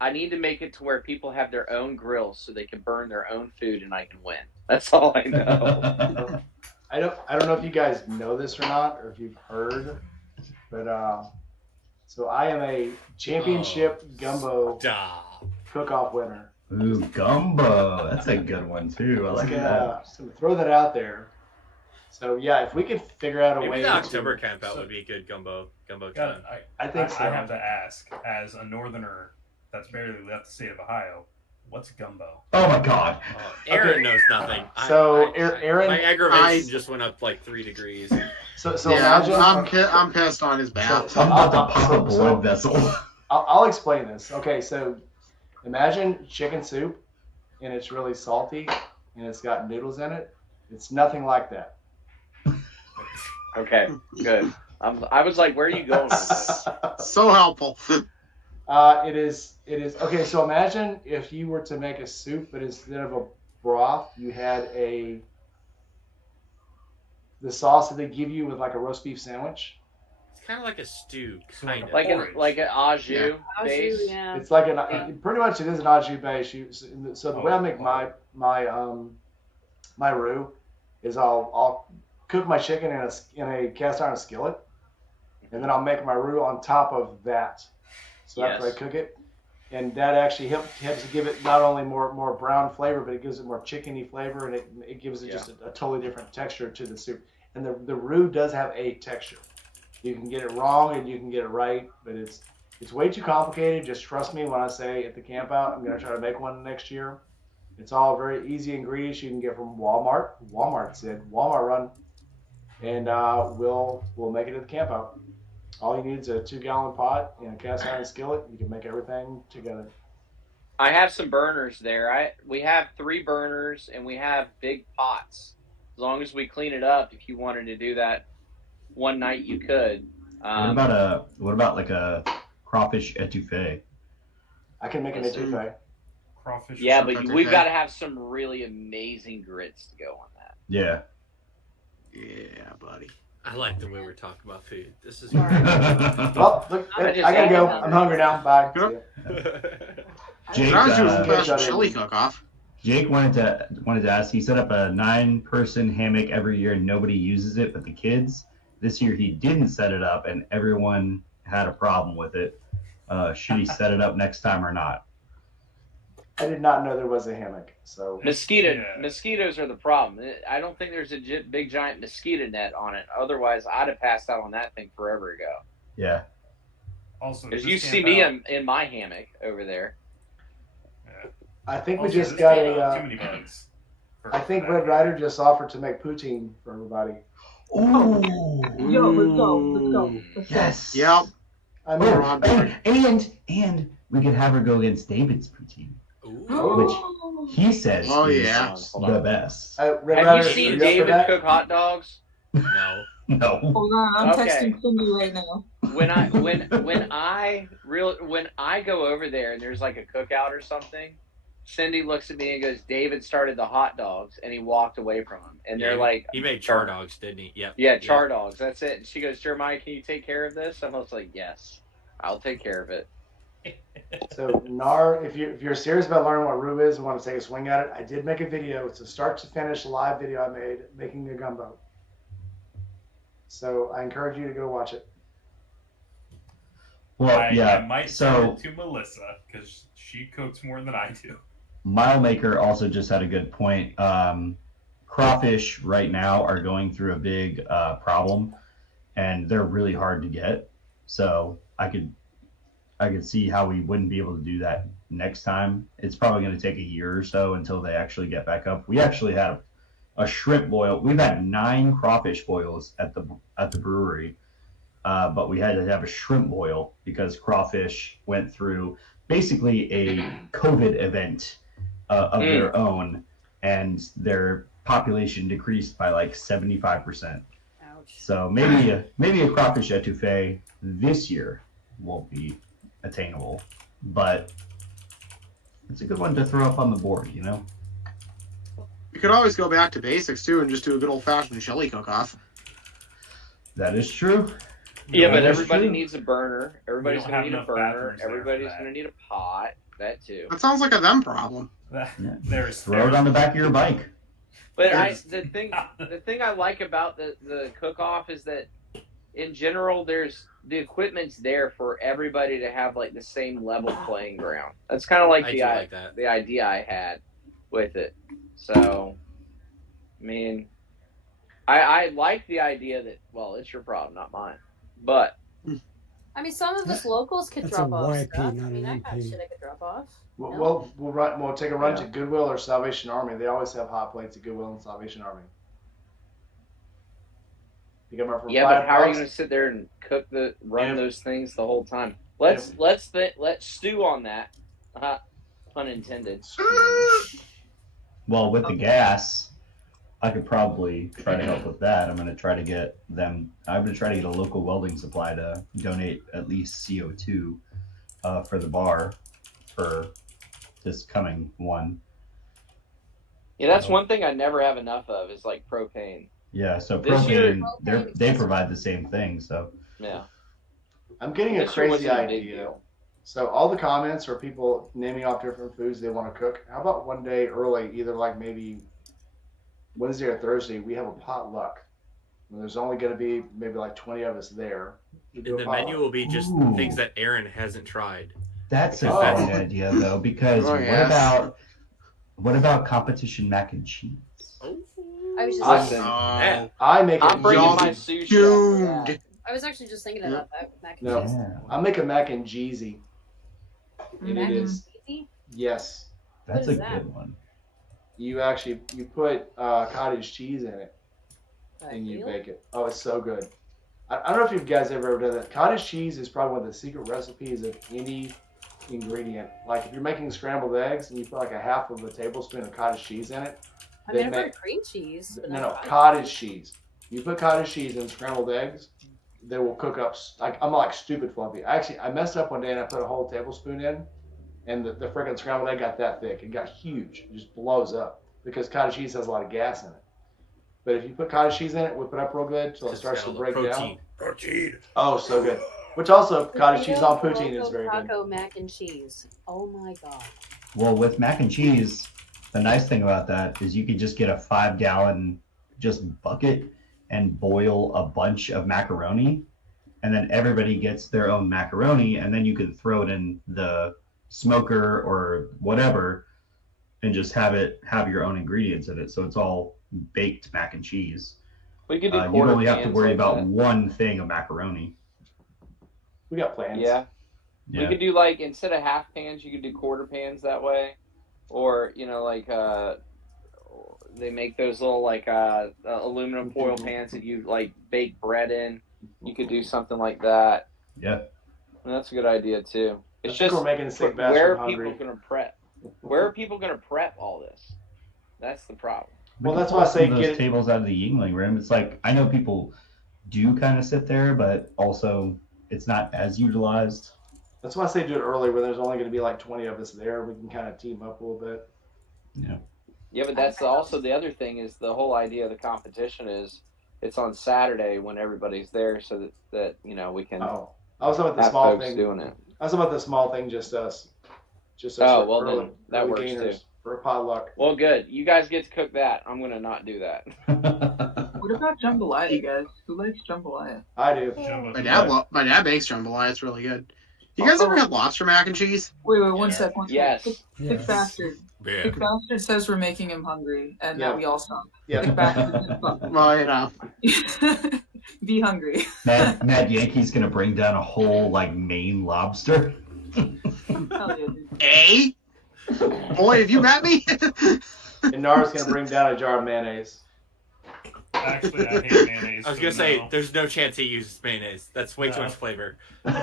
I need to make it to where people have their own grills so they can burn their own food and I can win. That's all I know. I don't know if you guys know this or not, or if you've heard, But so I am a championship gumbo Stop. cook-off winner. Ooh, gumbo. That's a good one too. I like that. Just gonna throw that out there. So yeah, if we could figure out a Maybe way the to, October camp out so- would be a good gumbo God, time. I think so. I have to ask, as a northerner that's barely left the state of Ohio, what's gumbo? Oh my god. Aaron Okay. knows nothing. So, Aaron- my aggravation just went up like 3 degrees. So yeah, imagine. I'm pissed on his bath. I'm about to pop a so- blood vessel. I'll explain this. Okay, so imagine chicken soup, and it's really salty, and it's got noodles in it. It's nothing like that. Okay, good. I was like, where are you going with this? So helpful. It is okay. So imagine if you were to make a soup, but instead of a broth, you had the sauce that they give you with like a roast beef sandwich. It's kind of like a stew, So kind of. Like Porridge. an au jus base. Yeah. It's like pretty much it is an au jus base. So the way I make my roux is I'll cook my chicken in a cast iron skillet, and then I'll make my roux on top of that. So after I Yes. cook it, and that actually helps to give it not only more brown flavor, but it gives it more chickeny flavor, and it gives it just a totally different texture to the soup. And the roux does have a texture. You can get it wrong and you can get it right, but it's way too complicated. Just trust me when I say at the camp out, I'm going to try to make one next year. It's all very easy ingredients you can get from Walmart. Walmart run, and we'll make it at the camp out. All you need is a 2-gallon pot and a cast iron skillet. You can make everything together. I have some burners there. We have 3 burners and we have big pots. As long as we clean it up, if you wanted to do that one night, you could. What about like a crawfish etouffee? I can make an etouffee. Crawfish. Yeah, or but something? we've got to have some really amazing grits to go on that. Yeah. Yeah, buddy. I like the way we're talking about food. This is Well, look, I I just gotta ate go. them. I'm hungry now. Bye. See Yep. ya. Jake, I was doing uh, some special chili cook-off. Jake wanted to ask. He set up a 9-person hammock every year, and nobody uses it but the kids. This year he didn't set it up, and everyone had a problem with it. Should he set it up next time or not? I did not know there was a hammock. So Mosquitoes are the problem. I don't think there's a big giant mosquito net on it. Otherwise, I'd have passed out on that thing forever ago. Yeah. Also, Because this you see camp me out- in my hammock over there. Yeah. I think we Also, just this got camp out, a. too many bugs. I think Red Ryder just offered to make poutine for everybody. Ooh. Yo, let's go. Yes. Yep. I mean, Oh, And we could have her go against David's poutine, which he says Oh, is yeah. the best. Red Have Ryder, you seen are up for David that? cook hot dogs? No. No. Hold on, I'm Okay. texting Cindy right now. When I go over there and there's like a cookout or something, Cindy looks at me and goes, "David started the hot dogs," and he walked away from them. And they're like, he made char dogs, didn't he? Yep. "Yeah, char dogs. That's it." And she goes, "Jeremiah, can you take care of this?" I'm just like, "Yes, I'll take care of it." So Nar, if you're serious about learning what roux is and want to take a swing at it, I did make a video. It's a start to finish live video I made making a gumbo. So I encourage you to go watch it. Well, I yeah. might So send it to Melissa because she cooks more than I do. Milemaker also just had a good point. Crawfish right now are going through a big problem, and they're really hard to get. So I could see how we wouldn't be able to do that next time. It's probably going to take a year or so until they actually get back up. We actually have a shrimp boil. We've had 9 crawfish boils at the brewery, but we had to have a shrimp boil because crawfish went through basically a COVID event of their own, and their population decreased by like 75%. Ouch. So maybe a crawfish etouffee this year won't be attainable, but it's a good one to throw up on the board, you know? You could always go back to basics too and just do a good old-fashioned chili cook-off. That is true. Yeah, but That is everybody true. needs a burner. Everybody's don't going have to need a enough burner. bathrooms there for Everybody's that. going to need a pot. That too. That sounds like a them problem. Yeah. There's Throw it on the back of your bike. But There's- the thing I like about the cook off is that in general, there's the equipment's there for everybody to have like the same level playing ground. That's kind of like I the do like that. the idea I had with it. So, I mean, I like the idea that, well, it's your problem, not mine. But I mean, some of us locals could That's drop a off YP, stuff. I not mean, an I got MP. shit I could drop off. We'll take a run Yeah. to Goodwill or Salvation Army. They always have hot plates at Goodwill and Salvation Army. You get them for yeah, but how are you $5. going to sit there and run Yeah. those things the whole time? Let's stew on that. Pun intended. Well, with the gas, I could probably try to help with that. I'm going to try to get a local welding supply to donate at least CO2 for the bar for this coming one. Yeah, that's one thing I never have enough of is like propane. Yeah, so This year- propane, they provide the same thing. So Yeah. I'm getting a This year crazy wasn't a big idea. deal. So all the comments are people naming off different foods they want to cook. How about one day early, either like maybe Wednesday or Thursday, we have a potluck. And there's only going to be maybe like 20 of us there. We do And a the menu potluck. will be just Ooh. things that Aaron hasn't tried. that's a Oh. funny idea, though, because Oh, yes. what about competition mac and cheese? I was just Listen, Oh, I make I'm it bringing y'all my be sushi up for that. doomed. I was actually just thinking about that mac and No. cheese. Yeah, I make a mac and cheesy. And Mac it and is cheesy? yes. that's What a is that? good one. You put cottage cheese in it and you Really? bake it. Oh, it's so good. I don't know if you guys ever done that. Cottage cheese is probably one of the secret recipes of any ingredient. Like if you're making scrambled eggs and you put like a half of a tablespoon of cottage cheese in it. I they mean, I've make- heard cream cheese. But No, not cottage cheese. You put cottage cheese in scrambled eggs, they will cook up. I'm like stupid fluffy. Actually, I messed up one day and I put a whole tablespoon in, and the freaking scrambled egg got that thick. It got huge. It just blows up because cottage cheese has a lot of gas in it. But if you put cottage cheese in it, whip it up real good till it It's starts got to a break little down. Protein. Oh, so good. Which also cottage cheese on Potato poutine is Loco very good. Taco mac and cheese. Oh my god. Well, with mac and cheese, the nice thing about that is you could just get a 5-gallon just bucket and boil a bunch of macaroni, and then everybody gets their own macaroni, and then you can throw it in the smoker or whatever and just have your own ingredients in it. So it's all baked mac and cheese. We could do You quarter only have to pans worry like about that. one thing of macaroni. We got plans. Yeah. We Yeah. could do like instead of half pans, you could do quarter pans that way, or like they make those little like aluminum foil pans that you like bake bread in. You could do something like that. Yeah. And that's a good idea too. It's I think just we're making the sick where bastard are hungry. people going to prep? Where are people going to prep all this? That's the problem. Well, We that's can why I pull say some of get those it- tables out of the Yingling room. It's like I know people do kind of sit there, but also it's not as utilized. That's why I say do it early when there's only going to be like 20 of us there. We can kind of team up a little bit. Yeah, but that's also the other thing is the whole idea of the competition is it's on Saturday when everybody's there, so that we can Oh, I was talking about the have small folks thing. doing it. I was talking about the small thing, just us. Just us. Oh, for well, early, then that early works, gainers too. For a potluck. Well, good. You guys get to cook that. I'm gonna not do that. What about jambalaya, you guys? Who likes jambalaya? I do. Jumbo. My dad makes jambalaya. It's really good. You guys ever had lobster mac and cheese? Wait, one Yeah. sec. One sec. Yes. Sick Yes. bastard. Yeah. Sick bastard says we're making him hungry, and Yeah. that we all suck. Yeah. Sick bastard. Well, Be hungry. Mad Yankee's gonna bring down a whole like Maine lobster. Hell yeah, dude. Eh? Boy, have you met me? And Nara's going to bring down a jar of mayonnaise. Actually, I hate mayonnaise. I was so gonna say, no. there's no chance he uses mayonnaise. That's way too No. much flavor. It's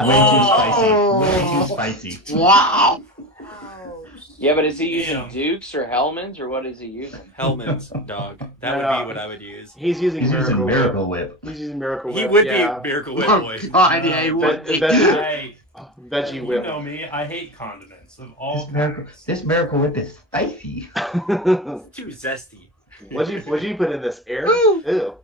way too spicy. Way too spicy. Wow. Ouch. Yeah, but is he using Damn. Dukes or Hellman's or what is he using? Hellman's dog. That would No. be what I would use. He's using He's using Miracle Miracle Whip. Whip. He's using Miracle Whip. He would yeah. be Miracle Whip Oh, boy. God, yeah, he would. Ve- be. veggie, I, veggie you whip. know me. I hate condiments of all This Miracle Whip is spicy. Too zesty. What'd you put in this? Air? Ooh. Ew.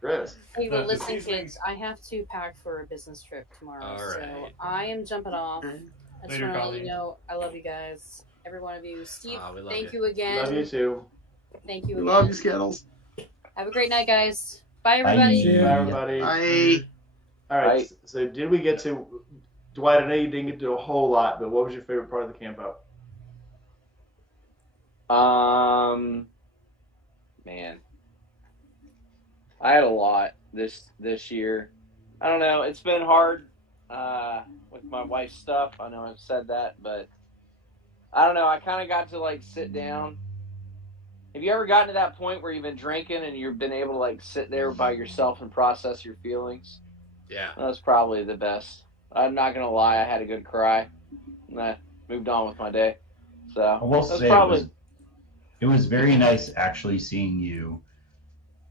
Gross. Hey, well, The listen, seasonings- kids, I have to pack for a business trip tomorrow, All so right. I am jumping off. I just Later, want to let Colleen. you know I love you guys, every one of you. Steve, Aw, we love thank you. you again. Love you too. Thank you again. Love you, Skittles. Have a great night, guys. Bye, Bye. everybody. See ya. Bye, everybody. I All right. Right. So did we get to Dwight? I know you didn't get to a whole lot, but what was your favorite part of the camp out? Man, I had a lot this year. I don't know. It's been hard with my wife's stuff. I know I've said that, but I don't know. I kind of got to like sit down. Have you ever gotten to that point where you've been drinking and you've been able to like sit there by yourself and process your feelings? Yeah. That's probably the best. I'm not gonna lie. I had a good cry. And I moved on with my day. So I will that's say probably it was very nice actually seeing you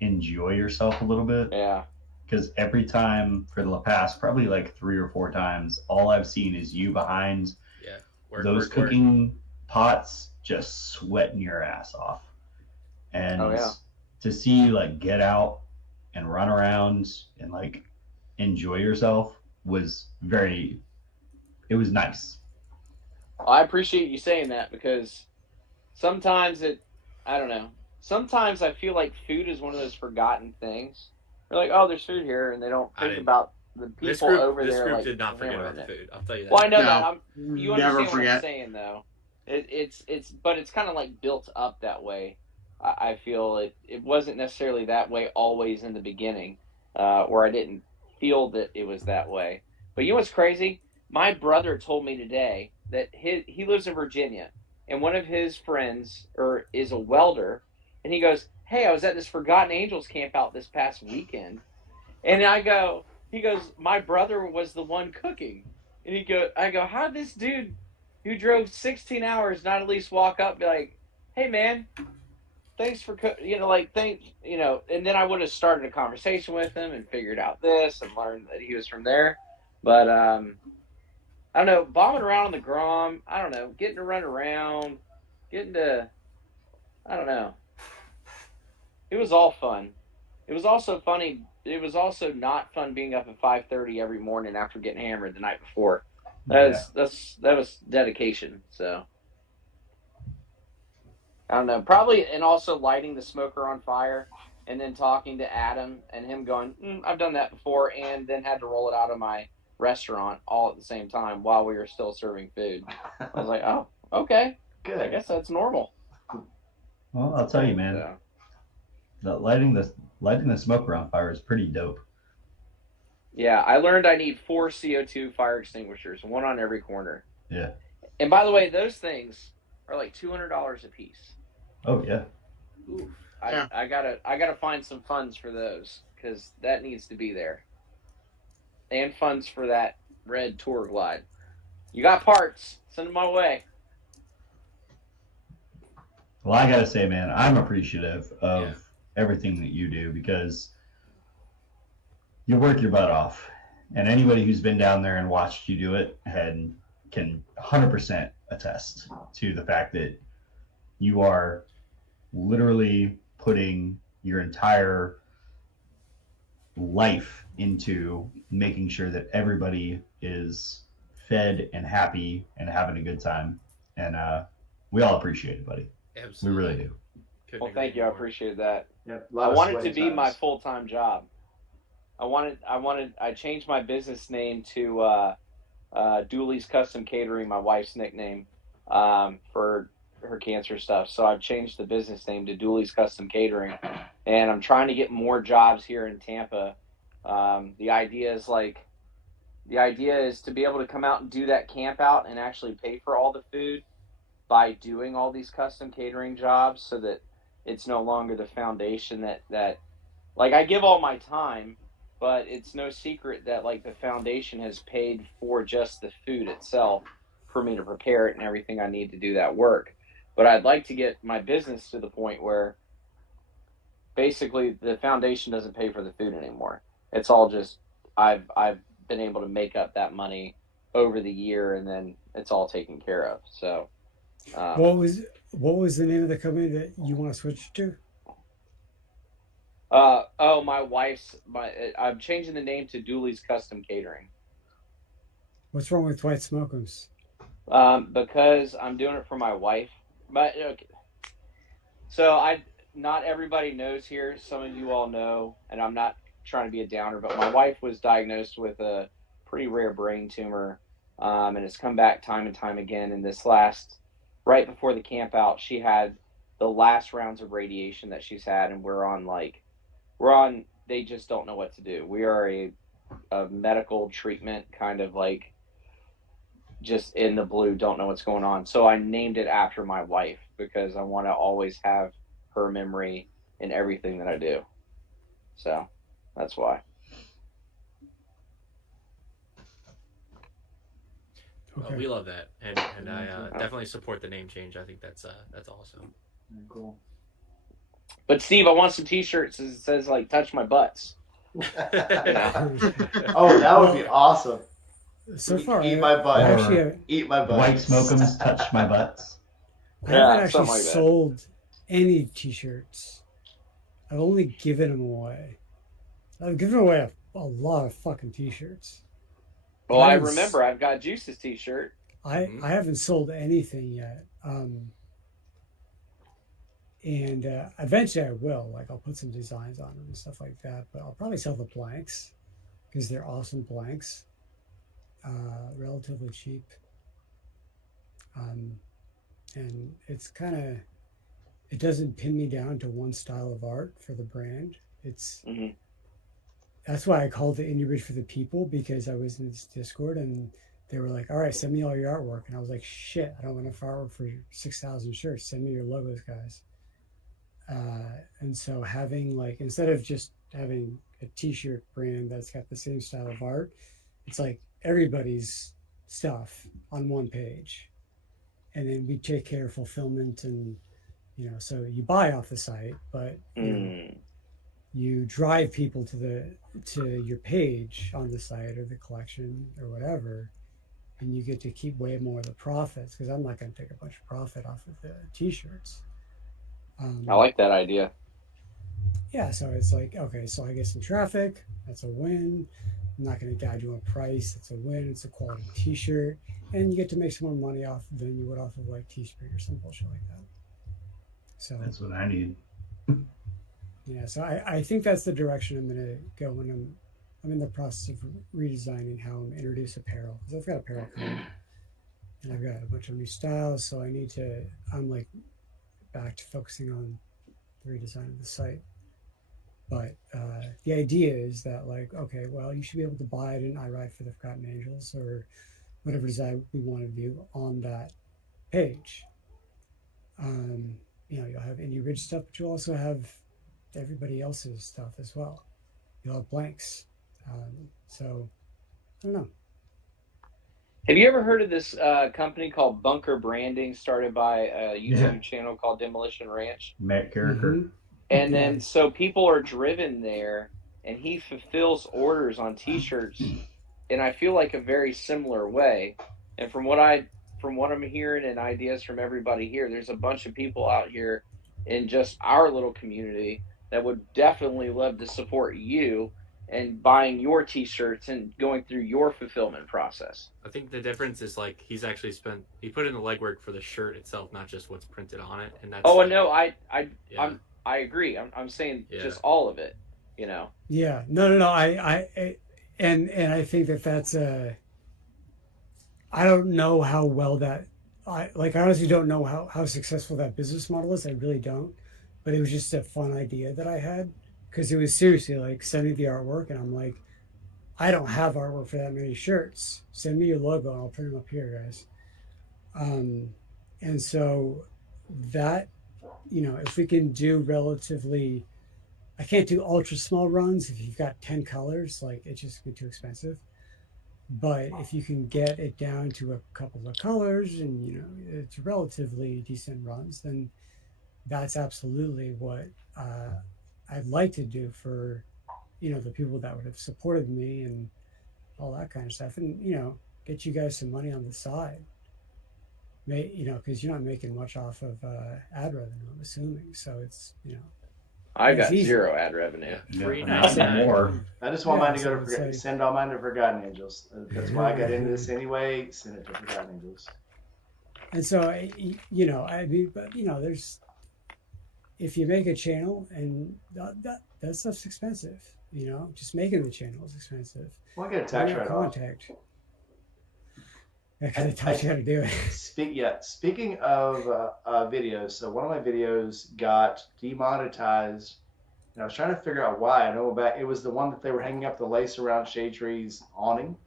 enjoy yourself a little bit. yeah. Because every time for the past probably like 3 or 4 times, all I've seen is you behind Yeah. those cooking pots just sweating your ass off. And Oh, yeah. to see you like get out and run around and like enjoy yourself was it was nice. I appreciate you saying that because sometimes I don't know. Sometimes I feel like food is one of those forgotten things. They're like, oh, there's food here, and they don't think about the people This group, over this there. group like, did not forget hammering about the it. food. I'll tell you that. Well, I know No. that. You Never understand what I'm forget. saying, though. But it's kind of like built up that way. I feel it wasn't necessarily that way always in the beginning, where I didn't feel that it was that way. But you know what's crazy? My brother told me today that he lives in Virginia, and one of his friends is a welder, and he goes, "Hey, I was at this Forgotten Angels camp out this past weekend," and he goes, "My brother was the one cooking," and I go, how did this dude who drove 16 hours not at least walk up and be like, "Hey, man, thanks for and then I would have started a conversation with him and figured out this and learned that he was from there. But I don't know, bombing around on the Grom, I don't know, getting to run around, I don't know. It was all fun. It was also funny. It was also not fun being up at 5:30 every morning after getting hammered the night before. That was dedication. So I don't know. Probably, and also lighting the smoker on fire and then talking to Adam and him going, I've done that before, and then had to roll it out of my restaurant all at the same time while we were still serving food. I was like, oh, okay. Good. I guess that's normal. Well, I'll tell you, man, So, that lighting the smoker on fire is pretty dope. yeah, I learned I need 4 CO2 fire extinguishers, one on every corner. Yeah. And by the way, those things are like $200 a piece. Oh yeah. Oof. Yeah. I gotta find some funds for those because that needs to be there, and funds for that red tour glide. You got parts? Send them my way. Well, I gotta say, man, I'm appreciative of Yeah. everything that you do because you work your butt off, and anybody who's been down there and watched you do it can 100% attest to the fact that you are literally putting your entire life into making sure that everybody is fed and happy and having a good time, and we all appreciate it, buddy. Absolutely. We really do. Couldn't Well, agree thank you. I more. appreciate that. Yep, a I lot of want it to sweaty be my times. full-time job. I changed my business name to Dooley's Custom Catering, my wife's nickname, for her cancer stuff. So I've changed the business name to Dooley's Custom Catering, and I'm trying to get more jobs here in Tampa. The idea is to be able to come out and do that camp out and actually pay for all the food by doing all these custom catering jobs, so that it's no longer the foundation that like I give all my time, but it's no secret that like the foundation has paid for just the food itself for me to prepare it and everything I need to do that work. But I'd like to get my business to the point where basically the foundation doesn't pay for the food anymore. It's all just I've been able to make up that money over the year, and then it's all taken care of. So What was the name of the company that you want to switch to? I'm changing the name to Dooley's Custom Catering. What's wrong with White Smoke'ems? Because I'm doing it for my wife. But okay. So not everybody knows here. Some of you all know, and I'm not trying to be a downer, but my wife was diagnosed with a pretty rare brain tumor, and it's come back time and time again. And this last, right before the camp out, she had the last rounds of radiation that she's had, and we're on. They just don't know what to do. We are a medical treatment kind of like just in the blue, don't know what's going on. So I named it after my wife because I want to always have her memory in everything that I do. So that's why. Okay. We love that, and I definitely support the name change. I think that's awesome. Cool. But Steve, I want some T-shirts that says like "touch my butts." Oh, that would be awesome. So far, Eat my butt. Or Eat my butt. White Smoke'ems touch my butts. I haven't actually something like that. sold any T-shirts. I've only given them away. I've given away a lot of fucking T-shirts. Well, I remember I've got Juice's T-shirt. I haven't sold anything yet. And eventually I will. Like I'll put some designs on them and stuff like that. But I'll probably sell the blanks because they're awesome blanks. Relatively cheap. And it's kind of, it doesn't pin me down to one style of art for the brand. It's that's why I called it Indie Bridge for the People, because I was in this Discord and they were like, all right, send me all your artwork. And I was like, shit, I don't want enough artwork for 6,000 shirts. Send me your logos, guys. And so having like, instead of just having a T-shirt brand that's got the same style of art, it's like everybody's stuff on one page. And then we take care of fulfillment and, you know, so you buy off the site, but you know, you drive people to your page on the site or the collection or whatever, and you get to keep way more of the profits, because I'm not going to take a bunch of profit off of the T-shirts. I like that idea. Yeah, so it's like, okay, so I get some traffic, that's a win. I'm not going to guide you on price, that's a win. It's a quality T-shirt, and you get to make some more money off than you would off of like Teespring or some bullshit like that. So That's what I need. yeah, so I think that's the direction I'm going to go when I'm in the process of redesigning how I'm introduce apparel, because I've got apparel coming and I've got a bunch of new styles, so I'm like back to focusing on the redesign of the site. But the idea is that like, okay, well, you should be able to buy it in I Ride for the Forgotten Angels or whatever design we want to do on that page. You know, you'll have Indie Ridge stuff, but you'll also have everybody else's stuff as well. You'll have blanks. So I don't know. Have you ever heard of this company called Bunker Branding, started by a YouTube channel called Demolition Ranch? Matt Carricker. And then so people are driven there, and he fulfills orders on T-shirts, and I feel like a very similar way. And from what I'm hearing and ideas from everybody here, there's a bunch of people out here in just our little community that would definitely love to support you and buying your T-shirts and going through your fulfillment process. I think the difference is like he put in the legwork for the shirt itself, not just what's printed on it, and that's. Oh, like, no, I agree. I'm saying just all of it, you know. Yeah, no. I I think that's I don't know how well that I honestly don't know how successful that business model is. I really don't. But it was just a fun idea that I had, because it was seriously like, send me the artwork, and I'm like, I don't have artwork for that many shirts. Send me your logo and I'll print them up here, guys. And so that, you know, if we can do relatively, I can't do ultra small runs if you've got 10 colors, like it's just be too expensive. But if you can get it down to a couple of colors and, you know, it's relatively decent runs, then that's absolutely what I'd like to do for, you know, the people that would have supported me and all that kind of stuff, and, you know, get you guys some money on the side. You know, because you're not making much off of ad revenue, I'm assuming. So it's, you know, I got zero ad revenue. Free Not more. I just want mine to go to so it's like, send all mine to Forgotten Angels. That's why I got into this anyway. Send it to Forgotten Angels. and so, you know, I mean, but, you know, if you make a channel and that stuff's expensive, just making the channel is expensive. Well, I get a tax write-off. Contact. I gotta tell you how to do it. Speaking of videos, so one of my videos got demonetized, and I was trying to figure out why. I know it was the one that they were hanging up the lace around Shade Tree's awning.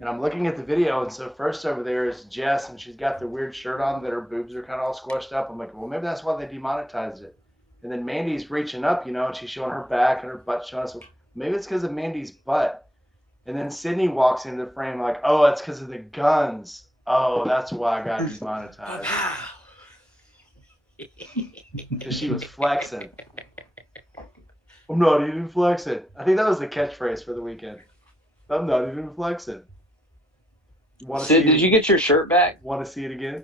And I'm looking at the video, and so first over there is Jess, and she's got the weird shirt on that her boobs are kind of all squished up. I'm like, well, maybe that's why they demonetized it. And then Mandy's reaching up, and she's showing her back and her butt showing us. So maybe it's because of Mandy's butt. And then Sydney walks into the frame like, oh, it's because of the guns. Oh, that's why I got demonetized. Because she was flexing. I'm not even flexing. I think that was the catchphrase for the weekend. I'm not even flexing. Sid, did you get your shirt back? Want to see it again?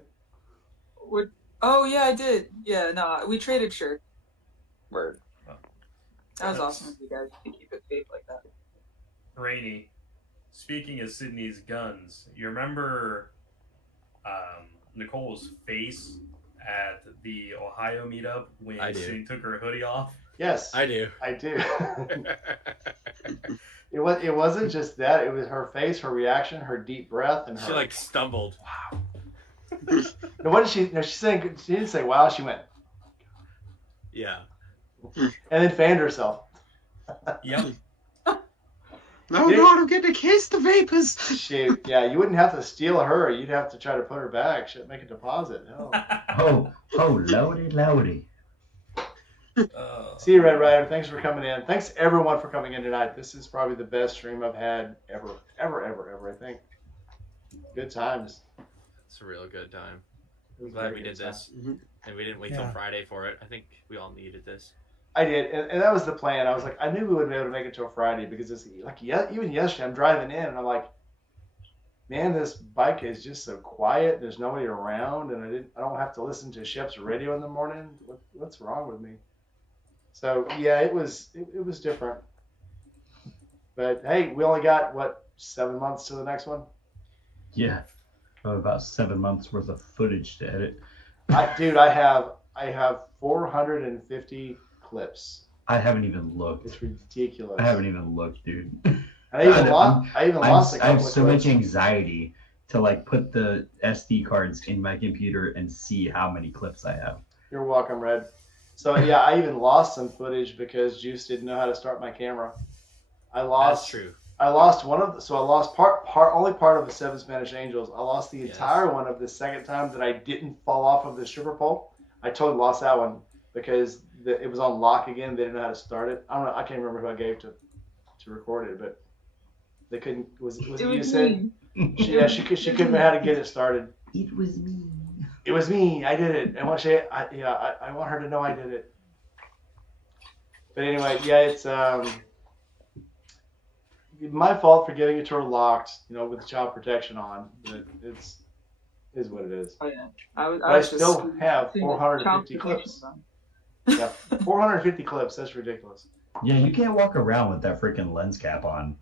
Oh, yeah, I did. Yeah, no, we traded shirts. Word. That was awesome of you guys to keep it safe like that. Rainy, speaking of Sydney's guns, you remember Nicole's face at the Ohio meetup when Sydney took her hoodie off? Yes. I do. It wasn't just that. It was her face, her reaction, her deep breath, and she like stumbled. Wow. And what did she? No, she didn't say wow. She went. Yeah. And then fanned herself. Yep. No, God, I'm getting to kiss the vapors. Shoot, yeah, you wouldn't have to steal her. You'd have to try to put her back. She'd make a deposit. Oh, lordy. See you, Red Rider. Thanks for coming in. Thanks everyone for coming in tonight. This is probably the best stream I've had ever, I think. Good times. It's a real good time. I'm glad we did this. Mm-hmm. And we didn't wait till Friday for it. I think we all needed this. I did, and that was the plan. I was like, I knew we wouldn't be able to make it till Friday because it's like, even yesterday I'm driving in and I'm like, man, this bike is just so quiet. There's nobody around, and I don't have to listen to Shep's radio in the morning. What's wrong with me? So yeah, it was different. But hey, we only got 7 months to the next one. Yeah, about 7 months worth of footage to edit. I have 450 clips. I haven't even looked. It's ridiculous. I haven't even looked, dude. I even lost a couple I have of so clips. much anxiety to put the SD cards in my computer and see how many clips I have. You're welcome, Red. So yeah, I even lost some footage because Juice didn't know how to start my camera. That's true. I lost one of I lost only part of the 7 Spanish Angels. I lost the entire one of the second time that I didn't fall off of the stripper pole. I totally lost that one because it was on lock again. They didn't know how to start it. I don't know. I can't remember who I gave to record it, but they couldn't. Was it you, Sid? She couldn't remember how to get it started. It was me. It was me. I did it. I want her to know I did it. But anyway, yeah, it's my fault for getting it to her locked, with child protection on. But is what it is. Oh yeah, I still have 450 clips. Yeah, 450 clips. That's ridiculous. Yeah, you can't walk around with that freaking lens cap on.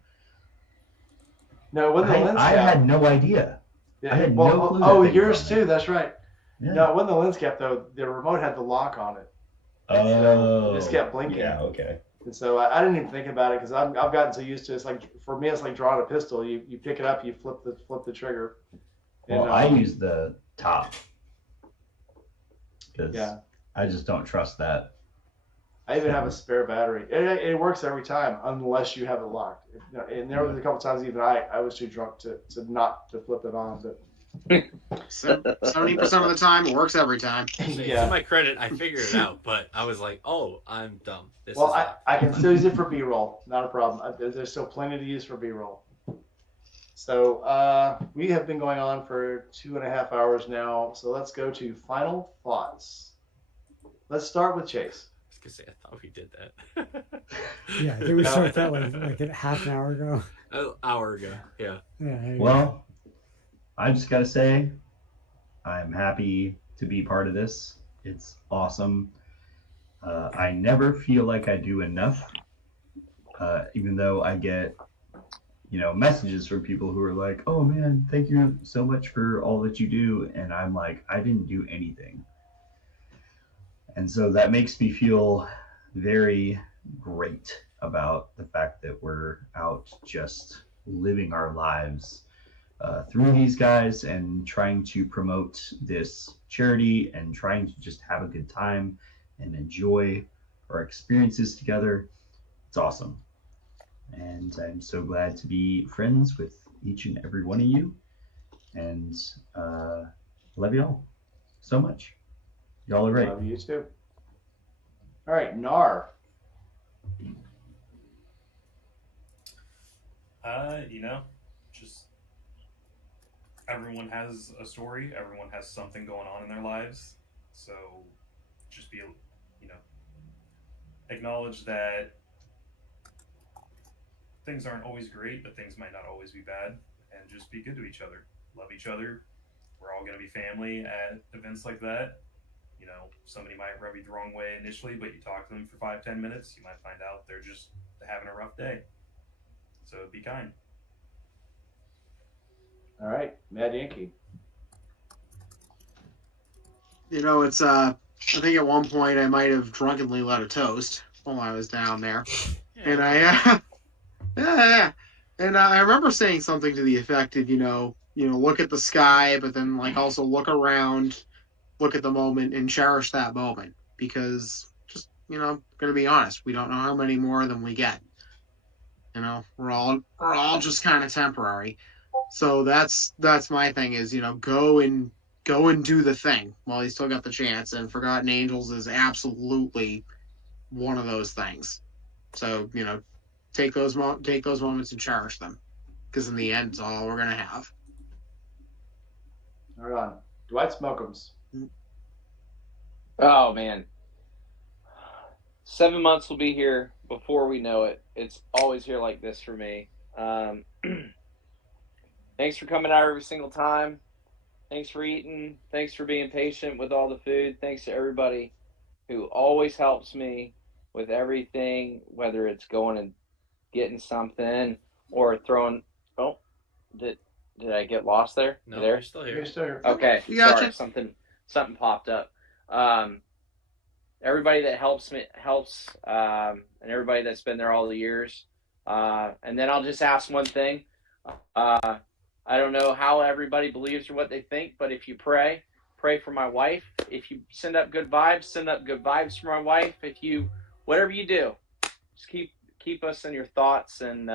No, with the lens cap. I had no idea. Yeah, I had no clue. Oh, yours too. That's right. Yeah. No, it wasn't the lens cap though. The remote had the lock on it. Oh. It just kept blinking. Yeah. Okay. And so I didn't even think about it because I've gotten so used to it. It's like for me, it's like drawing a pistol. You pick it up, you flip the trigger. Well, And, I use the top because yeah. I just don't trust that. I even have a spare battery. It works every time unless you have it locked. And there was a couple times even I was too drunk to flip it on. But 70% of the time, it works every time. Yeah. To my credit, I figured it out, but I was like, "Oh, I'm dumb." I can still use it for B-roll, not a problem. There's still plenty to use for B-roll. So we have been going on for 2.5 hours now. So let's go to final thoughts. Let's start with Chase. I was gonna say, I thought we did that. Yeah, did we start that like half an hour ago? An hour ago, yeah. Well, I just gotta say, I'm happy to be part of this. It's awesome. I never feel like I do enough, even though I get, messages from people who are like, "Oh man, thank you so much for all that you do," and I'm like, I didn't do anything. And so that makes me feel very great about the fact that we're out just living our lives through these guys and trying to promote this charity and trying to just have a good time and enjoy our experiences together. It's awesome. And I'm so glad to be friends with each and every one of you. And love y'all so much. Y'all are great. Love you too. All right, Nar. Just everyone has a story. Everyone has something going on in their lives. So just be, acknowledge that things aren't always great, but things might not always be bad. And just be good to each other. Love each other. We're all going to be family at events like that. Somebody might rub you the wrong way initially, but you talk to them for 5-10 minutes, you might find out they're just having a rough day. So be kind. All right, Mad Yankee. It's I think at one point I might have drunkenly lit a toast while I was down there, and yeah, and I remember saying something to the effect of look at the sky, but then also look around, look at the moment, and cherish that moment, because just gonna be honest, we don't know how many more than we get. We're all just kind of temporary. So that's my thing is, go and do the thing while you still got the chance. And Forgotten Angels is absolutely one of those things. So, take those moments and cherish them, because in the end, it's all we're gonna have. All right, on. Dwight Smokums. Oh man, 7 months will be here before we know it. It's always here like this for me. Thanks for coming out every single time. Thanks for eating. Thanks for being patient with all the food. Thanks to everybody who always helps me with everything, whether it's going and getting something or throwing. Oh, did I get lost there? No, you there? you're still here. You're still here. Okay, Gotcha. sorry, something popped up. Everybody that helps, and everybody that's been there all the years. And then I'll just ask one thing. I don't know how everybody believes or what they think, but if you pray for my wife. If you send up good vibes for my wife. Whatever you do, just keep us in your thoughts and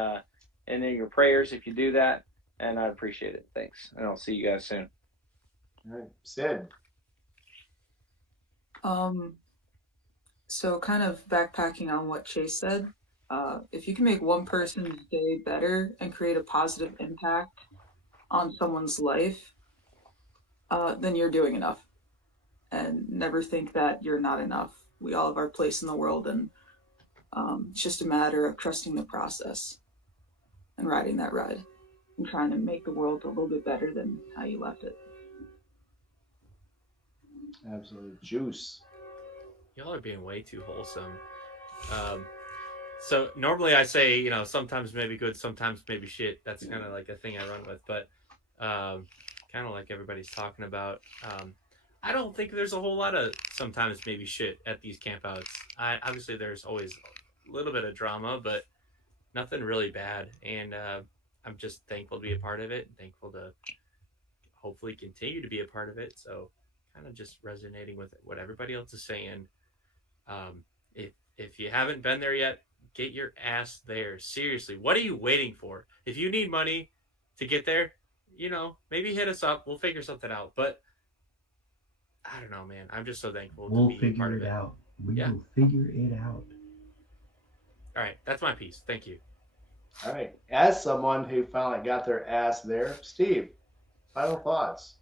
in your prayers if you do that, and I appreciate it. Thanks, and I'll see you guys soon. All right, Sid. So kind of backpacking on what Chase said, if you can make one person's day better and create a positive impact on someone's life, then you're doing enough. And never think that you're not enough. We all have our place in the world, and it's just a matter of trusting the process and riding that ride and trying to make the world a little bit better than how you left it. Absolute juice. Y'all are being way too wholesome. So normally I say, sometimes maybe good, sometimes maybe shit. That's kind of like a thing I run with. But kind of like everybody's talking about, I don't think there's a whole lot of sometimes maybe shit at these campouts. Obviously, there's always a little bit of drama, but nothing really bad. And I'm just thankful to be a part of it. Thankful to hopefully continue to be a part of it. So kind of just resonating with what everybody else is saying. If you haven't been there yet, get your ass there. Seriously, what are you waiting for? If you need money to get there, maybe hit us up. We'll figure something out. But I don't know, man. I'm just so thankful to be a part of it. We will figure it out. All right, that's my piece. Thank you. All right. As someone who finally got their ass there, Steve, final thoughts.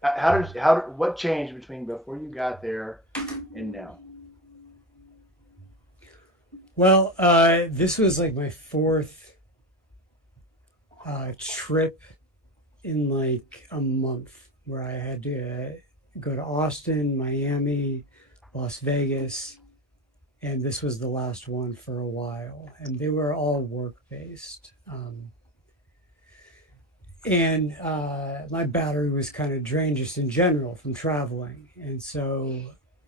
What changed between before you got there and now? Well, this was like my fourth trip in like a month, where I had to go to Austin, Miami, Las Vegas, and this was the last one for a while. And they were all work-based. And my battery was kind of drained just in general from traveling. And so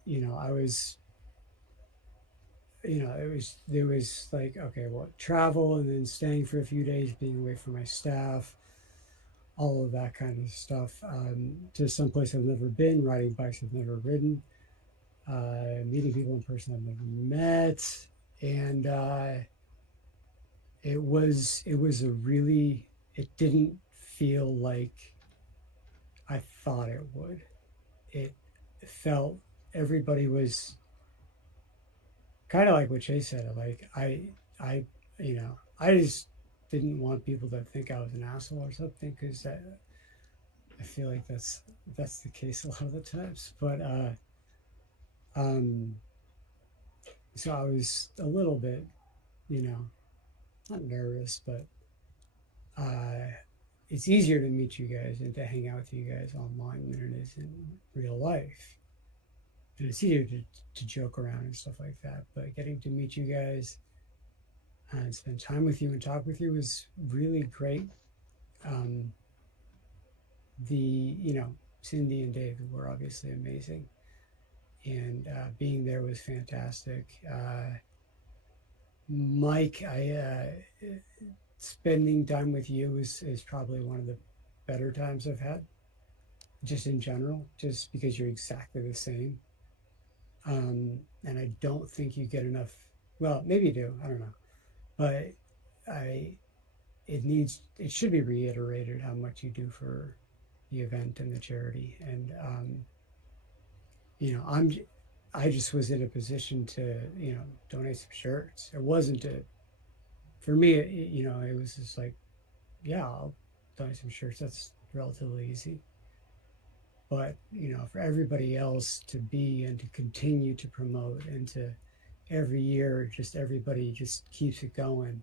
I was, there was like, okay, well, travel and then staying for a few days, being away from my staff, all of that kind of stuff. To some place I've never been, riding bikes I've never ridden, meeting people in person I've never met, and it didn't feel like I thought it would. It felt everybody was kind of like what Jay said. Like I just didn't want people to think I was an asshole or something, because I feel like that's the case a lot of the times. But um, so I was a little bit, not nervous, but it's easier to meet you guys and to hang out with you guys online than it is in real life. And it's easier to joke around and stuff like that. But getting to meet you guys and spend time with you and talk with you was really great. Cindy and David were obviously amazing, and being there was fantastic. Mike, spending time with you is probably one of the better times I've had, just in general, just because you're exactly the same. And I don't think you get enough. Well, maybe you do. I don't know, but it should be reiterated how much you do for the event and the charity. And I just was in a position to donate some shirts. It wasn't for me. It was just like, yeah, I'll donate some shirts. That's relatively easy. But for everybody else to be and to continue to promote, and to every year, just everybody just keeps it going.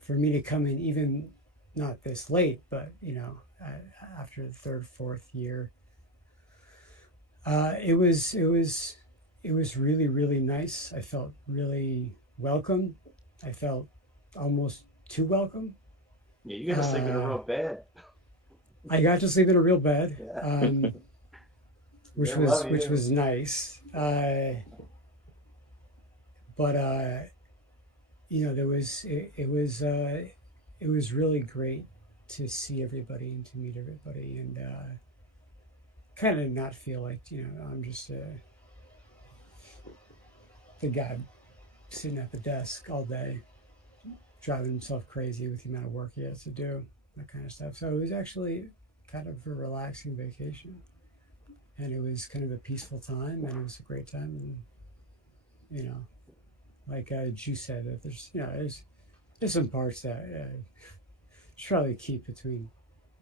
For me to come in, even not this late, but after the third, fourth year, it was really, really nice. I felt really welcome. I felt almost too welcome. Yeah, you got to sleep in a real bed. I got to sleep in a real bed, Yeah. which was nice. But it was really great to see everybody and to meet everybody, and kind of not feel like I'm just the guy sitting at the desk all day, driving himself crazy with the amount of work he has to do, that kind of stuff. So it was actually kind of a relaxing vacation, and it was kind of a peaceful time, and it was a great time. And like Ju said, that there's some parts that should probably keep between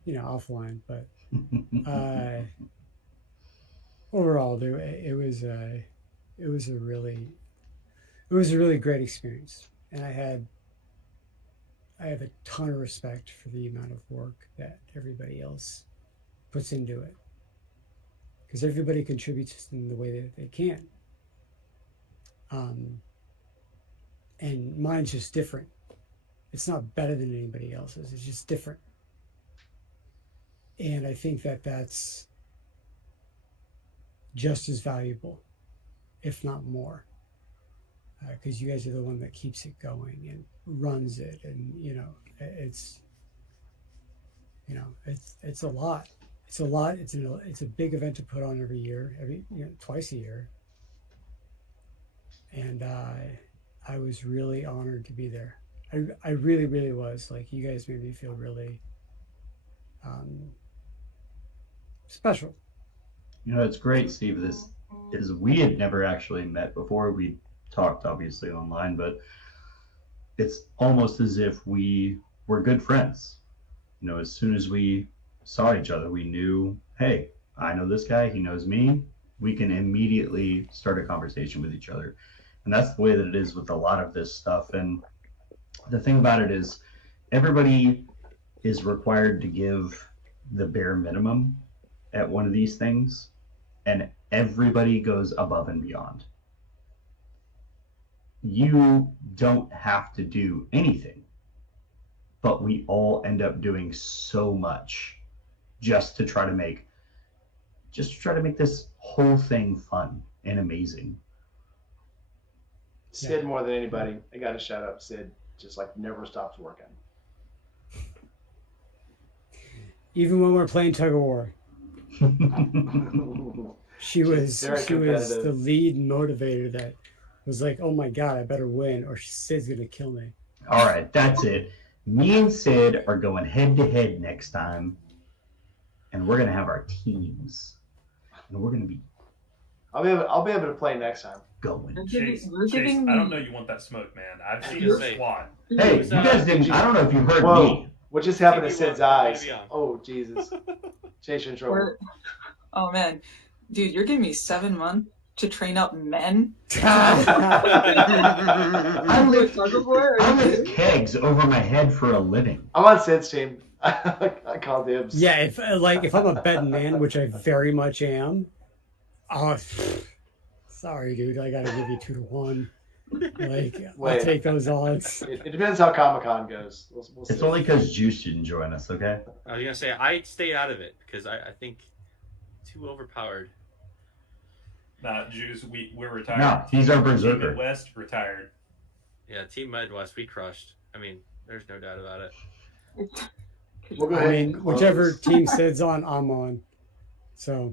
offline, but overall, it was a really great experience, and I have a ton of respect for the amount of work that everybody else puts into it, because everybody contributes in the way that they can. And mine's just different. It's not better than anybody else's. It's just different. And I think that that's just as valuable, if not more, because you guys are the one that keeps it going and runs it, and it's a lot. It's a lot. It's a big event to put on every year, twice a year, and I was really honored to be there. I really, really was. Like, you guys made me feel really special. It's great, Steve. This is, we had never actually met before. We talked obviously online, but it's almost as if we were good friends. As soon as we saw each other, we knew, hey, I know this guy, he knows me. We can immediately start a conversation with each other. And that's the way that it is with a lot of this stuff. And the thing about it is, everybody is required to give the bare minimum at one of these things, and everybody goes above and beyond. You don't have to do anything, but we all end up doing so much just to try to make this whole thing fun and amazing. Sid more than anybody. I got to shout out Sid. Just like never stops working. Even when we're playing tug of war, she was very she was competitive. the lead motivator that was like, "Oh my god, I better win, or Sid's gonna kill me." All right, that's it. Me and Sid are going head to head next time, and we're gonna have our teams, and we're gonna be I'll be able to play next time. going. Chase, We're giving I don't know you want that smoke, man. I've seen You're a safe. squad. Hey, you guys didn't. I don't know if you heard Whoa. me. What just happened to TV Sid's one, eyes? maybe on. Oh, Jesus. Chase, you're in trouble. We're- Oh man, dude, you're giving me 7 months to train up men. I lift, Tug of war? I Are you lift kidding? kegs over my head for a living. I'm on Sid's team. I call dibs. Yeah, if I'm a betting man, which I very much am, oh, sorry, dude, I gotta give you 2-1. Like, I'll Wait. take those odds. It depends how Comic-Con goes. We'll see. It's only because Juice didn't join us, okay? I was gonna say I stayed out of it because I think too overpowered. Nah, Jews, we're retired. No, he's our Team berserker. Midwest retired. Yeah, Team Midwest, we crushed. I mean, there's no doubt about it. We'll go I ahead mean, and close. whichever team Sid's on, I'm on. So,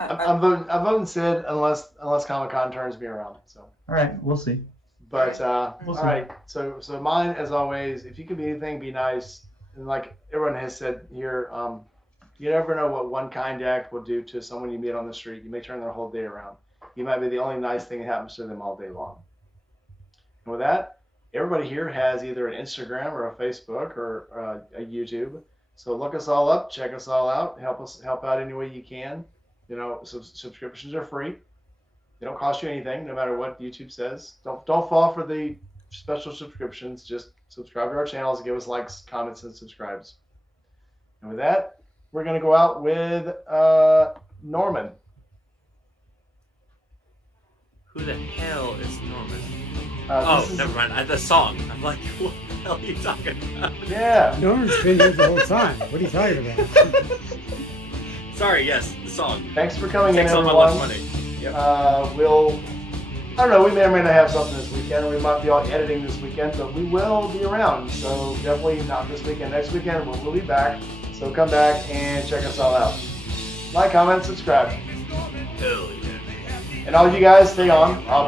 I'm voting Sid unless Comic-Con turns me around. So. All right, we'll see. But We'll all see. right, so mine as always. If you can be anything, be nice. And like everyone has said here, you never know what one kind act will do to someone you meet on the street. You may turn their whole day around. You might be the only nice thing that happens to them all day long. And with that, everybody here has either an Instagram or a Facebook or a YouTube. So look us all up, check us all out, help out any way you can. You know, subscriptions are free. They don't cost you anything, no matter what YouTube says. Don't fall for the special subscriptions. Just subscribe to our channels, give us likes, comments, and subscribes. And with that, we're going to go out with Norman. Who the hell is Norman? This Oh, is- never mind. The song. I'm like, what the hell are you talking about? Yeah. Norman's been here the whole time. What are you talking about? Sorry, yes, the song. Thanks for coming in, Takes all my lunch everyone. money. Yep. I don't know, we may or may not have something this weekend. We might be all editing this weekend, but we will be around. So definitely not this weekend. Next weekend, we'll be back. So come back and check us all out. Like, comment, subscribe. Hell yeah. And all you guys, stay on. I'll be